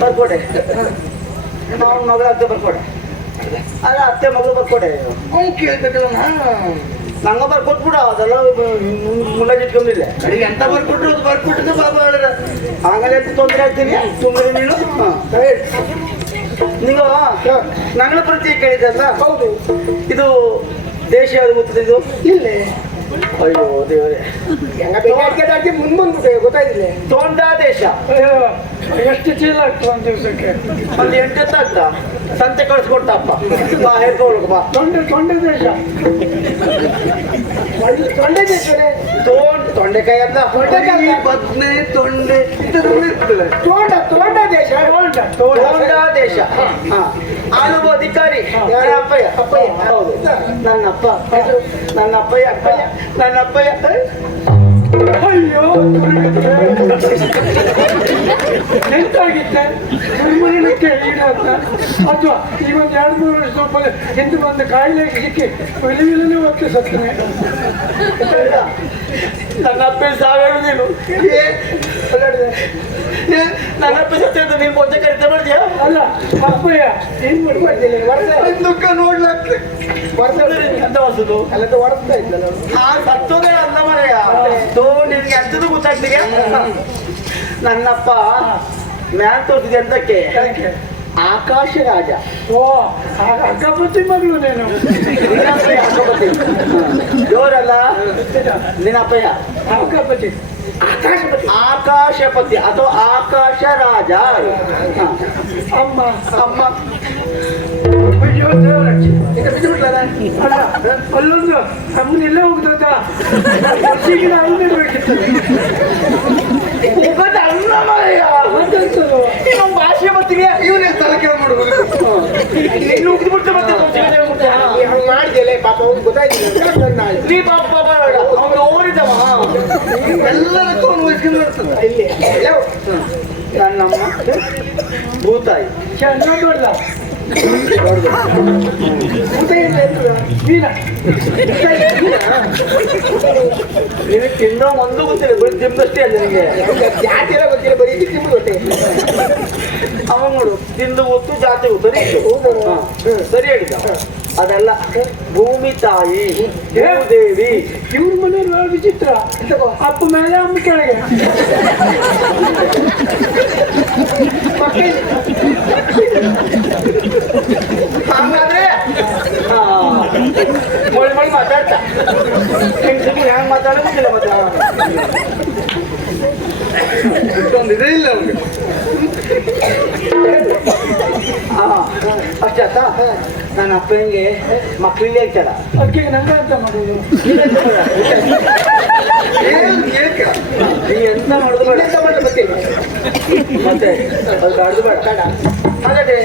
ಬರ್ಕೊಡೆ ಅವನ ಮಗಳಾಗ್ತದೆ ಬರ್ಕೊಡೆ ಅಲ್ಲ ಅತ್ತೆ ಮಗಳು ಬರ್ಕೊಡೆ ಅವ್ನು ಕೇಳ್ಬೇಕಲ್ಲ ನಂಗ ಬರ್ಕೊಟ್ಬಿಡ ಅದೆಲ್ಲ ಮುನ್ನಾಗಿಟ್ಕೊಂಡಿಲ್ಲ ಅಡಿಗೆ ಎಂತ ಬರ್ಕೊಟ್ರು ಅದು ಬರ್ಕೊಟ್ಟಿದ್ದು ಬಾಬಾ ಹೇಳಿರ ಆಮೇಲೆ ತೊಂದರೆ ಆಗ್ತೀನಿ ಸುಮ್ಮನೆ ನೀನು ನೀವು ನಂಗಳ ಪ್ರತಿ ಕೇಳಿದ್ದಲ್ಲ ಹೌದು ಇದು ದೇಶ ಯಾವ್ದು ಗೊತ್ತಿದೆ ಇದು ಇಲ್ಲೇ ಅಯ್ಯೋ ದೇವರೇ ಹೆಂಗ ಮುಂದೆ ಗೊತ್ತಾಗಿಲ್ಲ ತೋಂಡಾ ದೇಶ ಅಯ್ಯೋ, ಎಷ್ಟು ಚೀಲ ಆಗ್ತದೆ ಒಂದು ದಿವಸಕ್ಕೆ ಒಂದು 8 ಎತ್ತ ಆಗ್ತಾ ಸಂತೆ ಕಳಿಸ್ಕೊಡ್ತಪ್ಪ ಬಾ ಹೇಳ್ಕೊಳ್ಬೇಕು ಬಾ ತೊಂಡೆ ದೇಶ ತೊಂಡೆ ದೇಶ ತೊಂಡೆಕಾಯಿ ಅಂತ ತೊಂಡೆಕಾಯಿ ಬದ್ನೆ ತೊಂಡೆ ಇದೆಲ್ಲ ಇರ್ತದೆ ತೋಂಡ ದೇಶ ತೋಂಡ ದೇಶ ಆಳು ಅಧಿಕಾರಿ ಯಾರ ಅಪ್ಪಯ್ಯ ಅಪ್ಪಯ್ಯ ಹೌದು ನನ್ನಪ್ಪ ನನ್ನಪ್ಪಯ್ಯ ಅಪ್ಪಯ್ಯ ನನ್ನಪ್ಪಯ್ಯ ಅಯ್ಯೋ ಎಂತಾಗಿತ್ತೆ ನಿರ್ಮೂಲನಕ್ಕೆ ಈಡಾದ ಅಥವಾ ಈಗ ಒಂದು 2-3 ವರ್ಷ ಹಿಂದೆ ಬಂದ ಕಾಯಿಲೆಗೆ ಸಿಕ್ಕಿ ವಿಲವಿಲನೆ ಹೊತ್ತು ಸತ್ತನೆ ನನ್ನ ಅಪ್ಪ ಸಾವಿರ ನೀನು ನನ್ನ ಅಪ್ಪ ಸತ್ತ ನೀನು ಮೊದಲ ಕರಿತಾ ಮಾಡ್ತೀಯಾ ಅಲ್ಲ ಅಪ್ಪಯ್ಯ ಏನ್ ಮಾಡ್ತೀನಿ ದುಃಖ ನೋಡ್ಲಾಗ್ತದೆ ವರ್ಷ ಅಂತ ವರ್ಷದ್ದು ಅಲ್ಲ ಹೊಡೆಸ್ತಾ ಇದ್ದಲ್ಲ ಆ ಸತ್ತೋದೇ ಅಲ್ಲ ಮರೆಯ ನಿನ್ಗೆ ಎಂತದ್ದು ಗೊತ್ತಾಗ್ತಿಗೆ ನನ್ನಪ್ಪ ಮ್ಯಾನ್ ತೋರಿಸಿದೆ ಅಂತಕ್ಕೆ ಆಕಾಶ ರಾಜ ಓ ಅಕ್ಕಪತಿ ಮಗಳು ನೀನು ನಿನ್ನ ಅಪ್ಪಯ್ಯ ಆಕಾಪತಿ ಆಕಾಶಪತಿ ಆಕಾಶಪತಿ ಅಥವಾ ಆಕಾಶ ರಾಜ. ಅಮ್ಮ ಅಮ್ಮ ಅಯ್ಯೋ ದೇವರಕ್ಷೆ. ಈಗ ಬಿದ್ದು ಬಿಟ್ಲಲ್ಲ? ಅಲ್ಲ ಅಲ್ಲೊಂದು ಅಮ್ಮನೆಲ್ಲ ಹೋಗ್ತದ ವರ್ಷಿಗೆ ಅಲ್ಲಿರ್ಬೇಕಿತ್ತು. ಇವತ್ತು ಅನ್ನಮಯ್ಯ ಅದಂತದು ನಮ್ಮ ಭಾಷೆ ಬರ್ತೀವಿ. ಇವನೇ ತಲೆ ಕೆಳ ಮಾಡುವುದು. ಇನ್ನು ಉಗ್ದು ಬಿಟ್ಟು ಮತ್ತೆ ನೀ ಹಂಗ್ ಮಾಡಿದ್ಯಲ್ಲ ಪಾಪ ಅವ್ನು ಗೊತ್ತಾಯ್ತಿಲ್ಲ. ನೀ ಪಾಪ ಬೇಡ ಅವ್ನು ಓಡಿದವ. ಎಲ್ಲದಕ್ಕೂ ಅನ್ವಯಿಸ್ಕೊಂಡು ಬರ್ತದೆ. ಇಲ್ಲಿ ಎಲ್ಲವೂ. ನನ್ನಮ್ಮ ಭೂತಾಯಿ ಚೆನ್ನಾಗಲ್ಲ ಊಟ ಏನ್ ಹೇಳ್ತದ? ನೀನ ನಿನಗೆ ತಿಂದ ಒಂದು ಗೊತ್ತಿಲ್ಲ, ಬರೀ ತಿಂದಷ್ಟೇ ಅಲ್ಲ ನಿನಗೆ. ಜಾತಿ ಎಲ್ಲ ಗೊತ್ತಿಲ್ಲ, ಬರೀ ಇದು ತಿಂದು ಗೊತ್ತೇ. ಅವ ನೋಡು ತಿಂದು ಹೊತ್ತು ಜಾತಿ ಸರಿ ಇತ್ತು. ಹಾ, ಸರಿ ಹೇಳಿದ. ಅದಲ್ಲ ಭೂಮಿ ತಾಯಿ ಭೂದೇವಿ. ಇವ್ರ ಮನೆಯಲ್ಲಿ ಭಾಳ ವಿಚಿತ್ರ. ಅಪ್ಪ ಮೇಲೆ ಅಮ್ಮ ಕೆಳಗೆ. ಹಂಗಾದ್ರೆ ಮೊಳ್ ಮೊಳ್ ಮಾತಾಡ್ತಾ ಹೆಂಗ್ ಮಾತಾಡೋ ಗೊತ್ತಿಲ್ಲ ಮತ್ತೆ. ಇಷ್ಟೊಂದು ಇದೇ ಇಲ್ಲ ಅವ್ನಿಗೆ. ಅಷ್ಟೇ ಆತ. ನನ್ನ ಅಪ್ಪನಿಗೆ ಮಕ್ಕಳಿಗೆ ಹೇಳ್ತಾರ. ಅದಕ್ಕೆ ನಂಗೆ ಅಂತ ಮಾಡೋದು. ಏಕ ನೀ ಎಂತ ಮಾಡುದು ಬೇಡ ಮತ್ತೆ ಅದು ಕಾಡುದು ಬೇಡ. ಹಾಗಾದ್ರೆ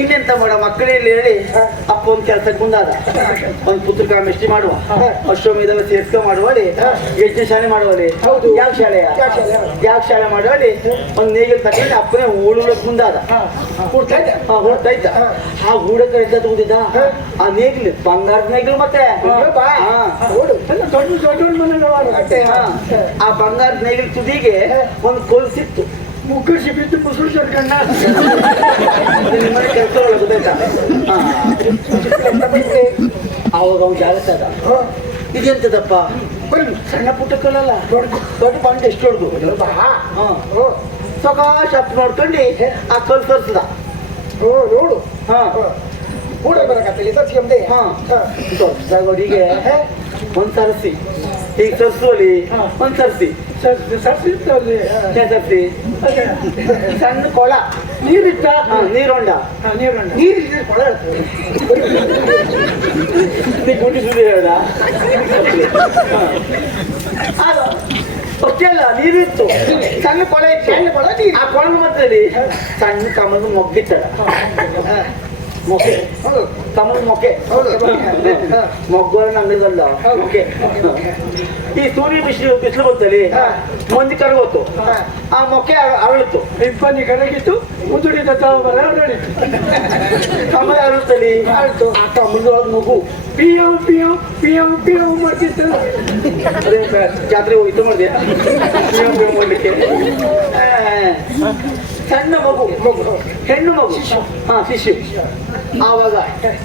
ಇನ್ನೆಂತ ಮಾಡ ಮಕ್ಕಳಲ್ಲಿ ಹೇಳಿ ಅಪ್ಪ ಒಂದ್ ಕೆಲ್ಸಕ್ಕೆ ಮುಂದಾದ. ಒಂದ್ ಪುತ್ರಕ ಮೆಷ್ಟಿ ಮಾಡುವ, ಅಶ್ವಮೇಧವ ಸೇರ್ಸ್ಕ ಮಾಡುವಲ್ಲಿ, ಯಜ್ಞ ಶಾಲೆ ಮಾಡುವಲ್ಲಿ. ಹೌದು. ಯಾವ ಶಾಲೆಯ ಯಾವ ಶಾಲೆ ಮಾಡುವಲ್ಲಿ ಒಂದ್ ನೇಗಿಲ್ ತಗೊಂಡು ಅಪ್ಪನೇ ಓಡಕ್ ಮುಂದಾದ. ಕೊಡ್ತಾ ಇದ್ದ. ಹೊಡ್ತಾ ಇದ್ದ. ಆ ಗೂಡಕ್ಕೆ ಇದ್ದ ತಗೊಂಡಿದ್ದ ಆ ನೇಗಿಲು ಬಂಗಾರದ ನೇಗಿಲು ಮತ್ತೆ. ಬಾ. ಹಾ. ನೋಡು. ಎಲ್ಲ ದೊಡ್ಡ ದೊಡ್ಡ ಮನೆಗಳು ಅಷ್ಟೇ, ಹಾ. ಆ ಬಂಗಾರದ ನೇಗಿಲು ತುದಿಗೆ ಒಂದು ಕೊಲ್ಸಿತ್ತು. ಮುಕ್ಕರ್ಸಿ ಬಿದ್ದು ಮುಸುಳು ಚರ್ಕಣ್ಣ. ನಿಮ್ಮನೆ ಕೆಲಸ ಗೊತ್ತಾಯ್ತಾ? ಅವಾಗ ಅವ್ನು ಜಾಗ್ರತೆ ಅದ. ಇದೆಂತದಪ್ಪ ಸಣ್ಣ ಪುಟ್ಟಕ್ಕಲ್ಲ, ದೊಡ್ಡ ದೊಡ್ಡ ಬಂಡೆ ಎಷ್ಟು ದೊಡ್ಡದು. ಬಾ. ಸಕಾಶ ಅಪ್ ನೋಡ್ಕೊಂಡು ಆ ಕಲ್ ತರ್ಸದ. ನೋಡು. ಹಾ ಕೂಡ ಬರಕತ್ತಲ್ಲಿ ತರ್ಸ್ಕೊಂಡೆ. ಹಾ ತರ್ಸದಾಗೋರಿಗೆ ಒಂದ್ ತರಿಸಿ, ಈಗ ತರ್ಸುವಲ್ಲಿ ಒಂದ್ ತರಿಸಿ ಸರ್ಸಿತ್ತಲ್ಲಿ ತರಿಸಿ ಸಣ್ಣ ಕೊಳ ನೀರಿತ್ತ. ನೀರೊಂಡ ನೀರಣ್ಣ ನೀರು ಕೊಳ ಇರ್ತದೆ. ನೀ ಗುಂಡಿ ಸುದ್ದಿ ಹೇಳ್ದ. ಅಷ್ಟೇ ಅಲ್ಲ, ನೀರಿತ್ತು, ಸಣ್ಣ ಕೊಳ ಇತ್ತು. ಸಣ್ಣ ಕೊಳ ನೀರು. ಆ ಕೊಳದ ಮಧ್ಯದಲ್ಲಿ ಸಣ್ಣ ಕಮಲದ ಮೊಗ್ಗಿತ್ತದ. ಮೊಕ್ಕೆ ಕಮಲ ಮೊಕ್ಕೆ ಮೊಗ್ಗುವ ಅಂಗಡಿಗಲ್ಲ ಮೊಕ್ಕೆ. ಈ ಸೂರ್ಯ ಬಿಸಿಲು ಬಂತಲ್ಲಿ ಮಂದಿ ಕರಗೋತು, ಆ ಮೊಕ್ಕೆ ಅರಳಿತು. ಇಬ್ಬನಿ ಕರಗಿತ್ತು, ಉದುಡಿದ ತಾವರ ನಡೀತು. ಕಮಲ ಅರಳುತ್ತಲ್ಲಿ ಅರಳಿತು. ಆ ಕಮಲದೊಳಗೆ ಮಗು ಪಿಯವ್ ಪಿಯವ್ ಪಿಯವ್ ಪಿಯವ್ ಮಾಡ್ತಿತ್ತು. ಅದೇ ಜಾತ್ರೆ ಹೋಗಿತ್ತು ಮಾಡಿದೆ ಮಾಡ್ಲಿಕ್ಕೆ. ಸಣ್ಣ ಮಗು, ಹೆಣ್ಣು ಮಗು, ಹಾ ಶಿಶು. ಆವಾಗ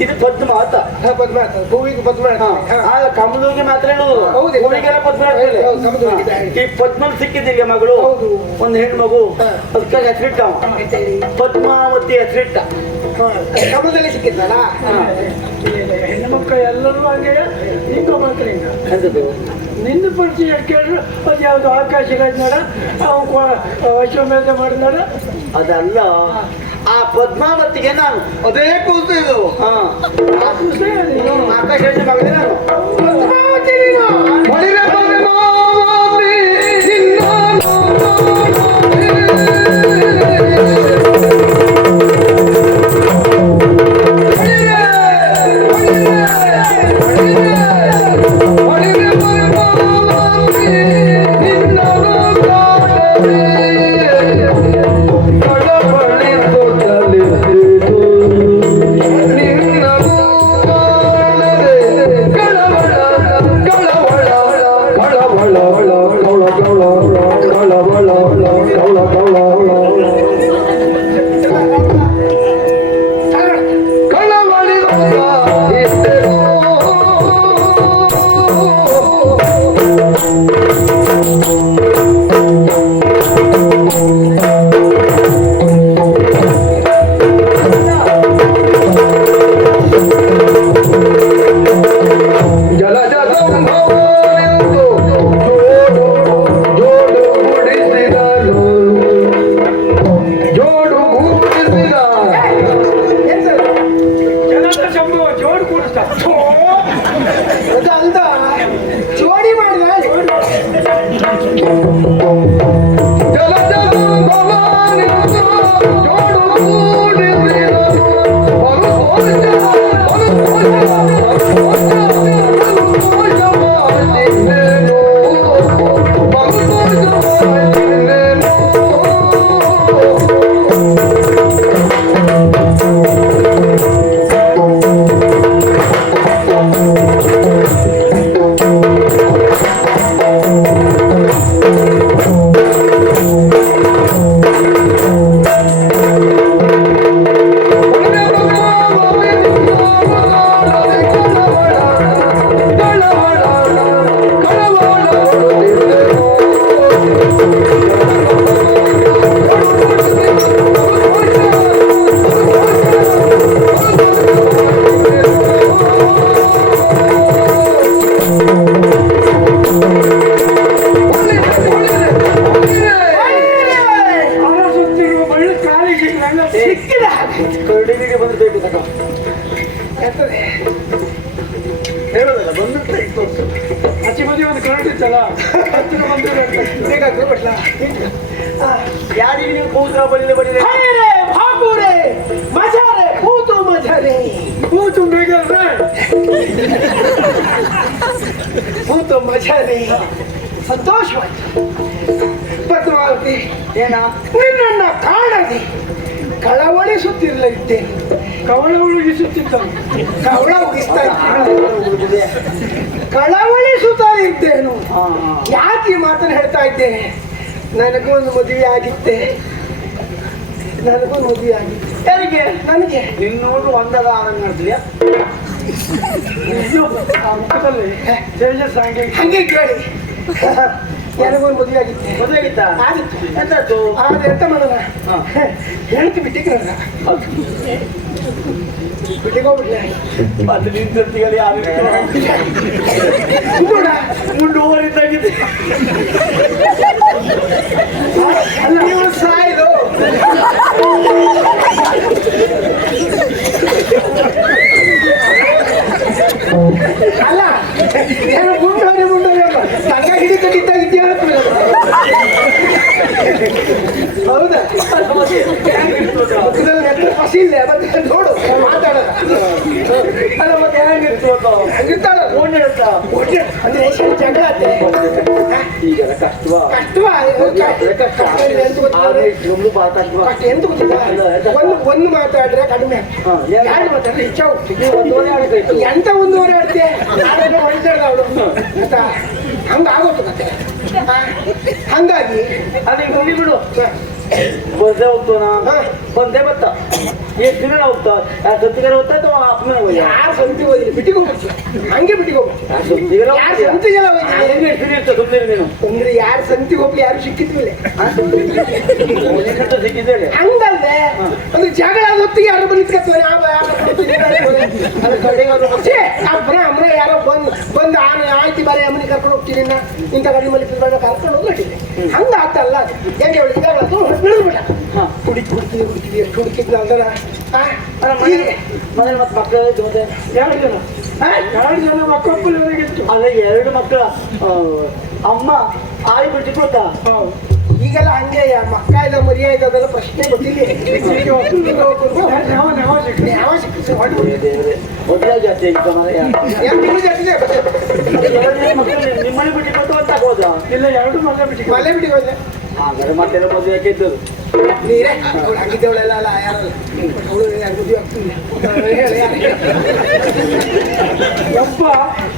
ಇದು ಪದ್ಮ ಆತ. ಪದ್ಮ ಆಗ್ತದೆ. ಹೂವಿಗೆ ಪದ್ಮ ಆಗ್ತದೆ. ಆಗ ಕಮಲೂರಿಗೆ ಮಾತ್ರ ಹೇಳುದು, ಹೌದು. ಹೂವಿಗೆಲ್ಲ ಪದ್ಮ ಆಗ್ತದೆ. ಹೌದು, ಕಮಲೂರಿಗೆ. ಈ ಪದ್ಮ ಸಿಕ್ಕಿದ್ದಿಲ್ಲ ಮಗಳು, ಹೌದು. ಒಂದು ಹೆಣ್ಣು ಮಗು. ಅದಕ್ಕಾಗಿ ಹೆಸರಿಟ್ಟ ಪದ್ಮಾವತಿ ಹೆಸರಿಟ್ಟ. ಕಮಲದಲ್ಲಿ ಸಿಕ್ಕಿದ್ನಲ್ಲ. ಹೆಣ್ಣು ಮಕ್ಕಳು ಎಲ್ಲರೂ ಹಂಗೆ ಹಿಂಗ ಮಾತ್ರ ಹಿಂಗ. ಎಂತದ್ದು ನಿನ್ನ ಪರಿಚಯ ಕೇಳಿದ್ರು ಅದು ಯಾವುದು ಆಕಾಶ ರಾಜ್ನಾಡ ಅಶ್ವಮೇಧ ಮಾಡಿದಾಡ. ಅದಲ್ಲ, ಆ ಪದ್ಮಾವತಿಗೆ ನಾನು ಅದೇ ಕೂತು ಇದು. ಹಾ ಆಕಾಶ ಮಗಳೇ ನಾನು. ಪದ್ಮಾವತಿ ನೀನು. ಬಳಿರೆ ಪದ್ಮಾವತಿ ನಿನ್ನ ಜಲಜ ಸಂಭವ ಅದು ಅಲ್ದ ಜೋಡಿ ಮಾಡಿದ ಜಲ ಜಲ ಭವಾನಿ ಜೋಡು ಕೂಡಿಸಿದನು ಸುತ್ತಿರುವ ಬಳ್ಳಿ ಕಾಲಿಗೆ ನನ್ನ ಸಿಕ್ಕಿದ ಹಾಗೆ ಕರಡಿಗೆ ಬಂದ್ಬೇಕು ತಕ ಎತ್ತದೆ ಹೇಳೋದಲ್ಲ ಬಂದುತ್ತೆ ಇತ್ತು ಆಚೆ ಬದಿ ಒಂದು ಕರಡಿತ್ತಲ್ಲ ಹತ್ತಿರ ಬಂದಿರೋ ಬೇಕಾಗ್ತದೆ ಬಟ್ಲ ಯಾರಿಗೆ ನೀವು ಕೂತ್ರ ಬಳಿಲೆ ಬಳಿಲೆ ಹೈರೆ ಭಾಗೂರೆ ಮಜಾರೆ ಕೂತು ಮಜಾರೆ ಕೂತು ಬೇಕಾದ್ರೆ ಕೂತು ಮಜಾರೆ ಸಂತೋಷವಾಯ್ತು ಪದ್ಮಾವತಿ ಏನ ನಿನ್ನನ್ನ ಕಾಣದೆ ಕಳವಳಿಸುತ್ತಿರಲಿದ್ದೆ ಕವಳ ಉಳುಗಿಸುತ್ತಿದ್ದನು ಕವಳ ಉಗಿಸ್ತಾ ಇದ್ದೆ ಕಳವಳಿಸುತ್ತಾ ಇದ್ದೇನು ಯಾಕೆ ಈ ಮಾತನ್ನು ಹೇಳ್ತಾ ಇದ್ದೇನೆ ನನಗೂ ಒಂದು ಮದುವೆ ಆಗಿತ್ತೆ ಯಾರಿಗೆ ನನಗೆ ನಿನ್ನೋಡು ಒಂದದ ಆನಂದ ಮಾಡ್ತೀಯ ಮುಖದಲ್ಲಿ ತೇಜಸ್ ಹಂಗೆ ಹಂಗೆ ಕೇಳಿ ನನಗೊಂದು ಮದುವೆ ಆಗಿತ್ತೆ ಮದುವೆ ಆಗಿತ್ತಾ ಆಗಿತ್ತು ಎಂತಾಯ್ತು ಆದ್ರೆ ಎಂತ ಮಾಡೋಣ ಹೇಳ್ತಿ ಬಿಟ್ಟಿಗೆ ಬಿಟ್ಟಿಗೆ ಹೋಗ್ಬಿಡ್ಲೆ ಅದು ನಿಂತಿರ್ತೀಯಲ್ಲ ಯಾರು ನೋಡ ಮುಂದುವರಿದ್ದಾಗಿದೆ ಅಲ್ಲ ನೀವು ಸಾಯ್ದು ಅಲ್ಲ ಏನು ಮುಂಡೋರಿ ತಕ್ಕ ಹಿಡಿತಾಗಿದ್ದೀಯ ಹೌದಾ ಫಸಿ ಇಲ್ಲ ಮತ್ತೆ ನೋಡು ಮಾತಾಡೋಣ ಅಲ್ಲ ಮತ್ತೆ ಹೆಂಗಿರ್ತು ಹಂಗಿರ್ತಾಳ ಫೋನ್ ಹೇಳ್ತಾ ಅಂದ್ರೆ ಎಷ್ಟು ಜಗಳ ಆದ್ರೆ ಈಗೆಲ್ಲ ಕಷ್ಟವಾ ಕಷ್ಟವಾ ಒಂದು ಮಾತಾಡುವ ಕಷ್ಟ ಎಂತ ಗೊತ್ತಿಲ್ಲ ಒಂದು ಮಾತಾಡ್ರೆ ಕಡಿಮೆ ಎರಡು ಮಾತಾಡ್ರೆ ಹೆಚ್ಚ ಹೋಗ್ತೀವಿ ಒಂದೂವರೆ ಆಗಬೇಕು ಎಂತ ಒಂದೂವರೆ ಆಡ್ತೆ ಆದ್ರೆ ಹೊಳಿತಾಳ ಅವಳು ಆಯ್ತಾ ಹಂಗ ಆಗೋತು ಕತೆ ಹಂಗಾಗಿ ಅದಕ್ಕೆ ಮುಗಿ ಬಿಡು ಬಂದೇ ಹೋಗ್ತಾನ ಬಂದೇ ಬತ್ತ ಎಷ್ಟು ದಿನ ಹೋಗ್ತಾ ಸತ್ತಿಗಾರ ಹೋಗ್ತಾ ಅಥವಾ ಅಪ್ಪನ ಯಾರು ಸಂತಿ ಹೋಗಿಲ್ಲ ಬಿಟ್ಟಿಗೆ ಹೋಗ್ಬೇಕು ಹಂಗೆ ಬಿಟ್ಟಿಗೆ ಹೋಗ್ಬೇಕು ಯಾರು ಸಂತಿಗೆಲ್ಲ ಹೋಗಿಲ್ಲ ಸುಮ್ಮನೆ ನೀನು ಅಂದ್ರೆ ಯಾರು ಸಂತಿ ಹೋಗ್ಲಿ ಯಾರು ಸಿಕ್ಕಿದ್ವಿಲ್ಲ ಸಿಕ್ಕಿದ್ದೇನೆ ಹಂಗಲ್ದೆ ಅಂದ್ರೆ ಜಗಳ ಹೊತ್ತಿಗೆ ಯಾರು ಬಲಿಸ್ಕೊಳ್ತಾರೆ ಅಮ್ಮನ ಯಾರೋ ಬಂದು ಆಯ್ತು ಬರೀ ಅಮ್ಮನಿ ಕರ್ಕೊಂಡು ಹೋಗ್ತೀನಿ ಇಂಥ ಗಡಿ ಮಲಿ ಕರ್ಕೊಂಡು ಹೋಗ್ಬಿಟ್ಟಿದೆ ಹಂಗ ಆತಲ್ಲ ಹೆಂಗೆ ಅವಳಿಗೆ ಬಿಡುದ್ಬಿಟ್ಟ ಹುಡುಕಿ ಎಷ್ಟು ಹುಡುಕಿದ್ನ ಅಂದ್ರೆ ಮನೇಲಿ ಮತ್ತೆ ಮಕ್ಕಳು ಮತ್ತೆ 2 ಜನ ಮಕ್ಕಳೊಬ್ಬರಿಗಿತ್ತು ಅಲ್ಲ 2 ಮಕ್ಕಳ ಅಮ್ಮ ಆಯಿ ಬಿಟ್ಟು ಕೊಡ್ತಾ ಈಗೆಲ್ಲ ಹಂಗೆ ಮಕ್ಕ ಇಲ್ಲ ಮರಿಯ ಇದೆ ಅದೆಲ್ಲ ಪ್ರಶ್ನೆ ಗೊತ್ತಿಲ್ಲ ಯಾವ ಸಿಕ್ಕ ಮೊದಲ ಜಾತಿ ನಿಮ್ಮನೆ ಬಿಟ್ಟು ಕೊಟ್ಟು ಅಂತ ಹೋದ ಇಲ್ಲ 2 ಮನೆ ಬಿಟ್ಟು ಮಲೆ ಬಿಟ್ಟಿಗೆ ಹೋದ್ರೆ ಹಾಗಾದ್ರೆ ಮತ್ತೆ ಮದುವೆ ಹಾಕಿದ್ದು ನೀರೇ ಅವಳು ಹಂಗಿದ್ದವಳೆಲ್ಲ ಅಲ್ಲ ಯಾರಲ್ಲ ಅವಳು ಮದುವೆ ಆಗ್ತಿಲ್ಲ ಯಪ್ಪ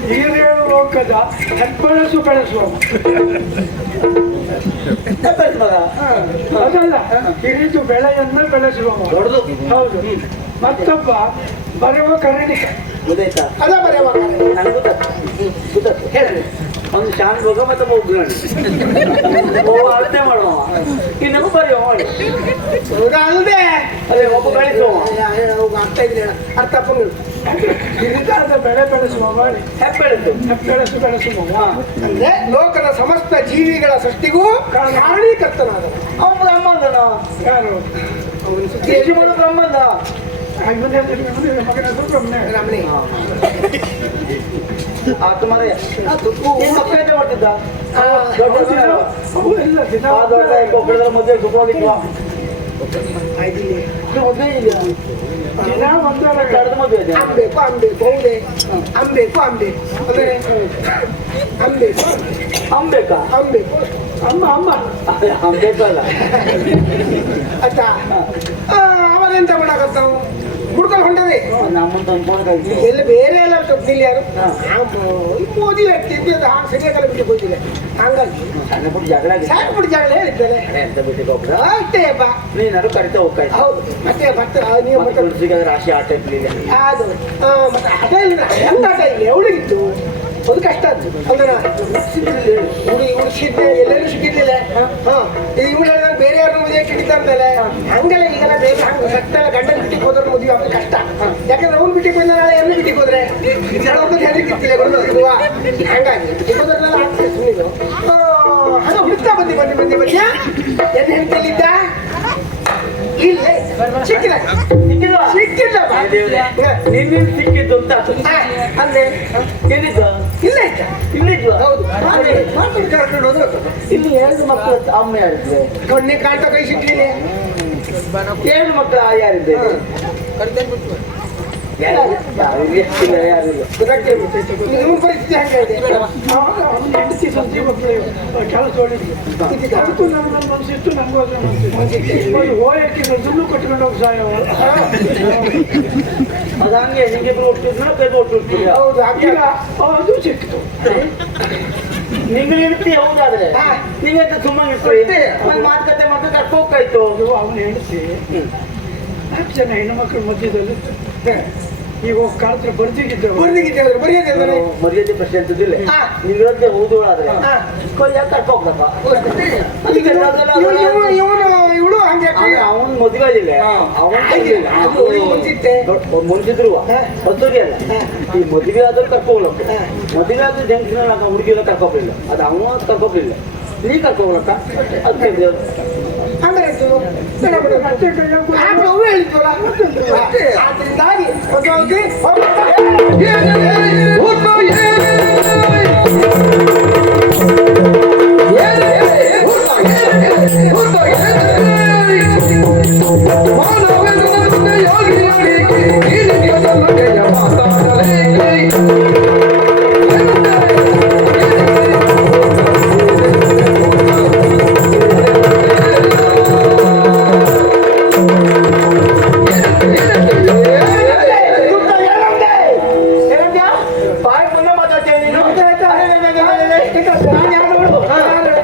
ಹಿರಿಯರು ಲೋಕದ ಬೆಳೆಸುವ ಮಗ ಅದಲ್ಲ ಹಿರಿದು ಬೆಳೆಯನ್ನ ಬೆಳೆಸುವ ದೊಡ್ಡದು ಹೌದು ಮತ್ತೊಬ್ಬ ಬರುವ ಕರಡಿ ಗೊತ್ತಾಯ್ತಾ ಅದ ಬರೆಯುವಾಗ ನನಗೆ ಗೊತ್ತಾಯ್ತು ಹೇಳಿ ಒಂದು ಶಾನ್ ಹೋಗ ಮತ್ತೆ ಹೋಗ್ಲಾಡಿ ಅಳತೆ ಮಾಡುವ ಇನ್ನೊಬ್ಬ ಬರೆಯುವ ಮಾಡಿ ಹೌದಾ ಅಲ್ಲದೆ ಅದೇ ಒಬ್ಬ ಬೆಳೆಸುವ ಅರ್ಥ ಇದ್ರೆ ಅರ್ಥ ಅಪ್ಪಂಗಳು ಹಿರಿದಾದ ಬೆಳೆ ಬೆಳೆಸುವ ಮಾಡಿ ಹೆಬ್ಬೆಳೆದು ಬೆಳೆಸುವ ಅಂದ್ರೆ ಲೋಕದ ಸಮಸ್ತ ಜೀವಿಗಳ ಸೃಷ್ಟಿಗೂ ಕಾರಣೀಕರ್ತನಾದ ಅವನು ಬ್ರಹ್ಮಾಂಡನ ಯಾರು ಅವನ ಸೃಷ್ಟಿ ಮಾಡೋ ಬ್ರಹ್ಮಾಂಡ ಮಗನ ಸುಬ್ರಹ್ಮಣ್ಯ ರಮಣಿ ಆತು ಮರ ನಿನ್ ಮಕ್ಕಳ ಎಂತ ಮಾಡ್ತಿದ್ದ ಅವು ಎಲ್ಲ ದಿನ ಒಬ್ಬಳ ಮದುವೆ ಸುಖವಾಗಿದ್ವಾ ಮದುವೆ ಇಲ್ಲ ದಿನ ಒಂದೊಳಗೆ ಕಳೆದ ಮದುವೆ ಇದೆ ಅಮ್ಬೇಕು ಅಮ್ಬೇಕು ಹೌದೇ ಅಮ್ಬೇಕು ಅಮ್ಬೇಕು ಅಂದ್ರೆ ಅಮ್ಬೇಕು ಅಂಬೇಕಾ ಅಮ್ಬೇಕು ಅಮ್ಮ ಅಮ್ಮ ಅಂಬೇಕಲ್ಲ ಆಯ್ತಾ ಅವಾಗೆಂತ ಮಾಡಾಕತ್ತಾವು ಹುಡ್ಕೊಂಡು ಹೊಂಟದೆ ನಮ್ಮಂತ ಅನ್ಕೊಂಡು ಕಳ್ಸಿ ಎಲ್ಲ ಬೇರೆ ಎಲ್ಲ ತಪ್ಪಿಲ್ಲ ಯಾರು ಹಾ. ಮೋದಿ ವ್ಯಕ್ತಿ ಇದ್ದು ಹಾಂ ಸರಿಯಾಗಲ್ಲ ಬಿಟ್ಟು ಹೋಗಿಲ್ಲ ಹಂಗಾಗಿ ಸಣ್ಣ ಪುಟ್ಟ ಜಗಳ ಆಗಿದೆ. ಸಾಕು ಬಿಟ್ಟು ಜಾಗ ಹೇಳಿದ್ದಾರೆ ಎಂತ ಬಿಟ್ಟಿಗೆ ಹೋಗ್ರ ಅಷ್ಟೇಪ್ಪ ನೀನಾರು ಕರಿತಾ ಹೋಗ್ತಾ ಇದ್ದ ಹೌದು ಮತ್ತೆ ಮತ್ತೆ ನೀವು ಮತ್ತೆ ತುಳಸಿಗೆ ರಾಶಿ ಆಟ ಇರ್ಲಿಲ್ಲ ಅದು ಮತ್ತೆ ಆಟ ಇಲ್ಲ ಎಂತ ಆಟ ಇಲ್ಲ ಅವಳಿಗಿತ್ತು ಒಂದು ಕಷ್ಟ ಅದು ಅಂದ್ರೆ ಸಿದ್ದೆ ಎಲ್ಲೆಲ್ಲೂ ಸಿಕ್ಕಿದ್ದಿಲ್ಲ ಇವಳು ಹೇಳಿದಾಗ ಬೇರೆ ಯಾರು ಮದುವೆ ಕಿಡಿತಾರಲ್ಲ ಹಂಗೆಲ್ಲ ಈಗೆಲ್ಲ ಬೇರೆ ಹಂಗೆ ಕಷ್ಟ ಗಂಡನ ಬಿಟ್ಟಿಗೆ ಹೋದ್ರೆ ಮದುವೆ ಆಗೋದು ಕಷ್ಟ ಯಾಕಂದ್ರೆ ಅವ್ನು ಬಿಟ್ಟಿಗೆ ಬಂದ ನಾಳೆ ಎಲ್ಲ ಬಿಟ್ಟಿಗೆ ಹೋದ್ರೆ ಒಬ್ಬರು ಹೆರಿಗೆ ಸಿಕ್ತಿಲ್ಲ ಗೊತ್ತಿಲ್ವಾ ಹಂಗಾಗಿ ಬಿಟ್ಟಿಗೆ ಹೋದ್ರೆಲ್ಲ ಆಗ್ತದೆ ಸುಮ್ಮನೆ ಹಾಗೆ ಹುಡುಕ್ತಾ ಬಂದಿ ಎಲ್ಲಿ ಹೆಂಡತಿಯಲ್ಲಿದ್ದ ಇಲ್ಲ ಸಿಕ್ಕಿಲ್ಲ ಸಿಕ್ಕಿಲ್ಲ ನಿನ್ನ ಸಿಕ್ಕಿದ್ದು ಅಂತ ಅಲ್ಲೇ ಏನಿದ್ದು ಇಲ್ಲ ಇದ್ದ ಇಲ್ಲಿದ್ವಾ ಹೌದು ಮಾತಾಡಿ ಕರ್ಕೊಂಡು ಹೋದ್ರು ಇಲ್ಲಿ 2 ಮಕ್ಕಳು ಅಮ್ಮ ಯಾರಿದ್ರೆ ಕಣ್ಣಿ ಕಾಣ್ತಾ ಕೈ ಸಿಕ್ಕಿಲ್ಲ 2 ಮಕ್ಕಳು ಯಾರಿದ್ದೆ ಯಾರಿಲ್ಲ ನಿಮ್ಮ ಪರಿಸ್ಥಿತಿ ಹಂಗೆ ಇದೆ ಆವಾಗ ಅವ್ನ ಹೆಂಡತಿ ಸಂಜೆ ಮಕ್ಕಳು ಕೆಲಸ ಹೊಡಿದ್ರು ಅದಕ್ಕೂ ನನ್ನ ಮನಸ್ಸಿತ್ತು ನಮಗೂ ಅದ್ರ ಮನಸ್ಸಿತ್ತು ಹೋಯಕ್ಕೆ ದುಡ್ಡು ಕಟ್ಕೊಂಡು ಹೋಗಿ ಸಾಯ ಅದು ಹಂಗೆ ನಿಂಗಿಬ್ರು ಒಟ್ಟಿದ್ರು ಕೈ ಒಟ್ಟಿರ್ತೀವಿ ಹೌದು ಈಗ ಅದು ಸಿಕ್ತು ನಿಂಗೆ ಇರ್ತಿ ಹೌದಾದ್ರೆ ನೀವೆಂತ ಸುಮ್ಮನೆ ಇರ್ತೀವಿ ಒಂದು ಮಾತುಕತೆ ಮತ್ತೆ ಕರ್ಕೊ ಹೋಗ್ತಾಯಿತ್ತು ಅವನ ಹೆಂಡತಿ 4 ಜನ ಹೆಣ್ಣುಮಕ್ಕಳು ಮಧ್ಯದಲ್ಲಿ ಈಗ ಹೋಗಿ ಕಾಲತ್ರ ಬರ್ದಿಗಿದ್ದೆವು ಬರ್ದಿಗಿದ್ದೇವೆ ಬರೆಯೋದೇವ್ರೆ ಮರ್ಯಾದೆ ಪ್ರಶ್ನೆ ಅಂತದಿಲ್ಲ ಹಾ. ನೀವಿರೋದೇ ಹೌದೋಳಾದ್ರೆ ಹಾ. ಕೊಯ್ಯ ಕರ್ಕೊ ಹೋಗ್ಬೇಕ ಇವಳು ಹಂಗೆ ಅವನ್ ಮದುವೆ ಆಗಿಲ್ಲ ಅವನ್ ಮುಂಚಿತ್ತೆ ಮುಂಚಿದ್ರು ಹಾ. ಹೊತ್ತೋಗಿ ಅಲ್ಲ ಈ ಮದುವೆ ಆದ್ರೂ ಕರ್ಕೋಗ್ಲಕ್ಕ ಹಾ. ಮದುವೆ ಆದ್ರೂ ಜಂಕ್ಷನ್ ಹುಡುಗಿ ಎಲ್ಲ ಕರ್ಕೋಬಿಲ್ಲ ಅದು ಅವನು ಕರ್ಕೋಬಿಲ್ಲ ನೀ ಕರ್ಕೋಗ್ಲಕ್ಕ ಅದಕ್ಕೆ ಹಂಗಾಯ್ತು ಅವಳು ಹೇಳಿದ್ವಲ್ಲ ಆದ್ರಿಂದಾಗಿ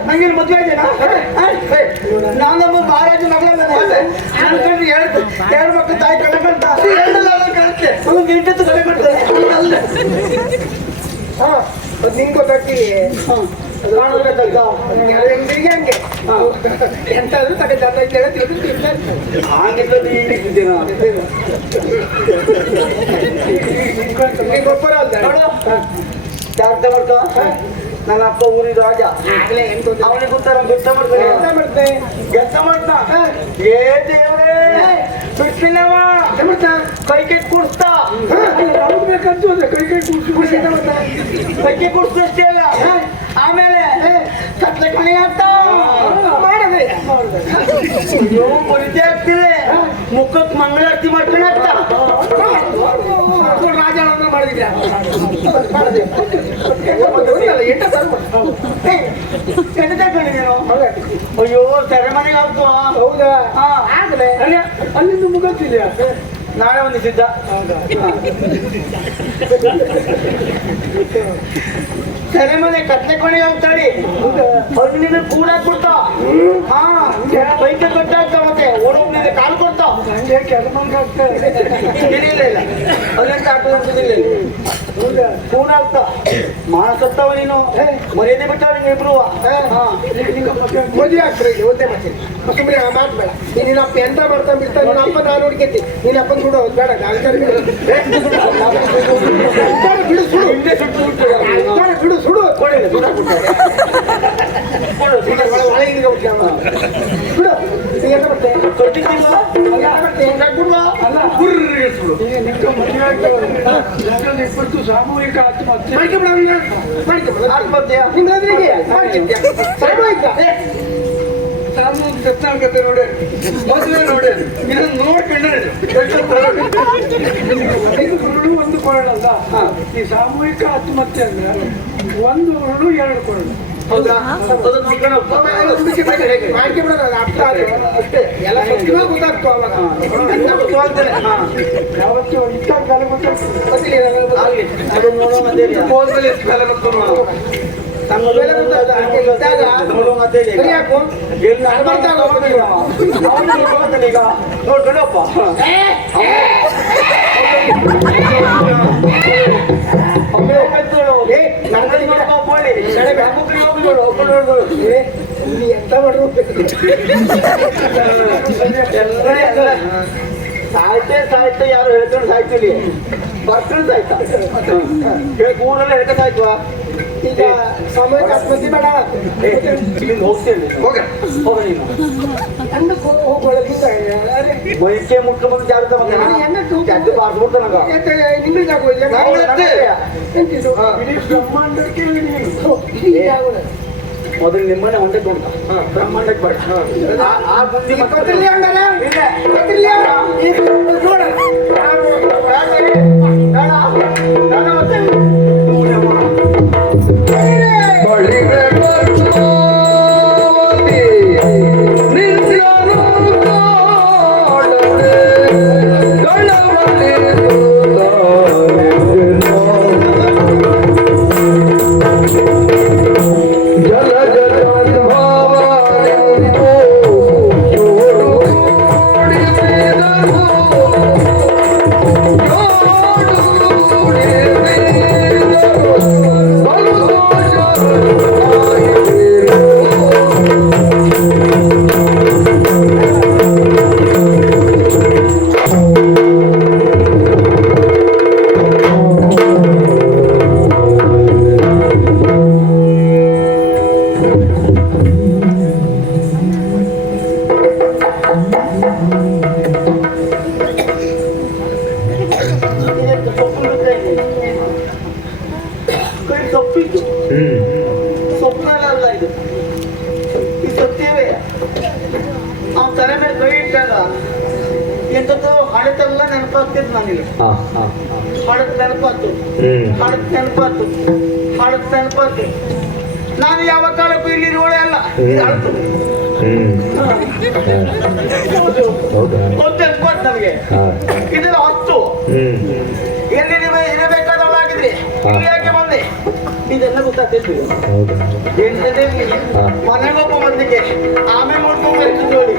ನಂಗೇನು ಮದುವೆ ಇದೆಯಾ ನಾನೊಬ್ಬ ಮಹಾರಾಜ ಮಗಳ ಹೇಳ್ತು 2 ಮಕ್ಕಳು ತಾಯಿ ಕಳ್ಕೊಂಡ ಒಂದು ಇಂಟತ್ತು ಕಡೆ ಮಾಡ್ತಾರೆ ನಿಂಗೆ ಗೊತ್ತಾಗ್ತಿ ಹೆಂಗೆ ಎಂತಾದ್ರೂ ತಗೊಂಡು ಹಾಗಿದ್ದದ್ದು ಈಗ ಇಟ್ಟಿದ್ದೇನೆ ಗೊಬ್ಬರ ಅಲ್ಲ ಅರ್ಥ ಮಾಡ್ಕೊ ನನ್ನ ಅಪ್ಪ ಊರಿದ ರಾಜ ಆಗ್ಲೇ ಹೆಂಗ್ ಅವನಿಗೆ ಗೊತ್ತಾರ ಗೊತ್ತ ಮಾಡ್ತಾನೆ ಎಂತ ಮಾಡ್ತೆ ಗೆತ್ತ ಮಾಡ್ತಾ ಏ ದೇವ್ರೇ ಬಿಟ್ಟಿಲ್ಲವ ಕೈ ಕೈ ಕೂಡಿಸ್ತಾ ಯಾವ್ದು ಬೇಕಂತ ಕೈ ಕೈ ಕೂರ್ಸಿ ಕೈ ಕೂಡಿಸ್ತಷ್ಟೇ ಅಲ್ಲ ಆಮೇಲೆ ಕತ್ಲೆ ಕಣಿ ಅಂತ ಮಾಡದೆ ಅಯ್ಯೋ ಪರಿಚಯ ಆಗ್ತಿದೆ ಮುಖಕ್ಕೆ ಮಂಗಳಾರತಿ ಮಾಡ್ತಾನೆ ಅಂತ ರಾಜ ಮಾಡಿದ್ರೆ ಅಯ್ಯೋ ಸೆರೆಮನೆಗೆ ಆಗ್ತವಾ ಹೌದಾ ಆಗ್ಲೇ ಅಲ್ಲಿಂದ ಮುಗತ್ತಿಲ್ಲ ನಾಳೆ ಒಂದು ಸಿದ್ಧ ಸೆರೆಮನೆ ಕತ್ಲೆ ಕೊನೆಗೆ ಹೋಗ್ತಾಳಿ ಅವ್ರಿಗೆ ಕೂಡ ಕೊಡ್ತಾವ ಹಾ ಬೈಕ ಕೊಟ್ಟಾಗ್ತಾವ ಮತ್ತೆ ಓಡೋಗ್ನಿಗೆ ಕಾಲು ಕೊಡ್ತಾವ ಹಂಗೆ ಕೆಲಸಂಗೆ ಆಗ್ತದೆ ಇಲ್ಲ ಇಲ್ಲ ಅದಂತ ಹಾಕೋದಿಲ್ಲ ಕೂಡ ಆಗ್ತಾವ ಮಾನಸತ್ತವ ನೀನು ಮರ್ಯಾದೆ ಬಿಟ್ಟವ ನೀವು ಇಬ್ರು ಮದುವೆ ಆಗ್ತಾರೆ ಒಂದೇ ಮತ್ತೆ ಸುಮ್ಮನೆ ಆ ಮಾತು ಬೇಡ ನಿನ್ನಪ್ಪ ಎಂತ ಮಾಡ್ತಾ ಬಿಡ್ತಾ ನಿನ್ನ ಅಪ್ಪ ನಾನು ಹುಡುಕೈತಿ ನಿನ್ನ ಅಪ್ಪನ ಕೂಡ ಬೇಡ ಬಿಡು ಸುಡು ಬಿಡು ಸುಡು ಬಿಡು ಎಂತ ಮಾಡ್ತೆ ಕೊಟ್ಟಿದ್ದೀವ ಅಲ್ಲ ತಿರುಗಿಸ್ಬಿಡು. ಈಗ ನಿಂಗೆ ಮದುವೆ ಆಗ್ತವಲ್ಲ ಜನರಲ್ಲಿ ಇಬ್ಬರದ್ದು ಸಾಮೂಹಿಕ ಆತ್ಮಹತ್ಯೆ ಆತ್ಮಹತ್ಯೆ ನಿಮ್ಮ ಎದುರಿಗೆ ಮಾಡ್ತಿದ್ಯಾ? ಸಾಮೂಹಿಕ ನಾನು ಕಥಾಕತೆ ನೋಡೆ ಮದುವೆ ನೋಡೆ ಇದನ್ನು ನೋಡ್ಕೊಂಡ್ರೆ ಇದು ಹುರುಳು ಒಂದು ಕೊರಳಲ್ಲ. ಈ ಸಾಮೂಹಿಕ ಆತ್ಮಹತ್ಯೆ ಅಂದ್ರೆ ಒಂದು ಹುರುಳು ಎರಡು ಕೊರಳು. ಹೌದಾ? ಅದನ್ನ ನೋಡ್ಕೊಂಡು ಹೋಗ್ತಾ ಮಾಡ್ಕೆ ಬಿಡೋದು ಅದು ಅರ್ಥ ಆದ್ರೆ ಅಷ್ಟೇ. ಎಲ್ಲ ಸತ್ಯವಾಗ ಗೊತ್ತಾಗ್ತು ಅವಾಗ. ಅಂತ ಗೊತ್ತಾಗ್ತಾನೆ. ಯಾವತ್ತೂ ಇದ್ದಾಗ ಕಾಲ ಗೊತ್ತಾಗ್ತದೆ. ಹಾಗೆ ಅದನ್ನ ನೋಡೋ ಮತ್ತೆ ಹೋದ್ಮೇಲೆ ಎಷ್ಟು ಕಾಲ ಬರ್ತಾನೋ ನಮ್ಮ ಮೊಬೈಲ್ ಗೊತ್ತಾಗ ಹಂಗೆ ಇದ್ದಾಗ ನೋಡುವ ಮತ್ತೆ ಈಗ. ಸರಿ ಹಾಕು. ಎಲ್ಲ ಬರ್ತಾಗ ಹೋಗ್ತೀವಿ ನಾವು. ಅವ್ನು ನೋಡ್ತಾನೆ ಈಗ ನೋಡ್ಕೊಂಡಪ್ಪ ಏ, ನನ್ನಲ್ಲಿ ಏ, ಇಲ್ಲಿ ಎಂತ ಮಾಡ್ರು ಸಾಯ್ತೆ ಯಾರು ಹೇಳ್ಕೊಂಡು ಸಾಯ್ತೀವಿ ಬರ್ಕೊಂಡು ಸಾಯ್ತಾ ಊರೆಲ್ಲ ಹೇಳ್ಕೊಂಡು ಸಾಯ್ತವಾ ಈಗ ಸಾಮೂಹಿಕ ಆತ್ಮಹತ್ಯೆ ಬೇಡ. ಇಲ್ಲಿಂದ ಹೋಗ್ತೇನೆ ಹೋಗ ಹೋಗ ನೀನು ಹೆಣ್ಣು ಹೋಗೋಳಗಿಂತ ಮೈಕೆ ಮುಟ್ಕೊಂಡ್ಬಂದು ಜಾಗ್ರತೆ ಬಂದು ಬಾರ್ಸ್ಬಿಡ್ತ ನಂಗ ನಿಮ್ಗೆ ಆಗೋಲ್ಲ ಎಂತಿದು ಇಡೀ ಬ್ರಹ್ಮಾಂಡಕ್ಕೆ ಮೊದಲು ನಿಮ್ಮನೆ ಹೊಂದಕ್ಕೆ ಉಂಟ ಬ್ರಹ್ಮಾಂಡಕ್ಕೆ ಬೇಡ ಆ ಬುದ್ಧಿ ಇಪ್ಪತ್ತರಲ್ಲಿ ಹಂಗಾರೆ ಇಲ್ಲ ಇಪ್ಪತ್ತರಲ್ಲಿ ಈಗ ನೋಡ ಬಳಿಗೆ ಬರ್ತಾವತಿ ನಿಂತ್ಯಾನು ಕಾಣದೆ ಗಳವಳಿ ಜಲ ಜಲ ಭಾವನೆಂದು ಜೋಡು ಕೂಡಿಸಿದರು ಸೊಪ್ಪಿತ್ತು ಸ್ವಪ್ನಲ್ಲ ಇದು ಈ ಸತ್ಯವೇ ಅವ್ನ ತಲೆ ಮೇಲೆ ಕೈ ಇಟ್ಟಾಗ ಎಂಥದ್ದು ಹಣತೆಲ್ಲ ನೆನಪಾಗ್ತಿದ್ದು ನನಗೆ ಹಣದ ನೆನಪಾತು ಹಣದ ನೆನಪಾತು ನಾನು ಯಾವ ಕಾಲಕ್ಕೂ ಇಲ್ಲಿ ಇರುವಳೆ ಅಲ್ಲ ಇದು ಹಳತು ಒಂದು ನೆನಪಾತು ನನಗೆ ಇದರ ಹೊತ್ತು ಎಲ್ಲಿ ಇರಬೇಕಾದವಳಾಗಿದ್ರಿ ಇಲ್ಲಿ ಯಾಕೆ ಬಂದೆ ಇದೆಲ್ಲ ಗೊತ್ತಾಗ್ತಿದ್ವಿ ಮನೆಗೊಬ್ಬ ಮಂದಿಗೆ ಆಮೇಲೆ ನೋಡ್ಕೊಂಡು ನೋಡಿ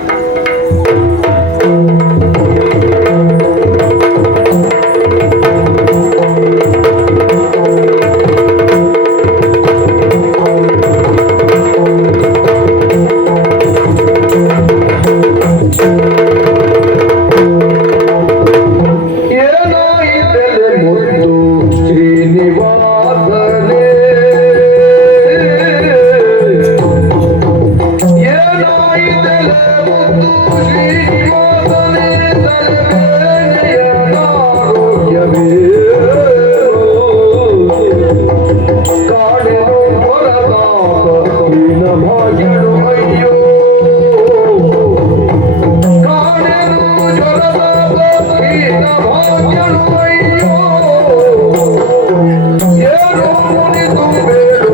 ಏನಾಯಿತಲೆ ಮುದ್ದು ಶ್ರೀನಿವಾಸನೇ ಏನಾಯಿತಲೆ ಮುದ್ದು ಶ್ರೀನಿವಾಸನೇ ಆರೋಗ್ಯವೇ ಕಾಣೆನು ಹೊರದಾದ ನಿನ್ನ ಭಾಗ್ಯನು ಅಯ್ಯೋ ಕಾಣೆನು ಜ್ವರದ ನಿನ್ನ ಭಾಗ್ಯನು ಅಯ್ಯೋ ಏನೋ ಮುನಿದು ಬೇಡು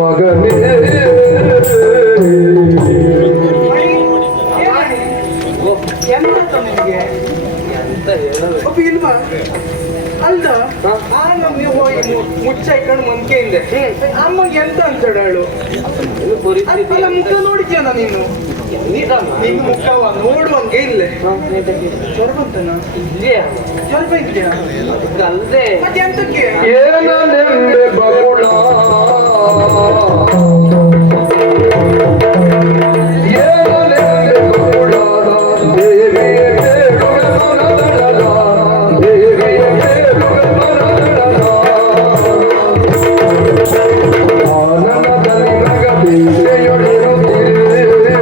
ಮಗನೇ ಎಂತ ನಿಮಗೆ ಒಬ್ಬ ಇಲ್ವಾ ಅಲ್ಲ ಆಗ ನೀವು ಹೋಗಿ ಮುಚ್ಚಾಯ್ಕೊಂಡು ಮಂಕೆಯಿಂದ ಅಮ್ಮಗೆ ಎಂತ ಅಂತ ಹೇಳು ಅಲ್ಲ ಮುಖ ನೋಡಿದ್ಯಾನ ನೀನು ನಿನ್ನ ಮುಖವ ನೋಡುವಂಗೆ ಇಲ್ಲೇ ಜ್ವರ ಬಂತನ ಜ್ವರ ಇದೆಯಾ ಅಲ್ಲದೆ ಮತ್ತೆ ಎಂತಕ್ಕೆ ಏನನೆಂಬೆ ಬಗುಳ ಏನನೆಂಬೆ ಬಗುಳ ದೇವಿಯ ಬೇಡುವೆ ಮನದಳದ ದೇವಿಯ ಬೇಡುವೆ ಮನದಳದ ಆನಂದದಲ್ಲಿ ನಗ ಬೀಜೆಯೊಳಿರುತ್ತಿರೆ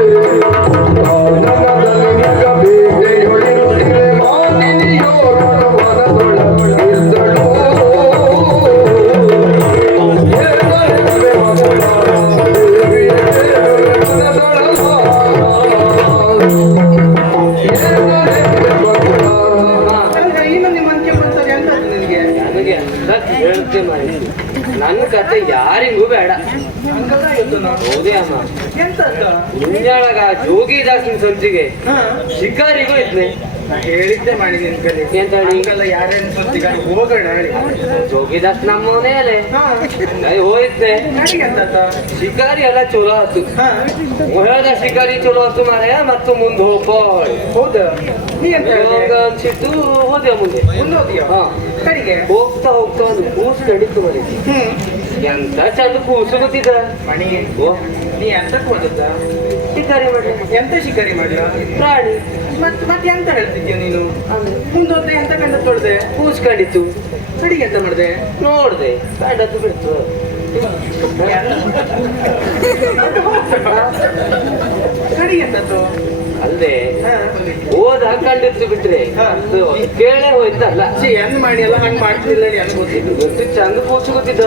ಆನಂದದಲ್ಲಿ ನಗ ಬೀಜೆಯೊಳಿರುತ್ತಿರೆ ಮಾನಿನಿಯೋರು ನನ್ನ ಕತೆ ಯಾರಿಗೂ ಬೇಡ. ಹಂಗಲ್ಲ ಇವತ್ತು ನಾವು ಹೌದೇ ಅಮ್ಮ. ಎಂತ ಮುಂಜಾಳಗ ಜೋಗಿದಾಸನ ಸಂಚಿಗೆ ಶಿಕಾರಿಗೂ ಇದ್ನೆ. ನಾ ಹೇಳಿದ್ದೆ ಮಾಡಿ ನಿನ್ ಕಲಿ ಎಂತ ಹೇಳಿ? ಹಂಗಲ್ಲ ಯಾರೇನು ಸತ್ತಿಗ ಹೋಗೋಣ ಹೇಳಿ. ಜೋಗಿದಾಸ್ ನಮ್ಮವನೇ ಅಲೆ ಹೋಯ್ತೆ. ನನಗೆ ಎಂತ ಶಿಕಾರಿ ಎಲ್ಲ ಚಲೋ ಆತು. ಹೇಳ್ದ ಶಿಕಾರಿ ಚಲೋ ಆತು ಮಾರಾಯ. ಮತ್ತು ಮುಂದೆ ಹೋಗ್ಬೋದು. ಹೌದಾ? ನೀ ಎಂತ ಹೇಳಿದೆ? ಅನ್ಸಿತ್ತು ಹೋದೆ ಮುಂದೆ. ಮುಂದೋದಿಯ ಹಾ ಕಡೆಗೆ ಹೋಗ್ತಾ ಹೋಗ್ತಾ ಒಂದು ಕೂಸು ಕಡಿತು ಮನೆ. ಎಂತ ಚಂದ ಕೂಸು ಗೊತ್ತಿದ್ದ ಮಣಿ. ಓ ನೀ ಎಂತಕ್ಕೆ ಹೋದದ್ದ? ಶಿಕಾರಿ ಮಾಡಿ. ಎಂತ ಶಿಕಾರಿ ಮಾಡ್ಲ? ಪ್ರಾಣಿ ಮತ್ತೆ ಎಂತ ಹೇಳ್ತಿದ್ಯ ನೀನು? ಮುಂದೋದ್ರೆ ಎಂತ ಕಂಡ ತೊಳ್ದೆ? ಕೂಸು ಕಂಡಿತ್ತು. ಕಡೆಗೆ ಎಂತ ಮಾಡ್ದೆ? ನೋಡ್ದೆ ಕಂಡದ್ದು ಬಿಡ್ತು. ಕಡೆಗೆ ಎಂತದ್ದು? ಅಲ್ಲದೆ ಓದ ಕಂಡಿತ್ತು ಬಿಟ್ರೆ ಅದು ಕೇಳೇ ಹೋಯ್ತಲ್ಲ. ಹೆಂಗ್ ಮಾಡಿ ಎಲ್ಲ ಹಂಗ್ ಮಾಡ್ತಿಲ್ಲ ಹೆಂಗ್ ಗೊತ್ತಿದ್ದು? ಗೊತ್ತು ಚಂದ ಕೂಸು ಗೊತ್ತಿದ್ದ.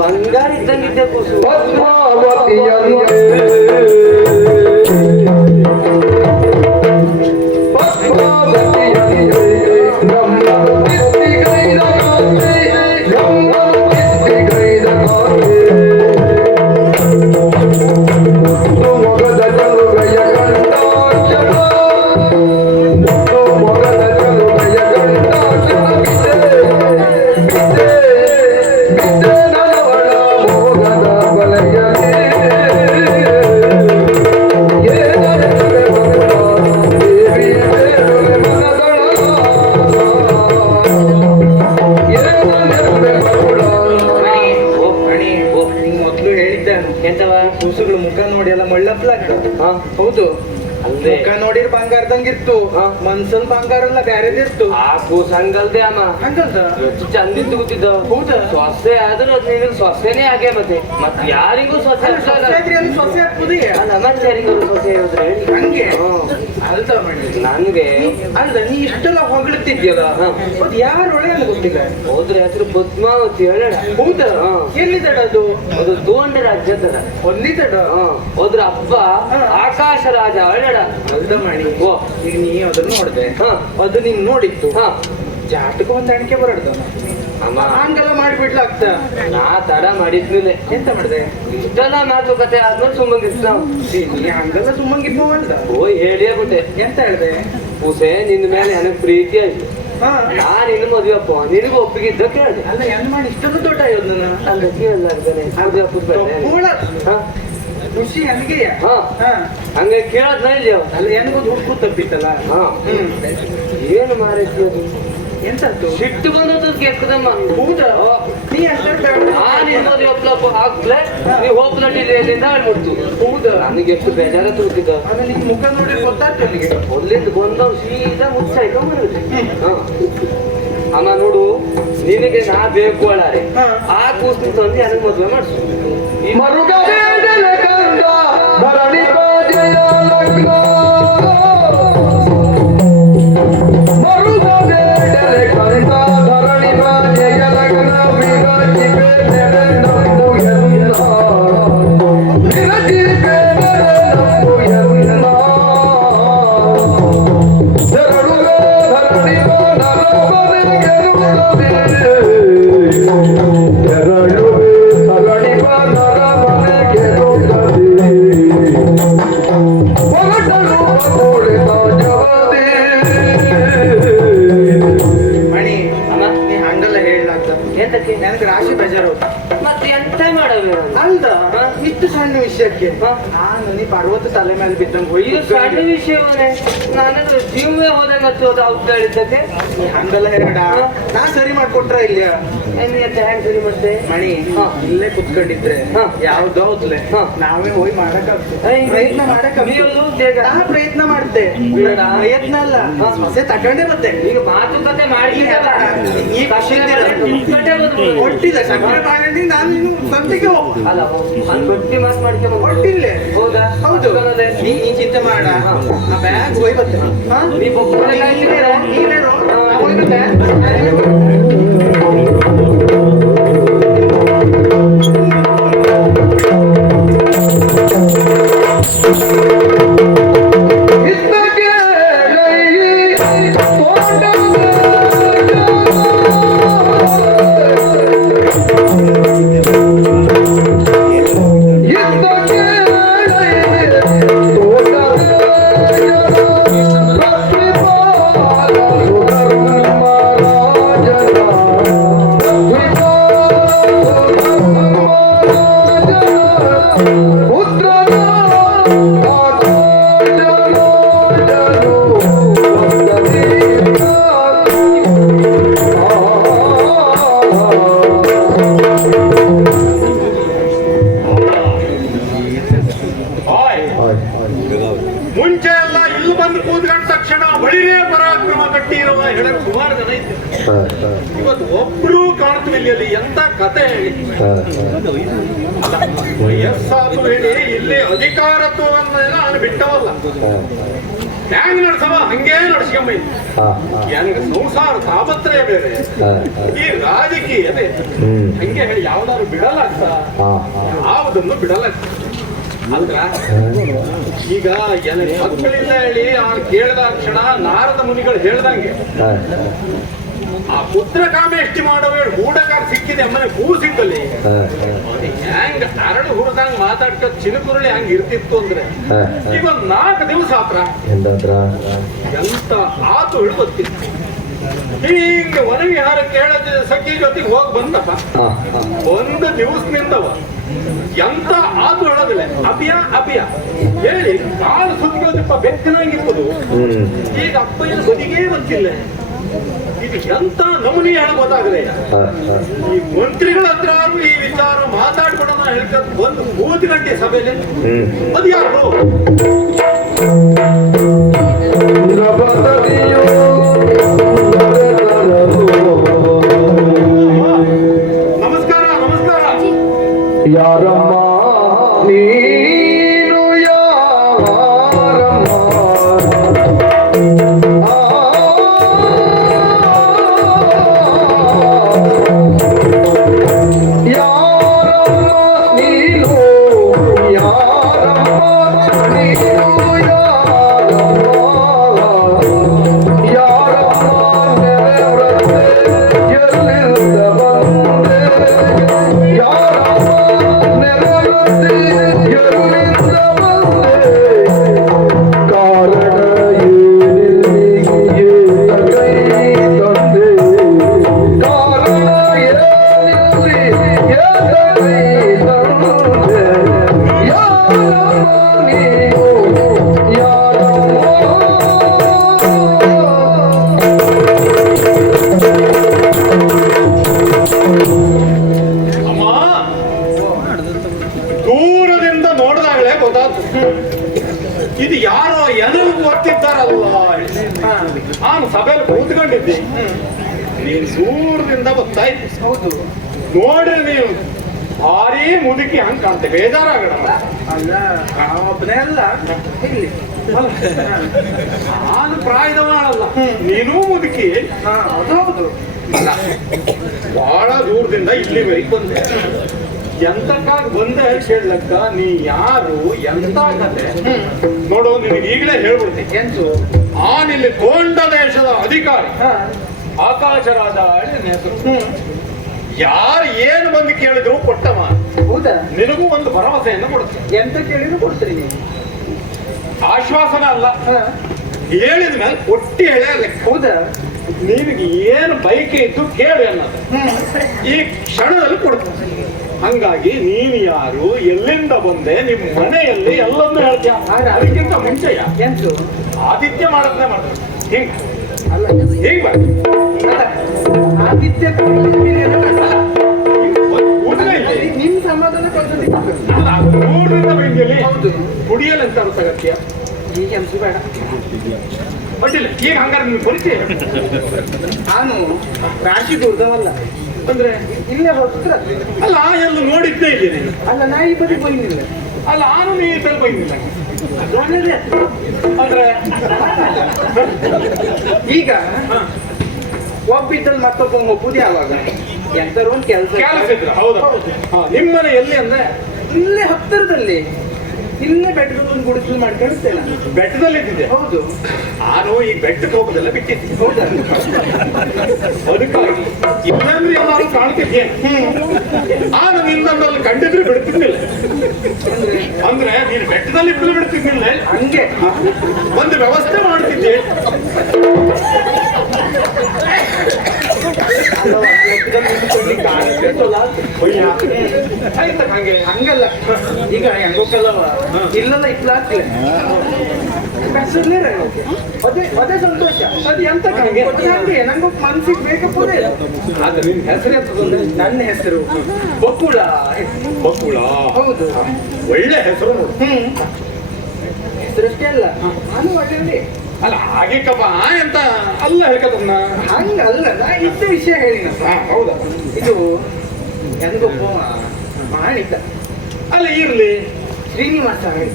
ಬಂಗಾರ ಇದ್ದಂಗಿದ್ದ ಕೂಸು. ಪದ್ಮಾವತಿಯಂತೆ ಕೂಸುಗಳು ಮುಖ ನೋಡಿ ಎಲ್ಲ ಮಳ್ಳಪ್ಲಾಗ್ತದೆ. ಹೌದು, ಅಲ್ದೆ ಮುಖ ನೋಡಿರ್ ಬಂಗಾರದಂಗಿರ್ತು, ಮನ್ಸಲ್ ಬಂಗಾರ ಎಲ್ಲ ಬ್ಯಾರೆದಿರ್ತು. ಆ ಕೂಸು ಹಂಗಲ್ದೆ ಅಮ್ಮ. ಹಂಗಲ್ದ? ಎಷ್ಟು ಚಂದಿತ್ತು ಗೊತ್ತಿದ್ದ. ಹೌದಾ? ಸೊಸೆ ಆದ್ರೂ ನಿನಗೆ ಸೊಸೆನೇ ಆಗೇ ಮತ್ತೆ ಯಾರಿಗೂ ಸೊಸೆ ಸೊಸೆ ಹಾಕ್ಬೋದೇ? ಮತ್ತೆ ಯಾರಿಗೂ ಸೊಸೆ ಹೇಳಿದ್ರೆ ಹೇಳಿ. ಹಂಗೆ ಅಲ್ದ ಮಾಡಿ ನನ್ಗೆ ಅಲ್ದ ನೀ ಇಷ್ಟೆಲ್ಲ ಹೊಗಳುತ್ತಿದ್ಯಲ್ಲ, ಅದು ಯಾರು ಒಳ್ಳೆಯ ಗೊತ್ತಿಲ್ಲ. ಹೋದ್ರೆ ಹೆಸರು ಪದ್ಮಾವತಿ ಹೇಳ. ಹೌದಾ? ಎಲ್ಲಿದ್ದಾಡ ಅದು? ಅದು ತೋಂಡ ರಾಜ್ಯದ ಒಂದಿದ್ದಾಡ? ಹೋದ್ರ ಅಪ್ಪ ಆಕಾಶ ರಾಜ ಹೇಳ. ಅಲ್ದ ಮಾಡಿ ಓ ಈಗ ನೀ ಅದನ್ನ ನೋಡ್ದೆ, ಅದು ನೀನ್ ನೋಡಿತ್ತು, ಜಾಟಕ ಹೊಂದಾಣಿಕೆ ಬರಡ್ದ ಅಮ್ಮ. ಹಂಗೆಲ್ಲ ಮಾಡಿಬಿಡ್ಲಾಗ್ತ. ನಾ ತಡ ಮಾಡಿದ್ಮೇಲೆ ಎಂತ ಮಾಡಿದೆ? ಇಷ್ಟೆಲ್ಲ ಮಾತುಕತೆ ಆದ್ಮೇಲೆ ಸುಮ್ಮಂಗಿತ್ತು ನಾವು. ನೀ ಹಂಗೆಲ್ಲ ಸುಮ್ಮಂಗಿದ್ದು ಅಂದ. ಓಯ್ ಹೇಳಿಯೇ ಬಿಟ್ಟೆ. ಎಂತ ಹೇಳ್ದೆ? ಪೂಸೆ ನಿನ್ನ ಮೇಲೆ ನನಗೆ ಪ್ರೀತಿ ಆಯ್ತು. ಹಾ, ನಾನ್ ಇನ್ನು ಮದುವೆಪ್ಪ ನಿನಗೂ ಒಪ್ಪಿಗಿದ್ದ ಕೇಳಿದೆ. ಅಲ್ಲ ಎಂತ ಮಾಡಿ ಇಷ್ಟೊಂದು ದೊಡ್ಡ ಯೋಧನ ಅಲ್ಲ ಕೇಳಲಾರ್ದಾನೆ ಮದುವೆ ಒಪ್ಪಿಸ್ಬೇಡ. ಖುಷಿ ನನಗೆ. ಹಂಗೆ ಕೇಳದ್ ನೈಲಿ ಅವ. ಅಲ್ಲ ಹೆಣ್ಗೊಂದು ಹುಟ್ಟು ತಪ್ಪಿತ್ತಲ್ಲ. ಏನು ಮಾರೈತಿ ಅದು? ಎಂತದ್ದು? ಸಿಟ್ಟು ಬಂದದ್ದು ಕೆಕ್ಕದಮ್ಮ. ಹೌದಾ? ನೀ ಎಂತ ನಾನು ಇನ್ನೊಂದು ಒಪ್ಲಪ್ಪ ಹಾಕ್ಲೆ ನೀವು ಹೋಗ್ಲಟ್ಟಿಲ್ಲ ಎಲ್ಲಿಂದ ಹೇಳ್ಬಿಡ್ತು. ಹೌದಾ? ನನಗೆ ಎಷ್ಟು ಬೇಜಾರ ತುಳ್ತಿದ್ದ. ಆಮೇಲೆ ನಿನ್ ಮುಖ ನೋಡಿ ಗೊತ್ತಾಗ್ತು ನನಗೆ. ಅಲ್ಲಿಂದ ಬಂದವ್ ಸೀದಾ ಮುಚ್ಚಾಯ್ಕೊಂಡ್ಬಿಡುತ್ತೆ. ಅಮ್ಮ ನೋಡು, ನಿನಗೆ ನಾ ಬೇಕು ಅಳಾರೆ ಆ ಕೂಸು ತಂದು ನನಗೆ ಮದುವೆ ಮಾಡಿಸು. ಮರುಗಬೇಡಲೆ ಕಂದ ಧರಣಿ ಬಾಜೆಯ ಲಗ್ನ. ಮರುಗಬೇಡಲೆ ಕಂದ ಧರಣಿ ಬಾಜೆಯ ಲಗ್ನ. ವಿರಚಿಪೆ ನೆರೆ ನಂಬು ಎನ್ನ, ವಿರಚಿಪೆ ನೆರೆ ನಂಬು ಎನ್ನ. ಧರಣುಗ ಧರಣಿ ಬಾಣರವನೆ ಗೆರುತ್ತದೆ. ಧರಣುವೆ ಧರಣಿ ಬಾಣರವನೆ ಗೆರುತ್ತದೆ. ಹೊರಟಳು ಕೋಳಿನ ಜವದೆ. ಮಣಿ, ಅಮ್ಮ ನೀ ಹಂಗೆಲ್ಲ ಹೇಳಲಾಗ್ತ. ಎಂತಕ್ಕೆ? ನನಗೆ ರಾಶಿ ಬೇಜಾರು. ಮತ್ತೆ ಎಂತ ಮಾಡಬೇಕು? ಅಲ್ದ ಇಷ್ಟು ಸಣ್ಣ ವಿಷಯಕ್ಕೆ ನಾನು ನೀ ಪರ್ವತ ತಲೆ ಮೇಲೆ ಬಿದ್ದಂಗೆ ಇದು ಸಣ್ಣ ವಿಷಯವೇ. ನಾನು ಜೀವವೇ ಹೋದಂಗ ಹಚ್ಚೋದು ಔಷಧ ಹೇಳಿದ್ದಕ್ಕೆ. ನೀ ಹಂಗೆಲ್ಲ ಹೇಳ. ನಾ ಸರಿ ಮಾಡ್ಕೊಟ್ರ ಇಲ್ಲ ಹ್ಯಾಂಗ್ ಸರಿ ಮತ್ತೆ ಮಣಿ? ಇಲ್ಲೇ ಕುತ್ಕೊಂಡಿದ್ರೆ ಯಾವ್ದೋ ಹೋದ್ಲೆ ನಾವೇ ಹೋಗಿ ಮಾಡಕ್ಕಾಗ್ತದೆ. ಪ್ರಯತ್ನ ಮಾಡಕ್ಕಾಗ್ತದೆ. ನಾ ಪ್ರಯತ್ನ ಮಾಡ್ತೆ. ಪ್ರಯತ್ನ ಅಲ್ಲ, ಸೊಸೆ ತಕೊಂಡೇ ಬತ್ತೆ. ಈಗ ಮಾತುಕತೆ ಮಾಡಿ ಈ ಹೊಟ್ಟಿದೆ ಸಕ್ಕರೆ ಮಾಡಿ ನಾನು ಇನ್ನು ಸಂತಿಗೆ ಹೋಗ ಅಲ್ಲ ಗಟ್ಟಿ ಮಾತು ಮಾಡ್ಕೊಂಡು ಹೊಟ್ಟಿಲ್ಲೇ. ಹೌದಾ? ಹೌದು. ನೀ ಚಿಂತೆ ಮಾಡ, ಆ ಬ್ಯಾಗ್ ಹೋಗಿ ಬರ್ತೇನೆ. ನೀನೇನು ಹೋಗ್ಬಿಟ್ಟೆ? ತೋಟ ಮುಂಚೆ ಎಲ್ಲ ಇಲ್ಲಿ ಬಂದು ಕೂತ್ಕೊಂಡ ತಕ್ಷಣ ಬಳಿರೇ ಪರಾಕ್ರಮ ಕಟ್ಟಿ ಇರುವ ಹೆಡೆ ಸುಮಾರು ಜನ ಇದ್ದರು. ಇವತ್ತು ಒಬ್ರು ಕಾಣ್ತೀವಿ ಅಲ್ಲಿ ಎಂತ ಕತೆ ಹೇಳಿ ವಯಸ್ಸಾದ್ರು ಹೇಳಿ ಇಲ್ಲಿ ಅಧಿಕಾರತ್ವವನ್ನ ನಾನು ಬಿಟ್ಟವಲ್ಲ. ಹ್ಯಾಂಗ್ ನಡ್ಸವ ಹಂಗೇ ನಡ್ಸ್ಕೊಂಬ ಹೆಂಗ ಸಂಸಾರ ತಾಪತ್ರಯ ಬೇರೆ, ಈ ರಾಜಕೀಯ ಬೇರೆ. ಹಂಗೆ ಹೇಳಿ ಯಾವ್ದಾದ್ರು ಬಿಡಲ್ಲ ಆಗ್ತಾ, ಯಾವುದನ್ನು ಬಿಡಲ್ಲ ಅಂದ್ರ ಈಗ ನನಗೆ ಮಕ್ಕಳಿಲ್ಲ ಹೇಳಿ ಅವ್ನು ಕೇಳಿದ ಕ್ಷಣ ನಾರದ ಮುನಿಗಳು ಹೇಳ್ದಂಗೆ ಆ ಪುತ್ರ ಕಾಮೇಷ್ಟಿ ಮಾಡುವ ಹೂಡಕಾರ ಸಿಕ್ಕಿದೆ ಅಮ್ಮನೆ ಹೂ ಸಿಕ್ಕಲ್ಲಿ ಹೆಂಗ ಅರಳು ಹುಡ್ದಂಗ್ ಮಾತಾಡ್ಕ ಚಿನುಕುರುಳಿ ಹಂಗ ಇರ್ತಿತ್ತು ಅಂದ್ರೆ ಈಗ 4 ದಿವಸ ಆತ್ರ ಎಂತ ಆತು ಹಿಡ್ಕೊತಿತ್ತು. ಹಿಂಗ ವನವಿಹಾರ ಕೇಳದ ಸಖಿ ಜೊತೆಗೆ ಹೋಗಿ ಬಂದಪ್ಪ. 1 ದಿವಸದಿಂದವ ಎಂತ ಆತು ಹೇಳೋದಿಲ್ಲ. ಅಭಿಯ ಹೇಳಿ ಕಾಲು ಸುತ್ತಿಗೋದಪ್ಪ ಬೆಚ್ಚನಾಗಿರ್ಬೋದು. ಈಗ ಅಪ್ಪಯ್ಯ ಬದಿಗೇ ಗೊತ್ತಿಲ್ಲ. ಇದು ಎಂತ ನಮೂನಿ ಹೇಳ ಗೊತ್ತಾಗದೆ. ಈ ಮಂತ್ರಿಗಳ ಹತ್ರ ಈ ವಿಚಾರ ಮಾತಾಡ್ಬಿಡೋಣ ಹೇಳ್ಕೊಂಡು ಬಂದು 3 ಗಂಟೆ ಸಭೆಯಲ್ಲಿ ಅದು ಯಾರು ನಮಸ್ಕಾರ ನಮಸ್ಕಾರ. ಯಾರಮ್ಮ ನೀನು ಯಾರಮ್ಮ ಇದು ಯಾರೋ ಎನಲು ಗೊತ್ತಿದ್ದಾರಲ್ಲ. ನಾನು ಸಭೆಯಲ್ಲಿ ಕೂತ್ಕೊಂಡಿದ್ದೆ, ನೀನು ದೂರದಿಂದ ಗೊತ್ತಾಯ್ತು. ಹೌದು ನೋಡ್ರಿ ನೀವು ಭಾರಿ ಮುದುಕಿ ಹಂಗ ಕಾಣ್ತೆ, ಬೇಜಾರಾಗಣ. ಅಲ್ಲ ಒಬ್ಬನೇ ಅಲ್ಲ, ನಾನು ಪ್ರಾಯದವಳಲ್ಲ, ನೀನೂ ಮುದುಕಿ. ಹೌದು ಬಹಳ ದೂರದಿಂದ ಇಲ್ಲಿವರೆಗೆ ಬಂದೆ. ಎಂತಕ್ಕಾಗಿ ಬಂದೆ ಕೇಳಕ್ಕ ನೀ ಯಾರು ಎಂತ ಕತೆ ನೋಡು. ನಿನಗೆ ಈಗಲೇ ಹೇಳ್ಬಿಡ್ತೀನಿ. ಎಂತು ಆನಿಲ್ಲಿ ಕೊಂಡ ದೇಶದ ಅಧಿಕಾರಿ ಆಕಾಶರಾದ ಹೆಸರು. ಯಾರು ಏನು ಬಂದು ಕೇಳಿದ್ರು ಕೊಟ್ಟವ. ಹೌದಾ? ನಿನಗೂ ಒಂದು ಭರವಸೆಯನ್ನು ಕೊಡ್ತೀನಿ. ಎಂತ ಕೇಳಿದ್ರು ಕೊಡ್ತೀರಿ ನೀವು? ಆಶ್ವಾಸನ ಅಲ್ಲ, ಹೇಳಿದ ಮೇಲೆ ಒಟ್ಟಿ ಹೇಳ. ಹೌದಾ? ನಿನಗೆ ಏನು ಬೈಕೆ ಇದ್ದು ಕೇಳಿ ಅನ್ನೋದು ಈ ಕ್ಷಣದಲ್ಲಿ ಕೊಡ್ತೀನಿ. ಹಂಗಾಗಿ ನೀನು ಯಾರು, ಎಲ್ಲಿಂದ ಬಂದೆ, ನಿಮ್ಮ ಮನೆಯಲ್ಲಿ ಎಲ್ಲೊಂದು ಹೇಳ್ತೀಯ. ಅದಕ್ಕಿಂತ ಮುಂಚೆಯ ಎಂತು ಆದಿತ್ಯ ಮಾಡದ್ನೇ ಮಾಡ್ತಾರೆ. ಹಿಂಗ ಅಲ್ಲ ಹೇಗ್ ಆದಿತ್ಯ ಊಟನೇ ಇಲ್ಲ. ನಿಮ್ ಸಮಾಧಾನ ಹೌದು ಕುಡಿಯಲ್ಲ ಅಂತ ಅಗತ್ಯ. ಈಗ ಎಂಸು ಬೇಡ. ಅಡ್ಡಿಲ್ಲ. ಈಗ ಹಂಗಾರೆ ನಿಮ್ಗೆ ಪರಿಚಯ. ನಾನು ರಾಶಿ ದೂರದವಲ್ಲ ಅಂದ್ರೆ ಇಲ್ಲೇ ಹೋಗ್ತಿರ. ಅಲ್ಲ ಎಲ್ಲ ನೋಡಿದ್ದೇ ಇದ್ದೀನಿ. ಅಲ್ಲ ನಾ ಈ ಬದಿ ಬೈನಿಲ್ಲ. ಅಲ್ಲ ನಾನು ನೀ ಸ್ವಲ್ಪ ಬೈನಿಲ್ಲ ಅಂದ್ರೆ ಈಗ ಒಬ್ಬಿದ್ದಲ್ಲಿ ಮತ್ತೊಬ್ಬ ಒಪ್ಪುದು ಯಾವಾಗ? ಎಂತಾರು ಒಂದು ಕೆಲಸ ಕೆಲಸ ಇದ್ರ. ಹೌದಾ? ನಿಮ್ಮನೆ ಎಲ್ಲಿ ಅಂದ್ರೆ ಇಲ್ಲೇ ಹತ್ತಿರದಲ್ಲಿ. ಇಲ್ಲೇ ಬೆಟ್ಟದಲ್ಲಿ ಒಂದು ಗುಡಿಸಲು ಮಾಡ್ಕೊಂಡಿದ್ದೆ ನಾನು. ಬೆಟ್ಟದಲ್ಲಿ ಇದ್ದಿದ್ದೆ. ಹೌದು. ನಾನು ಈ ಬೆಟ್ಟಕ್ಕೆ ಹೋಗೋದೆಲ್ಲ ಬಿಟ್ಟಿದ್ದೆ. ಹೌದಾ? ಅದಕ್ಕಾಗಿ ಇಲ್ಲಂದ್ರೆ ಏನಾದ್ರು ಕಾಣ್ತಿದ್ದೆ. ನಾನು ನಿನ್ನಲ್ಲಿ ಕಂಡಿದ್ರೆ ಬಿಡ್ತಿರ್ಲಿಲ್ಲ. ಅಂದ್ರೆ ನೀನು ಬೆಟ್ಟದಲ್ಲಿ ಇಬ್ಬರು ಬಿಡ್ತಿರ್ಲಿಲ್ಲ. ಹಂಗೆ ಒಂದು ವ್ಯವಸ್ಥೆ ಮಾಡ್ತಿದ್ದೆ. ಆಯ್ತಾ ಹಂಗೆ ಹಂಗಲ್ಲ, ಈಗ ಹೆಂಗೋಕಲ್ಲವ ಇಲ್ಲೆಲ್ಲ ಇಟ್ಲಾಗ್ತದೆ. ಅದೇ ಸಂತೋಷ. ಅದು ಎಂತ ಹಂಗೆ ಹಂಗೆ ನಂಗೆ ಮನ್ಸಿಗೆ ಬೇಕಪ್ಪದೇ. ಆದ್ರೆ ನಿನ್ ಹೆಸರು ಎಂತದಂದ್ರೆ ನನ್ನ ಹೆಸರು ಬಕ್ಕುಳ. ಬಕ್ಕುಳ. ಹೌದು. ಒಳ್ಳೆ ಹೆಸರು ನೋಡು. ಹೆಸರಷ್ಟೇ ಅಲ್ಲ, ನಾನು ಒಳ್ಳೆ. ಅಲ್ಲ ಹಾಗೆಕ್ಕಪ್ಪ ಎಂತ ಅಲ್ಲ ಹೇಳ್ಕದನ್ನ. ಹಂಗಲ್ಲ, ನಾ ಇದ್ದ ವಿಷಯ ಹೇಳಿನ. ಹೌದಾ? ಇದು ಎಂಗೊಬ್ಬ ಮಾಡಿದ್ದ. ಅಲ್ಲ ಇರ್ಲಿ, ಶ್ರೀನಿವಾಸ ಹೇಳಿ.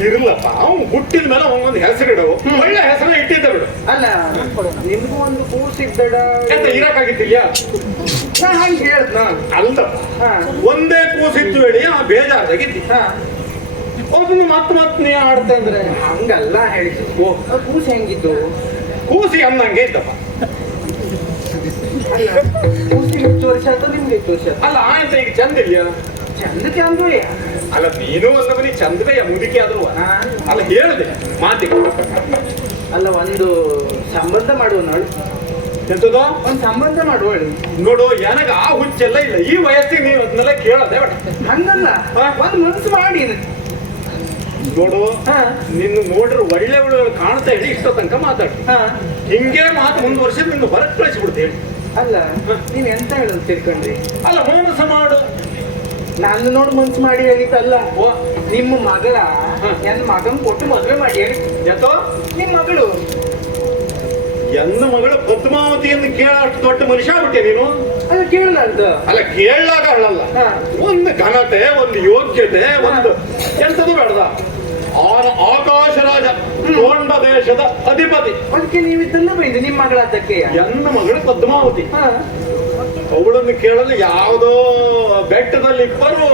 ಇರ್ಲಪ್ಪ, ಅವ್ನು ಹುಟ್ಟಿದ ಮೇಲೆ ಅವನೊಂದು ಹೆಸರಿಡು. ಒಳ್ಳೆ ಹೆಸರು ಇಟ್ಟಿದ್ದ ಬಿಡು. ಅಲ್ಲ, ನಿಮ್ಗೂ ಒಂದು ಕೂಸಿದ್ದಡ ಎಂತ ಇರಕ್ಕಾಗಿತ್ತಿಲ್ಲ. ನಾ ಹಂಗೆ ಹೇಳ್ದ. ಅಲ್ಲಪ್ಪ, ಹಾ ಒಂದೇ ಕೂಸಿತ್ತು ಹೇಳಿ ಆ ಬೇಜಾರ್ದಾಗಿದ್ದಿ. ಹಾ, ಒಬ್ಬನು ಮತ್ ನೀ ಆಡ್ತೆ ಅಂದ್ರೆ ಹಂಗಲ್ಲ ಹೇಳಿದ್ದು. ಓ, ಕೂಸು ಹೆಂಗಿದ್ದು? ಕೂಸಿ ಅನ್ನಂಗೆ ಇದ್ದಪ್ಪ. ಅಲ್ಲ, ಕೂಸಿಗೆ 10 ವರ್ಷ ಆಯ್ತು, ನಿಮ್ಗೆ 10 ವರ್ಷ ಆಯ್ತು. ಅಲ್ಲ ಆಯ್ತ ಈಗ ಚಂದ ಇಲ್ಲ. ಚಂದ ಚಂದ್ರಯ್ಯ. ಅಲ್ಲ ನೀನು ಒಂದವನಿ ಚಂದವೇ ಮುದುಕಿ ಆದ್ರೂ. ಅಲ್ಲ ಹೇಳಿದೆ ಮಾತಿಗೆ. ಅಲ್ಲ, ಒಂದು ಸಂಬಂಧ ಮಾಡುವ ನೋಡು. ಎಂತದೋ ಒಂದು ಸಂಬಂಧ ಮಾಡುವ. ನೋಡು, ನನಗ ಆ ಹುಚ್ಚೆಲ್ಲ ಇಲ್ಲ. ಈ ವಯಸ್ಸಿಗೆ ನೀವು ಅದನ್ನೆಲ್ಲ ಕೇಳದೆ ಬೇಡ. ಹಂಗಲ್ಲ, ಒಂದು ಮನಸ್ಸು ಮಾಡಿ. ನೋಡು, ಹಾ ನಿನ್ನ ನೋಡ್ರೆ ಒಳ್ಳೆ ಒಳ್ಳೆ ಕಾಣ್ತಾ ಹೇಳಿ ಇಷ್ಟೋ ತನಕ ಮಾತಾಡು. ಹಾ. ಹಿಂಗೆ ಮಾತು ಮುಂದುವರ್ಸಿ ನಿನ್ನ ಹೊರಗೆ ಕಳಿಸ್ಬಿಡ್ತೇವೆ. ಅಲ್ಲ, ನೀವ್ ಎಂತ ಹೇಳೋದು ತಿಳ್ಕೊಂಡ್ರಿ? ಅಲ್ಲ ಮೋಸ ಮಾಡು. ನಾನು ನೋಡಿ ಮನ್ಸು ಮಾಡಿ ಹೇಳಿದ್ದಲ್ಲ. ನಿಮ್ಮ ಮಗಳ ನನ್ನ ಮಗನ್ ಕೊಟ್ಟು ಮದುವೆ ಮಾಡಿ ಹೇಳಿ. ಯಾಕೋ ನಿಮ್ ಮಗಳು ಎನ್ನ ಮಗಳು ಪದ್ಮಾವತಿಯನ್ನು ಕೇಳಷ್ಟು ದೊಡ್ಡ ಮನುಷ್ಯ ಆಗ್ಬಿಟ್ಟೆ ನೀನು. ಅದು ಕೇಳಲಾರ್ದ. ಅಲ್ಲ ಕೇಳಲಾಗ ಅಳಲ್ಲ. ಹಾ. ಒಂದು ಘನತೆ, ಒಂದು ಯೋಗ್ಯತೆ, ಒಂದು ಎಂತದು ಬೇಡದ. ಆಕಾಶ ರಾಜ, ತೋಂಡ ದೇಶದ ಅಧಿಪತಿ. ಅದಕ್ಕೆ ನೀವಿದ್ದಲ್ಲ ಬೈದು ನಿಮ್ಮ ಮಗಳ ಅದಕ್ಕೆ. ಎನ್ನ ಮಗಳು ಪದ್ಮಾವತಿ. ಹಾ, ಅವಳನ್ನು ಕೇಳಲು ಯಾವುದೋ ಬೆಟ್ಟದಲ್ಲಿ ಇಬ್ಬರು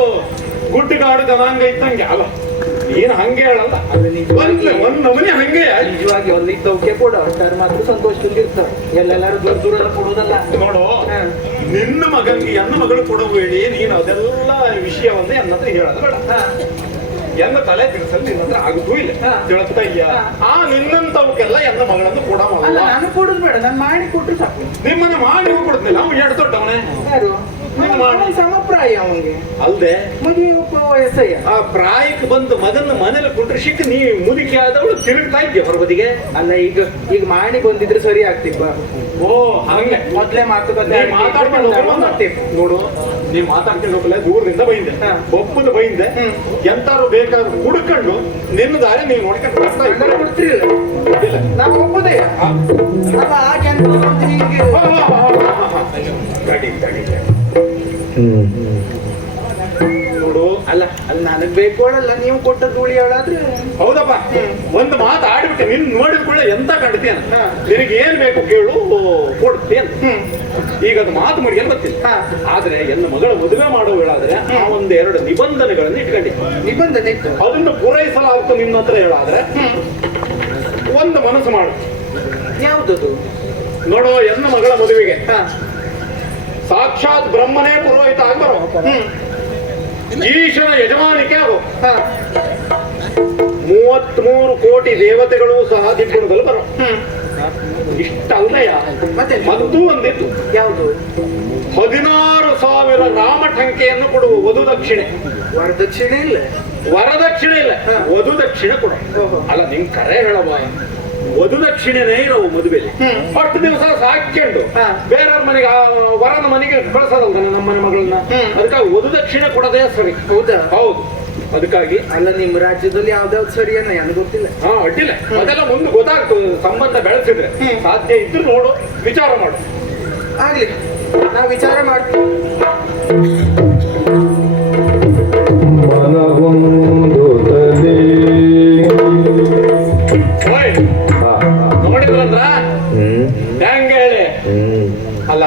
ಗುಡ್ಡಗಾಡು ಜನಾಂಗ ಇದ್ದಂಗೆ. ಅಲ್ಲ ನೀನು ಹಂಗೆ ಹೇಳಲ್ಲ. ಒಂದ್ ನಮೂನೆ ಹಂಗೆ. ನಿಜವಾಗಿ ಒಂದು ಇದ್ದವಕ್ಕೆ ಕೂಡ ಅಷ್ಟಾರು ಮಾತ್ರ ಸಂತೋಷದಿಂದ ಇರ್ತಾರೆ. ಎಲ್ಲೆಲ್ಲರೂ ದೂರ ದೂರ ಎಲ್ಲ ಕೊಡುವುದಲ್ಲ. ನೋಡು, ನಿನ್ನ ಮಗನಿಗೆ ಎನ್ನ ಮಗಳು ಕೊಡಬೇಡಿ. ನೀನು ಅದೆಲ್ಲ ವಿಷಯವನ್ನ ನನ್ನ ಹತ್ರ ಹೇಳೋದು ಬೇಡ. ಎನ್ನ ತಲೆ ತಿರ್ಸಲು ನಿನ್ನ ಹತ್ರ ಆಗುತ್ತೂ ಇಲ್ಲ. ತಿಳ್ತಾ ಇದೆಯಾ? ಆ ನಿನ್ನಂತವಕ್ಕೆಲ್ಲ ಎನ್ನ ಮಗಳನ್ನು ಕೂಡ ಅಲ್ಲ, ನಾನು ಕೊಡುದು ಬೇಡ, ನಾನು ಮಾಡಿ ಕೊಟ್ಟರು ಸಾಕು. ನಿಮ್ಮನ್ನ ಮಾಡಿ ಕೊಡುದಿಲ್ಲ. ಅವ್ನು ಎರಡು ದೊಡ್ಡವನೇ. ಯಾರು? ಸಮಪ್ರಾಯ ಅವನಿಗೆ. ಅಲ್ದೆ ಮದುವೆ ಒಬ್ಬ ವಯಸ್ಸಯ್ಯ. ಆ ಪ್ರಾಯಕ್ಕೆ ಬಂದು ಮಗನ ಮನೇಲಿ ಕೊಟ್ರೆ ಶಿಕ್ಕ ನೀ ಮುದುಕಿ ಆದವಳು ತಿರುಗ್ತಾ ಇದ್ದೆ ಹೊರಬದಿಗೆ. ಅಲ್ಲ, ಈಗ ಮಾಡಿ ಬಂದಿದ್ರೆ ಸರಿ ಆಗ್ತಿಪ್ಪ. ಓ ಹಂಗೆ ಮೊದ್ಲೇ ಮಾತುಕತೆ ಮಾತಾಡ್ಕೊಂಡು ನೋಡು, ನೀ ಮಾತಾಡ್ಕೊಂಡು ಹೋಗಲ್ಲ. ದೂರದಿಂದ ಬೈಂದೆ, ಒಪ್ಪದ ಬೈಂದೆ. ಎಂತಾರು ಬೇಕಾದ್ರೂ ಹುಡ್ಕೊಂಡು ನಿನ್ನ ದಾರಿ ನೀವು ನೋಡ್ಕೊಂಡು ಬರ್ತಾ ಇದ್ದಾರೆ. ಕೊಡ್ತಿರ್ಲಿಲ್ಲ, ನಾವು ಒಪ್ಪದೇ. ಅಲ್ಲ, ಹಾಗೆ ಹಿಂಗೆ ನೋಡು. ಅಲ್ಲ, ಅಲ್ಲಿ ನನಗ್ ಬೇಕು ಅಲ್ಲ, ನೀವು ಕೊಟ್ಟದ್ದು ಉಳಿಯಾಳಾದ್ರೆ. ಹೌದಪ್ಪ, ಒಂದು ಮಾತು ಆಡ್ಬಿಟ್ಟೆ. ನಿನ್ ನೋಡಿದ ಕೂಡ ಎಂತ ಕಂಡ್ತೇನ. ನಿನಗೆ ಏನ್ ಬೇಕು ಕೇಳು, ಕೊಡ್ತೇನೆ. ಈಗ ಅದು ಮಾತು ಮಡಿ ಏನ್ ಗೊತ್ತಿಲ್ಲ. ಆದ್ರೆ ಎನ್ನ ಮಗಳ ಮದುವೆ ಮಾಡುವಳಾದ್ರೆ ಆ ಒಂದೆರಡು ನಿಬಂಧನೆಗಳನ್ನು ಇಟ್ಕೊಂಡಿದ್ದೆ. ನಿಬಂಧನೆ ಇತ್ತು, ಅದನ್ನು ಪೂರೈಸಲಾಗುತ್ತೆ ನಿನ್ನ ಹತ್ರ ಹೇಳಾದ್ರೆ. ಒಂದು ಮನಸ್ಸು ಮಾಡು. ಯಾವ್ದದು? ನೋಡು, ಎನ್ನ ಮಗಳ ಮದುವೆಗೆ ಸಾಕ್ಷಾತ್ ಬ್ರಹ್ಮನೇ ಪುರೋಹಿತ ಆಗ್ಬರೋ. ಈಶ್ವರ ಯಜಮಾನಿಕೆ ಆಗೋ. 33 ಕೋಟಿ ದೇವತೆಗಳು ಸಹ ದಿಬ್ಬಣದಲ್ಲಿ ಬರೋ. ಇಷ್ಟಲ್ಲಯ್ಯ, ಮತ್ತೂ ಒಂದಿತ್ತು. ಯಾವುದು? 16,000 ರಾಮಠಂಕೆಯನ್ನು ಕೊಡುವ ವಧು ದಕ್ಷಿಣೆ. ವರದಕ್ಷಿಣೆ ಇಲ್ಲ. ವರದಕ್ಷಿಣೆ ಇಲ್ಲ, ವಧು ದಕ್ಷಿಣೆ ಕೊಡು. ಅಲ್ಲ, ನಿಂಗೆ ಕರೆ ಹೇಳವ, ವಧು ದಕ್ಷಿಣೆನೇ ಇರೋವು ಮದುವೆಲಿ. 10 ದಿವಸ ಸಾಕೊಂಡು ಬೇರೆಯವ್ರ ಮನೆಗೆ, ವರನ ಮನೆಗೆ ಕಳ್ಸೋದಲ್ದ ನಮ್ಮ ಮನೆ ಮಗಳನ್ನ. ಅದಕ್ಕಾಗಿ ವಧು ದಕ್ಷಿಣೆ ಕೊಡೋದೇ ಸರಿ. ಹೌದಾ? ಹೌದು. ಅದಕ್ಕಾಗಿ ಅಲ್ಲ, ನಿಮ್ಮ ರಾಜ್ಯದಲ್ಲಿ ಯಾವ್ದಾವ್ದು ಸರಿಯನ್ನ ನನಗೆ ಗೊತ್ತಿಲ್ಲ. ಅಡ್ಡಿಲ್ಲ, ಅದೆಲ್ಲ ಮುಂದೆ ಗೊತ್ತಾಗ್ತದೆ. ಸಂಬಂಧ ಬೆಳೆಸಿದ್ರೆ ಸಾಧ್ಯ ಇದ್ರು ನೋಡು, ವಿಚಾರ ಮಾಡು. ಆಗ್ಲಿ, ನಾವು ವಿಚಾರ ಮಾಡ್ತೀವಿ. ನೋಡಿದ್ರಂದ್ರ ಹೆಂಗ ಹೇಳಿ. ಅಲ್ಲ,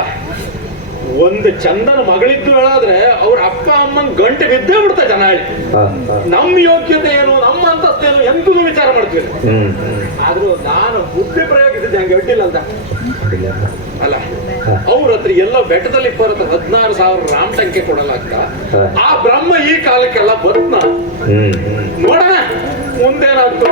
ಒಂದು ಚಂದನ ಯಾವ್ದಾದ್ರು ಮಗಳಿದ್ದು ಹೇಳಾದ್ರೆ ಅವ್ರ ಅಪ್ಪ ಅಮ್ಮನ್ ಗಂಟೆ ಬಿದ್ದೇ ಬಿಡ್ತಾ ಜನ ಹೇಳಿ. ನಮ್ಮ ಯೋಗ್ಯತೆ ಏನು, ನಮ್ಮ ಅಂತಸ್ತೇನು ಎಂತೂ ವಿಚಾರ ಮಾಡ್ತೀವಿ. ಆದ್ರೂ ನಾನು ಬುದ್ಧಿ ಪ್ರಯೋಗಿಸಿದ್ದೆ ಹಂಗೆ ಅಡ್ಡಿಲ್ಲ ಅಂತ ಅಲ್ಲ. ಅವ್ರ ಹತ್ರ ಎಲ್ಲ ಬೆಟ್ಟದಲ್ಲಿ ಬರತ್ತ 16,000 ರಾಮ್ ಟಂಕೆ ಕೊಡಲಾಗ್ತ. ಆ ಬ್ರಹ್ಮ ಈ ಕಾಲಕ್ಕೆಲ್ಲ ಬದ್ನ ನೋಡೋಣ ಮುಂದೇನಾಗ್ತು.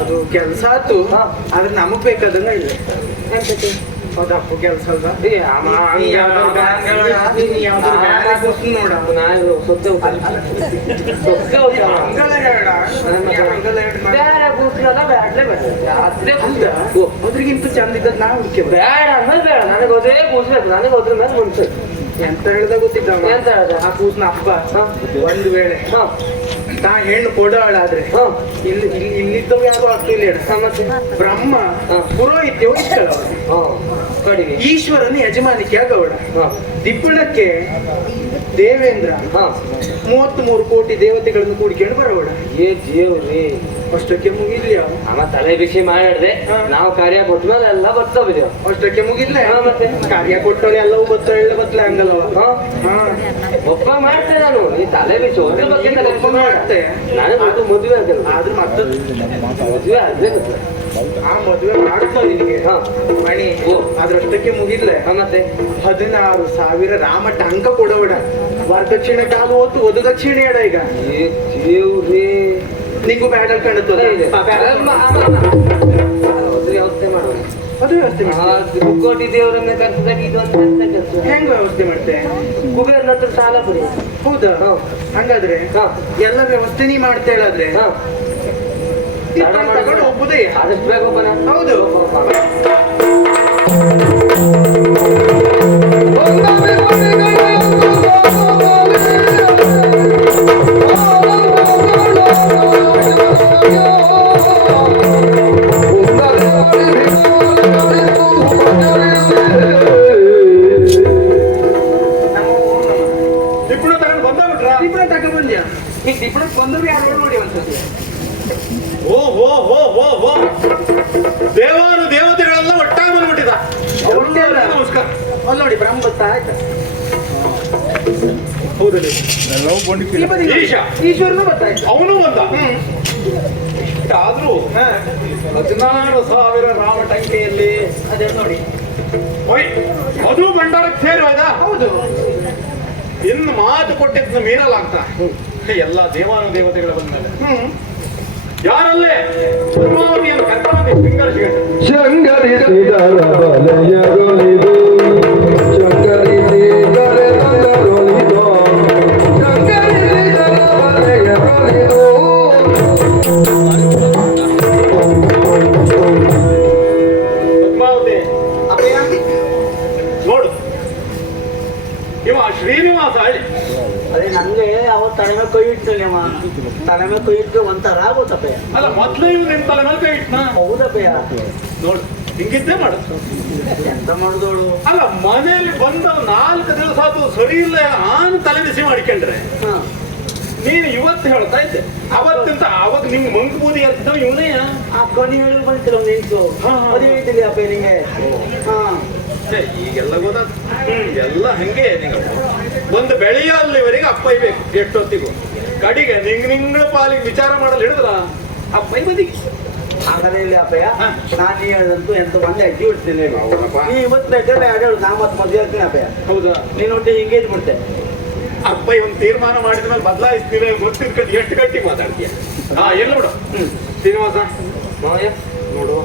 ಅದು ಕೆಲಸ ಆಯ್ತು, ಆದ್ರೆ ನಮಗ್ ಬೇಕಾದಂಗ ಇಲ್ಲ. ಹೌದಪ್ಪ ಕೆಲಸ ಅಲ್ವಾ ಅದ್ರಿಗಿಂತ ಚಂದ ಇದ್ದದ್ ನಾ ಹುಡುಕಿ ಬೇಡ ಅಂದ್ರೆ ಬೇಡ. ನನಗೆ ಅದೇ ಕೂಸ್ಬೇಕು, ನನಗೆ ಅದ್ರ ಮೇಲೆ ಮುನ್ಸು. ಎಂತ ಹೇಳ್ದ ಗೊತ್ತಿದ್ದ ಎಂತ ಹೇಳ್ದ ಆ ಕೂಸ್ನ ಅಪ್ಪ ಒಂದು ವೇಳೆ ನಾ ಹೆಣ್ಣು ಕೊಡೋಳಾದ್ರೆ ಇಲ್ಲಿದ್ದವ್ ಯಾರು ಆಗ್ತಿಲ್ಲ. ಬ್ರಹ್ಮ ಪುರೋಹಿತ್ಯವು ಇಷ್ಟಳ ಈಶ್ವರನ ಯಜಮಾನಿಕೆ ಆಗವಳ. ದಿಪ್ಪಣಕ್ಕೆ ದೇವೇಂದ್ರ 33 ಕೋಟಿ ದೇವತೆಗಳನ್ನು ಕೂಡಿಕೊಂಡು ಬರವಳ. ಏ ದೇವ್ರಿ ಅಷ್ಟಕ್ಕೆ ಮುಗಿದ್ಲಿಯ ಅಮ್ಮ ತಲೆ ಬಿಸಿ ಮಾಡಿದ್ರೆ ನಾವು ಕಾರ್ಯ ಕೊಟ್ಟ ಮೇಲೆ ಎಲ್ಲ ಬರ್ತಾ ಬಿದ್ದೇವೆ. ಅಷ್ಟಕ್ಕೆ ಮುಗಿದ್ಲೆ ಮತ್ತೆ ಕಾರ್ಯ ಕೊಟ್ಟವ್ರೆ ಎಲ್ಲವೂ ಬತ್ತ ಬತ್ತಲೆ ಹಂಗಲ್ವ. ಒಪ್ಪ ಮಾಡ್ತೇನೆ ನಾನು, ಈ ತಲೆ ಬಿಸಿ ಒಬ್ಬರ ಬಗ್ಗೆ ತಲೆ ಮಾಡ್ತೆ ನಾನು. ಅದು ಮದುವೆ ಆಗಲ್ಲ ಆದ್ರೂ ಮತ್ತೊಂದು ಮದುವೆ ಆದ್ರೆ ಆ ಮದುವೆ ಮಾಡ್ತಾ ನಿನಗೆ ಮಣಿ ಅದ್ರಷ್ಟಕ್ಕೆ ಮುಗಿದ್ಲೆ. ಮತ್ತೆ 16,000 ರಾಮ ಟಂಕ ಕೊಡೋಡ. ವರದಕ್ಷಿಣೆ ಕಾಲು ಹೊತ್ತು ವಧುದಕ್ಷಿಣೆ ಎಡ. ಈಗ ದೇವ್ರಿ ನಿಂಗೂ ಬ್ಯಾಡ ಕಾಣುತ್ತದ ಅದು ವ್ಯವಸ್ಥೆ ಮುಕ್ಕೋಟಿ ದೇವರನ್ನ ಕರ್ಸದಾಗ ಇದು ಅಂತ ಹೆಂಗ್ ವ್ಯವಸ್ಥೆ ಮಾಡ್ತೆ? ಕುಬೇರನ ಹತ್ರ ಸಾಲ ಕೊಡಿ. ಹೌದಾ? ಹಂಗಾದ್ರೆ ಎಲ್ಲ ವ್ಯವಸ್ಥೆ ನೀ ಮಾಡ್ತಾ ಹೇಳಾದ್ರೆ ತಗೊಂಡು ಒಬ್ಬುದೇ ಆದಷ್ಟು ಬೇಗ ಒಬ್ಬನ. ಹೌದು ದೇವಾನು ದೇವತೆಗಳೆಲ್ಲ ಒಟ್ಟಾಗಿ ಬಂದ್ಬಿಟ್ಟಿದ. ನಮಸ್ಕಾರ. ಅಲ್ಲಿ ನೋಡಿ ಬ್ರಹ್ಮ ಗೊತ್ತಾ ಆಯ್ತಾ? ಹೌದಲ್ಲಿ ಈಶ್ವರನು ಗೊತ್ತಾಯ್ತು, ಅವನು ಬಂದ. ಆದ್ರೂ 16,000 ರಾಮ ಟಂಕೆಯಲ್ಲಿ ಅದೇ ನೋಡಿ ಅದು ಭಂಡಾರಕ್ಕೆ ಸೇರಿ ಹೋದ. ಹೌದು ಇನ್ನು ಮಾತು ಕೊಟ್ಟಿದ್ದ ಮೀರಲಾಗ್ತಾ ಎಲ್ಲ ದೇವಾನು ದೇವತೆಗಳ ಬಂದ್ಮೇಲೆ ಯಾರಲ್ಲೇ ಪದ್ಮಾವತಿಯನ್ನು ಕರ್ಕೊಂಡು ಶೃಂಗರಿಸಿದರ ಬಲಯಗೊಲಿದು ಶೃಂಗರಿಸಿದರೆ ತಂದರೊಲಿದು ಶೃಂಗರಿಸಿದರ ಬಲಯಗೊಲಿದು. ಪದ್ಮಾವತಿ ನೋಡು, ಇವ ಶ್ರೀನಿವಾಸ ಹೇಳಿ. ಅದೇ ನಂಗೆ ಅವತ್ತು ತಲೆ ಮೇಲೆ ಕೈ ಇಟ್ಟು ಅಮ್ಮ, ತಲೆ ಮೇಲೆ ಕೈ ಇಟ್ಟು ಒಂಥರ ಆಗೋತಪ್ಪ. ಅಲ್ಲ ಮೊದ್ಲು ಇವ್ ನಿಮ್ ತಲೆ ಮೇಲೆ ಕೈ ಇಟ್ನ. ಹೌದಪ್ಪಯ್ಯ ನೋಡು ಹಿಂಗಿದ್ದೇ ಮಾಡು. ಎಂತ ಮಾಡುದೋಳು? ಅಲ್ಲ ಮನೆಯಲ್ಲಿ ಬಂದ 4 ದಿವಸ ಅದು ಸರಿ ಇಲ್ಲ ಆನ್ ತಲೆ ಬಿಸಿ ಮಾಡಿಕೊಂಡ್ರೆ ನೀನು ಇವತ್ತು ಹೇಳ್ತಾ ಇದ್ದೆ. ಅವತ್ತಿಂತ ಅವಾಗ ನಿಮ್ಗೆ ಮಂಕು ಬೂದಿ ಎತ್ತ ಇವನೇ ಆ ಕೊನೆ ಹೇಳಿ ಬಂತಿಲ್ಲ ಒಂದು ನಿಂತು ಅದು ಹೇಳ್ತಿಲ್ಲ ಅಪ್ಪ ನಿಂಗೆ. ಈಗೆಲ್ಲ ಗೊತ್ತಾದ ಎಲ್ಲ ಹಂಗೆ. ನೀವು ಒಂದು ಬೆಳೆಯ ಅಲ್ಲಿವರೆಗೆ ಅಪ್ಪ ಇಬೇಕು ಎಷ್ಟೊತ್ತಿಗೂ. ಕಡಿಗೆ ನಿಂಗಳ ಪಾಲಿಗೆ ವಿಚಾರ ಮಾಡಲು ಹಿಡಿದ್ರ ಅಪ್ಪ ಬದಿಗೆ ಹಾಗಾದ್ರೆ ಇಲ್ಲಿ ಅಪ್ಪಯ್ಯ ನಾನು ನೀ ಹೇಳಿದಂತೂ ಎಂತ ಬಂದೆ ಅಜ್ಜಿ ಬಿಡ್ತೀನಿ. ನೀ ಇವತ್ತು ಬೇಕಾದ್ರೆ ಹೇಳು ನಾ ಮತ್ತೆ ಮದುವೆ ಆಗ್ತೀನಿ ಅಪ್ಪಯ್ಯ. ಹೌದಾ? ನೀನೊಟ್ಟಿಗೆ ಹಿಂಗೆ ಬಿಡ್ತೆ. ಅಪ್ಪ ಒಂದು ತೀರ್ಮಾನ ಮಾಡಿದ ಮೇಲೆ ಬದಲಾಯಿಸ್ತೀವಿ ಗೊತ್ತಿದ್ಕೊಂಡು ಎಷ್ಟು ಗಟ್ಟಿ ಮಾತಾಡ್ತೀಯ. ಎಲ್ಲ ಬಿಡು ಶ್ರೀನಿವಾಸ ನೋಡು.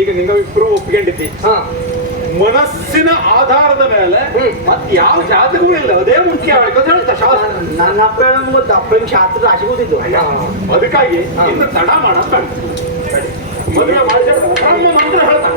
ಈಗ ನಿಂಗಿಬ್ರು ಒಪ್ಕೊಂಡಿದ್ದಿ. ಮನಸ್ಸಿನ ಆಧಾರದ ಮೇಲೆ ಮತ್ತೆ ಯಾವ ಜಾತಕವೂ ಇಲ್ಲ, ಅದೇ ಮುಖ್ಯ ಅಂತ ಹೇಳ್ತಾ ಶಾಸ್ತ್ರ. ನನ್ನ ಅಪ್ಪ ಹೇಳೋದು ಗೊತ್ತು, ಅಪ್ಪನ ಶಾಸ್ತ್ರದ ಆಸೆ ಗೊತ್ತಿದ್ದು. ಅದಕ್ಕಾಗಿ ಇನ್ನು ತಡ ಮಾಡ ಮದುವೆ ಮಾಡಿ ಮಂತ್ರ ಹೇಳ್ತಾ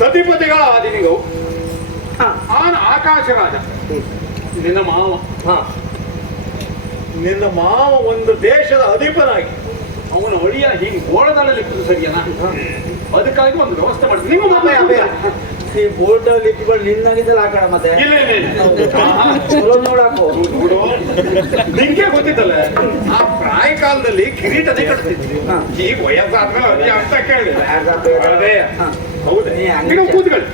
ಸತಿಪತಿಗಳ ಆದಿನಿಗವು ಆನ ಆಕಾಶ ರಾಜ ನಿನ್ನ ಮಾವ ನಿನ್ನ ಮಾವ ಒಂದು ದೇಶದ ಅಧಿಪನಾಗಿ ಅವನ ಒಳಿಯ ಹೀಗೆ ಗೋಳದಲ್ಲಿ ಸರಿಯನಾ ಅದಕ್ಕಾಗಿ ಒಂದು ವ್ಯವಸ್ಥೆ ಮಾಡ್ತೀನಿ ನಿಮ್ಮ ಮಾವ ಈ ಬೋರ್ಡ್ ಲಿಪ್ಗಳು ನಿನ್ನಾಗಿದ್ದಲ್ಲ ಹಾಕೋಣ ಮತ್ತೆ ಇಲ್ಲ ನೋಡಾಕು ನೋಡು ನಿಂಗೆ ಗೊತ್ತಿದ್ದಲ್ಲ ಆ ಪ್ರಾಯ ಕಾಲದಲ್ಲಿ ಕಿರೀಟನೇ ಕಟ್ತಿದ್ವಿ ಈಗ ವಯಸ್ಸಾದ್ಮೇಲೆ ಅದೇ ಅಂತ ಕೇಳಿಲ್ಲ ಅದೇ ಹೌದೇ ನೀವು ಕೂತ್ಕೊಳ್ಳಿ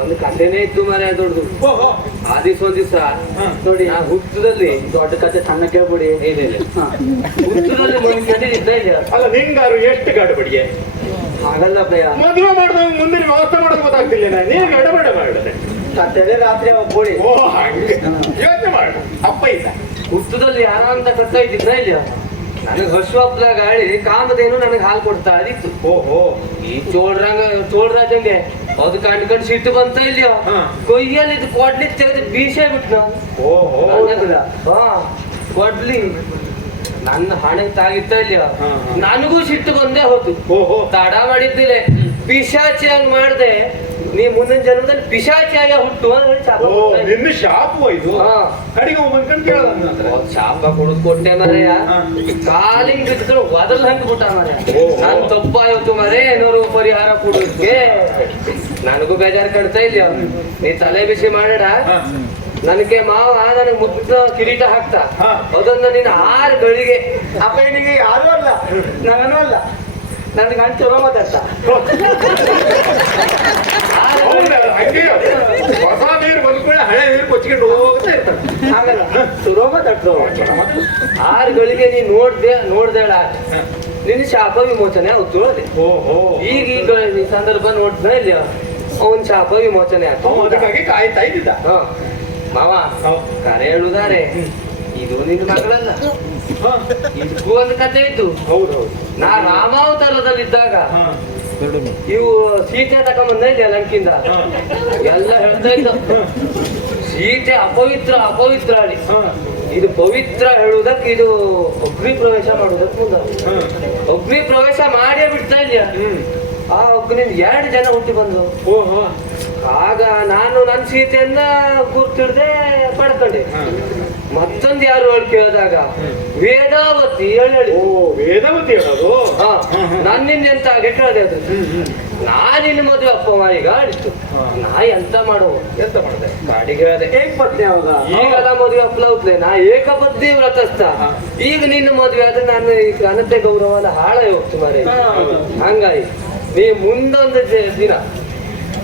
ಒಂದು ಕಥೆನೇ ಇತ್ತು ಮರೆ ದೊಡ್ಡದು ಆ ದಿವ್ಸ ಒಂದ್ ದಿವ್ಸ ನೋಡಿ ಆ ಹುಟ್ಟದಲ್ಲಿ ದೊಡ್ಡ ಕಥೆ ಸಣ್ಣ ಕೇಳ್ಬಿಡಿ ಹುಟ್ಟದಲ್ಲಿ ಒಂದು ಕಥೆ ಇದ್ದ ಇಲ್ಲ ಅಲ್ಲ ನಿಂಗಾರು ಎಷ್ಟು ಗಡಬಡಿಗೆ ಹಾಗಲ್ಲ ಭಯ ಮದುವೆ ಮಾಡಿದ ಮುಂದಿನ ವ್ಯವಸ್ಥೆ ಮಾಡೋದು ಗೊತ್ತಾಗ್ತಿಲ್ಲ ನೀನು ಗಡಬಡ ಮಾಡಿದೆ ಕಥೆನೇ ರಾತ್ರಿ ಹೋಗ್ಬಿಡಿ ಓ ಹಂಗೆ ಯೋಚನೆ ಮಾಡು ಅಪ್ಪ ಇಲ್ಲ ಹುಟ್ಟದಲ್ಲಿ ಯಾರ ಅಂತ ಕಥೆ ಇದ್ದಿದ್ರ ಇಲ್ಲ ನನಗೆ ಹಶ್ವಪ್ಲ ಗಾಳಿ ಕಾಮದೇನು ನನಗೆ ಹಾಲು ಕೊಡ್ತಾ ಇತ್ತು ಓಹೋ ಈ ಚೋಳ್ರಾಜಂಗೆ ಅದು ಕಂಡ್ಕೊಂಡು ಸಿಟ್ಟು ಬಂತ ಇಲ್ಲ ಕೊಯ್ಯಲ್ಲಿ ಇದು ಕೊಡ್ಲಿ ತೆಗೆದು ಬೀಸೇ ಬಿಟ್ಟು ನಾವು ಓಹೋ ಕೊಡ್ಲಿ ನನ್ನ ಹಣೆ ತಾಗಿತ್ತ ಇಲ್ಲ ನನಗೂ ಸಿಟ್ಟು ಬಂದೇ ಹೋತು ಓಹೋ ತಡ ಮಾಡಿದ್ದಿಲ್ಲ ಪಿಶಾಚಿಯಾಗಿ ಮಾಡ್ದೆ ನೀ ಮುಂದಿನ ಜನ್ಮದಲ್ಲಿ ಪಿಶಾಚಿಯಾಗ ಹುಟ್ಟು ಅಂತ ಹೇಳಿ ಶಾಪ ಕೊಡ್ತಾ ಇದ್ದೆ. ನಿನ್ನ ಶಾಪು ಇದು ಕಡಿಗೆ ಬಂದ್ಕೊಂಡು ಕೇಳೋದು ಶಾಪ ಕೊಡುದ್ ಕೊಟ್ಟೆ ಮರೆಯ ಕಾಲಿಂಗ್ ಬಿದ್ದರು ಒದಲ್ ಹಂಗ್ ಬಿಟ್ಟ ಮರೆ ನಾನ್ ತಪ್ಪಾಯ್ತು ಮರೆ ಏನಾರು ಪರಿಹಾರ ಕೊಡೋದಕ್ಕೆ ನನಗೂ ಬೇಜಾರು ಕಡ್ತಾ ಇಲ್ಲ ನೀ ತಲೆ ಬಿಸಿ ಮಾಡಡ ನನಗೆ ಮಾವ ನನಗೆ ಮುದ್ದ ಕಿರೀಟ ಹಾಕ್ತಾ ಅದನ್ನ ನೀನು 6 ಗಳಿಗೆ ಅಪ್ಪ ನಿನಗೆ ಯಾರು ಅಲ್ಲ ನಾನೂ ಅಲ್ಲ ನನಗೆ ಹಂಚ ಚಲೋ ಮಾತಾಡ್ತಾ ಹೊಸ ನೀರು ಬಂದ್ಕೊಳ್ಳಿ ಹಳೆ ನೀರು ಕೊಚ್ಚಿಕೊಂಡು ಹೋಗ್ತಾ ಇರ್ತಾರೆ ಹಾಗಲ್ಲ ಚಲೋ ಮಾತಾಡ್ತು 6 ಗಳಿಗೆ ನೀ ನೋಡ್ದೇಳ ನಿನ್ನ ಶಾಪ ವಿಮೋಚನೆ ಆಯ್ತು ಅದೇ ಈಗ ಈ ಸಂದರ್ಭ ನೋಡ್ದ ಇಲ್ಲ ಅವನ್ ಶಾಪ ವಿಮೋಚನೆ ಆಯ್ತು ಅದಕ್ಕಾಗಿ ಕಾಯ್ತಾ ಇದ್ದಿದ್ದ ಮಾವ ಕರೆ ಹೇಳುದಾರೆ ಇದು ನಿನ್ನ ಮಗಳಲ್ಲ ಇದಕ್ಕೂ ಒಂದು ಕಥೆ ಇತ್ತು ಹೌದೌದು ನಾ ರಾಮಾವತಾರದಲ್ಲಿದ್ದಾಗ ಇವು ಸೀತೆ ತಗೊಂಬಂದ ಇದೆಯಾ ಲಂಕಿಂದ ಎಲ್ಲ ಹೇಳ್ತಾ ಇದ್ದ ಸೀತೆ ಅಪವಿತ್ರ ಅಳಿ ಇದು ಪವಿತ್ರ ಹೇಳುವುದಕ್ಕೆ ಇದು ಅಗ್ನಿ ಪ್ರವೇಶ ಮಾಡುವುದಕ್ಕೆ ಮುಂದ ಅಗ್ನಿ ಪ್ರವೇಶ ಮಾಡೇ ಬಿಡ್ತಾ ಇದೆಯಾ ಆ ಅಗ್ನಿಂದ 2 ಜನ ಹುಟ್ಟಿ ಬಂದ್ರು ಆಗ ನಾನು ನನ್ನ ಸೀತೆಯನ್ನ ಕೂರ್ತಿಡ್ದೆ ಪಡ್ಕೊಂಡೆ ಮತ್ತೊಂದು ಯಾರು ಹೇಳಿ ಕೇಳಿದಾಗ ವೇದಾವತಿ ಹೇಳಿ ವೇದಾವತಿ ಹೇಳೋದು ನನ್ನಿಂದ ಎಂತ ಆಗಿ ಕೇಳಿದೆ ಅದು ನಾನಿನ್ನ ಮದುವೆ ಅಪ್ಪ ಈಗ ಆಡಿತ್ತು ನಾ ಎಂತ ಮಾಡುವ ಎಂತ ಮಾಡಿದೆ ಗಾಡಿಗೆ ಹೇಳಿದೆ ಈಗಲ್ಲ ಮದುವೆ ಅಪ್ಲೌತ್ಲೆ ನಾ ಏಕಬದ್ಧಿ ವ್ರತಸ್ಥ ಈಗ ನಿನ್ನ ಮದುವೆ ಆದ್ರೆ ನಾನು ಈ ಘನತೆ ಗೌರವನ ಹಾಳಾಗಿ ಹೋಗ್ತು ಮಾರೆ ಹಂಗಾಗಿ ನೀ ಮುಂದೊಂದು ದಿನ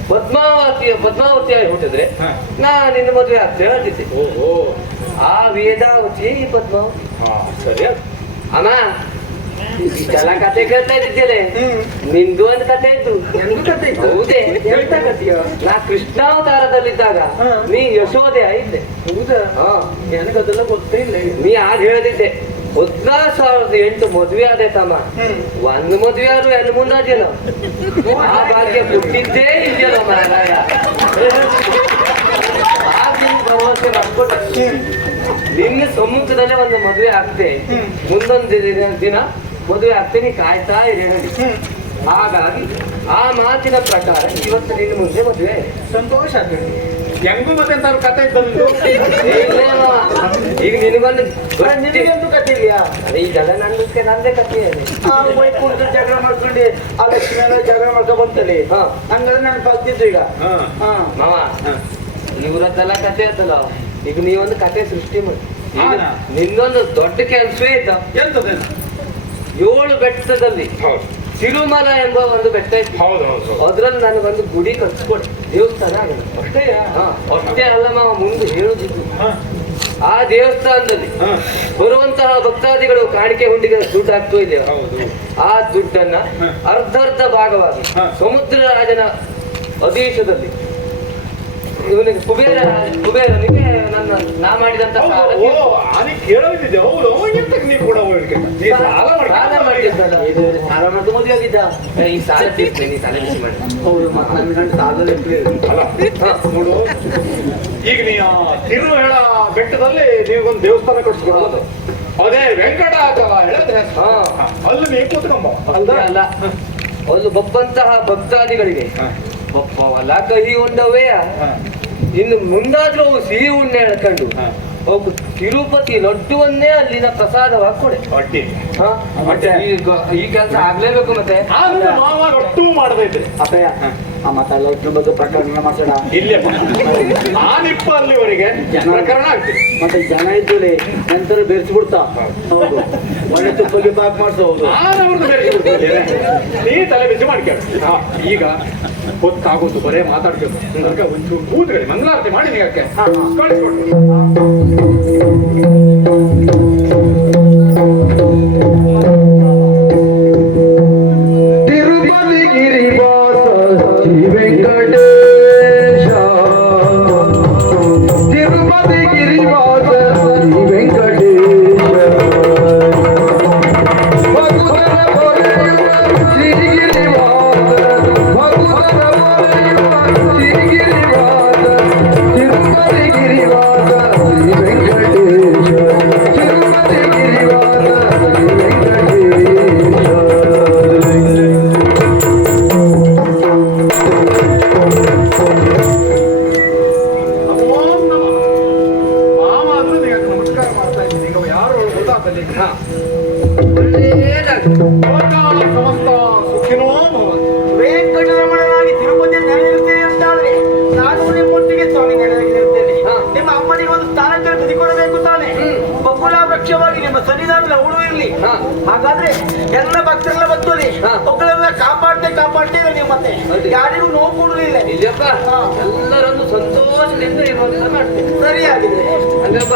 ಪದ್ಮಾವತಿಯಾಗಿ ಹುಟ್ಟಿದ್ರೆ ನಾ ನಿನ್ನ ಮದುವೆ ಆಗ್ತೇವೆ ಹೇಳ್ತಿದ್ದೆ ಆ ವೇದಾವತಿ ಈ ಪದ್ಮಾವತಿ ಸರಿ ಅಮ್ಮ ಇದೆಲ್ಲ ಕತೆ ಕೇಳ್ತಾ ಇದ್ದಿದ್ದೇನೆ ನಿಂದು ಒಂದು ಕತೆ ಇತ್ತು ನನಗೂ ಕತೆ ಇತ್ತು. ಹೌದೇ ಎಂತ ಕಥೆಯೋ? ನಾ ಕೃಷ್ಣಾವತಾರದಲ್ಲಿದ್ದಾಗ ನೀ ಯಶೋದೆ ಆಯ್ತೆ ಹೌದಾ ನನಗದೆಲ್ಲ ಗೊತ್ತೇ ಇಲ್ಲ ನೀ ಆಗ ಹೇಳದಿದ್ದೆ 14,008 ಮದ್ವೆ ಆದೆ ತಮ್ಮ ಒಂದು ಮದ್ವೆ ಆದ್ರೂ ಎಲ್ಲಿ ಮುಂದಾದೇನೋ ಆ ಭಾಗ್ಯ ಕೊಟ್ಟಿದ್ದೇ ಇದೆಯಲ್ಲ ಮಾರಾಯ ಭರವಸೆ ಮಾಡ್ಕೊಟ್ಟೆ ನಿನ್ನ ಸಮ್ಮುಖದಲ್ಲೇ ಒಂದು ಮದುವೆ ಆಗ್ತೆ ಮುಂದೊಂದು ದಿನ ಮದುವೆ ಆಗ್ತೆ ನೀ ಕಾಯ್ತಾ ಇರಿ ಹಾಗಾಗಿ ಆ ಮಾತಿನ ಪ್ರಕಾರ ಇವತ್ತು ನಿನ್ನ ಮುಂದೆ ಮದುವೆ ಸಂತೋಷ ಆಗ್ತದೆ ಹೆಂಗು ಮತ್ತೆ ಅಂತ ಕತೆ ಇದ್ದು ಈಗ ನಿನಗೊಂದು ನಿನಗೆಂದು ಕಥೆ ಇದೆಯಾ ಇದೆಲ್ಲ ನಂದೇ ಕಥೆ ವೈಕುಂಠ ಜಗಳ ಮಾಡ್ಕೊಂಡು ಆ ಲಕ್ಷ್ಮಿ ಜಗಳ ಮಾಡ್ಕೊಂಡ್ ಬಂತಲ್ಲಿ ಹಂಗಾದ್ರೆ ನಾನು ಕಲ್ತಿದ್ದು ಈಗ ಮಾವ ಇವ್ರದ್ದೆಲ್ಲ ಕಥೆ ಆಯ್ತಲ್ಲ ಈಗ ನೀವೊಂದು ಕಥೆ ಸೃಷ್ಟಿ ಮಾಡಿ ಈಗ ನಿನ್ನೊಂದು ದೊಡ್ಡ ಕೆಲಸವೇ ಇದ್ದ ಎಂತದೇನು 7 ಬೆಟ್ಟದಲ್ಲಿ ತಿರುಮಲ ಎಂಬ ಒಂದು ಬೆಟ್ಟ ಇತ್ತು ಹೌದು ಅದ್ರಲ್ಲಿ ನನಗೊಂದು ಗುಡಿ ಕಟ್ಸ್ಕೊಡಿ ದೇವಸ್ಥಾನ ಆಗಲ್ಲ ಅಷ್ಟೇ ಅಲ್ಲ ಮಾವ ಮುಂದೆ ಹೇಳುದಿದ್ದು ಆ ದೇವಸ್ಥಾನದಲ್ಲಿ ಬರುವಂತಹ ಭಕ್ತಾದಿಗಳು ಕಾಣಿಕೆ ಹುಂಡಿಗೆ ದುಡ್ಡು ಹಾಕ್ತೋ ಇದೆಯಾ ಆ ದುಡ್ಡನ್ನ ಅರ್ಧ ಭಾಗವಾಗಿ ಸಮುದ್ರ ರಾಜನ ಆದೇಶದಲ್ಲಿ ಇವನಿಗೆ ಕುಬೇರನಿಗೆ ನನ್ನ ನಾ ಮಾಡಿದಂತ ಸಾಲ ಓ ಆನೆ ಕೇಳೋದಿದ್ದೆ ಹೌದು ಎಂತ ನೀವು ಕೂಡ ಹೋಗ್ಲಿಕ್ಕೆ ನೀ ಸಾಲ ಸಾಲ ಮಾಡಿದ್ದಲ್ಲ. ಇದು ಸಾಲ ಮಾಡ್ಕೊಂಡು ಮದುವೆ ಆಗಿದ್ದ. ಈ ಸಾಲ ತೀರ್ಸ್ತೀನಿ, ನೀ ತಲೆ ಬಿಸಿ ಮಾಡಿ. ಹೌದು ಮತ್ತೆ ನನ್ನ ಗಂಡ ಸಾಲದಲ್ಲಿ ಅಲ್ಲ ನೋಡು ಈಗ ನೀ ತಿರುವೇಳ ಬೆಟ್ಟದಲ್ಲಿ ನೀವೊಂದು ದೇವಸ್ಥಾನ ಕಟ್ಸ್ಕೊಡೋದು ಅದೇ ವೆಂಕಟಾಚಲ ಹೇಳಿದ್ರೆ ಅಲ್ಲಿ ನೀವು ಕೂತ್ಕೊಂಬ ಅಲ್ಲ ಒಂದು ಬಪ್ಪಂತಹ ಭಕ್ತಾದಿಗಳಿಗೆ ಬಪ್ಪವಲ್ಲ ಕಹಿ ಉಂಡವೇ ಇನ್ನು ಮುಂದಾದ್ರೂ ಅವು ಸಿಹಿ ಉಣ್ಣೆ ಹೇಳ್ಕೊಂಡು ಹೋಗು ತಿರುಪತಿ ಲಡ್ಡುವನ್ನೇ ಅಲ್ಲಿನ ಪ್ರಸಾದವಾಗಿ ಕೊಡೆ. ಅಡ್ಡಿ ಈ ಕೆಲಸ ಆಗ್ಲೇಬೇಕು ಮತ್ತೆ. ಮಾವ ಒಟ್ಟು ಮಾಡದೇ ಇದ್ರೆ ಅಪ್ಪಯ್ಯ ಆ ಮತ್ತೆಲ್ಲ ಇದ್ರ ಬಗ್ಗೆ ಪ್ರಕರಣ ಮಾಡ್ಸೋಣ. ಇಲ್ಲೇ ನಾನಿಪ್ಪ ಅಲ್ಲಿವರೆಗೆ ಪ್ರಕರಣ ಆಗ್ತದೆ. ಮತ್ತೆ ಜನ ಇದ್ದಲ್ಲಿ ನಂತರ ಬೆರೆಸ್ಬಿಡ್ತಾ. ಹೌದು ಒಳ್ಳೆ ತುಪ್ಪಲ್ಲಿ ಪಾಕ್ ಮಾಡ್ಸೋದು. ನಾನು ಅವ್ರದ್ದು ಬೆರೆಸಿಬಿಡ್ತೇನೆ, ನೀ ತಲೆ ಬಿಸಿ ಮಾಡ್ಕೇಳ. ಈಗ ಗೊತ್ತಾಗೋದು ಬರೇ ಮಾತಾಡ್ಬೇಕು. ಅದಕ್ಕೆ ಒಂಚೂರು ಕೂತ್ಕೊಳ್ಳಿ, ಮಂಗಳಾರತಿ ಮಾಡಿ ನೀಗಕ್ಕೆ ಕಳಿಸ್ಕೊಡ್ತೀನಿ. ತಿರುಪತಿ ಗಿರಿವಾಸ ಶ್ರೀ ವೆಂಕಟೇಶ, ತಿರುಪತಿ ಗಿರಿವಾಸ ಶ್ರೀ ವೆಂಕಟೇಶ, ಭಕ್ತರ ಪೊರೆಯುವ ಶ್ರೀಗಿರಿವಾಸ, ಭಕ್ತರ ಪೊರೆಯುವ ಶ್ರೀಗಿರಿವಾಸ, ತಿರುಪತಿ ಗಿರಿವಾಸ ಶ್ರೀ ವೆಂಕಟೇಶ, ತಿರುಪತಿ ಗಿರಿವಾಸ ಶ್ರೀ ವೆಂಕಟೇಶ. ಓಂ ನಮಃ. ಮಾವ ಅಂದ್ರೆ ನಿನಗೆ ನಮಸ್ಕಾರ ಮಾಡ್ತಾ ಇದ್ದೀನಿ. ಈಗ ಯಾರು ಗೊತ್ತಾಗಲಿ. ಲೋಕ ಸಮಸ್ತ ಸುಖಿನೋ ಭವಂತು. ವೆಂಕಟರಮಣನಾಗಿ ತಿರುಪತಿ ನೆಲೆನಿರ್ತೇನೆ ಅಂತಾದ್ರೆ ನಾನು ನಿಮ್ಮೊಟ್ಟಿಗೆ ಸ್ವಾಮಿ ನೆಲೆನಿರ್ತೇನೆ. ನಿಮ್ಮ ಅಮ್ಮನಿಗೆ ಒಂದು ಸ್ಥಾನಕ್ಕೆ ಬದಿಕೊಡಬೇಕು ತಾನೆ. ಬಕುಲ ವೃಕ್ಷವಾಗಿ ನಿಮ್ಮ ಸನ್ನಿಧಾನದ ಉಳು ಇರಲಿ. ಹಾಗಾದ್ರೆ ಎಲ್ಲ ಭಕ್ತರೆಲ್ಲ ಬರ್ತದೆ. ಮಕ್ಕಳೆಲ್ಲ ಕಾಪಾಡ್ತೇವೆ ನೀವು. ಮತ್ತೆ ಯಾರಿಗೂ ನೋವು ಕೊಡುವುದಿಲ್ಲ. ಇಲ್ಲಪ್ಪ ಎಲ್ಲರನ್ನು ಸಂತೋಷದಿಂದ ಇರುವಂತ ಮಾಡ್ತೇನೆ. ಸರಿಯಾಗಿದೆ. ಹಂಗಪ್ಪ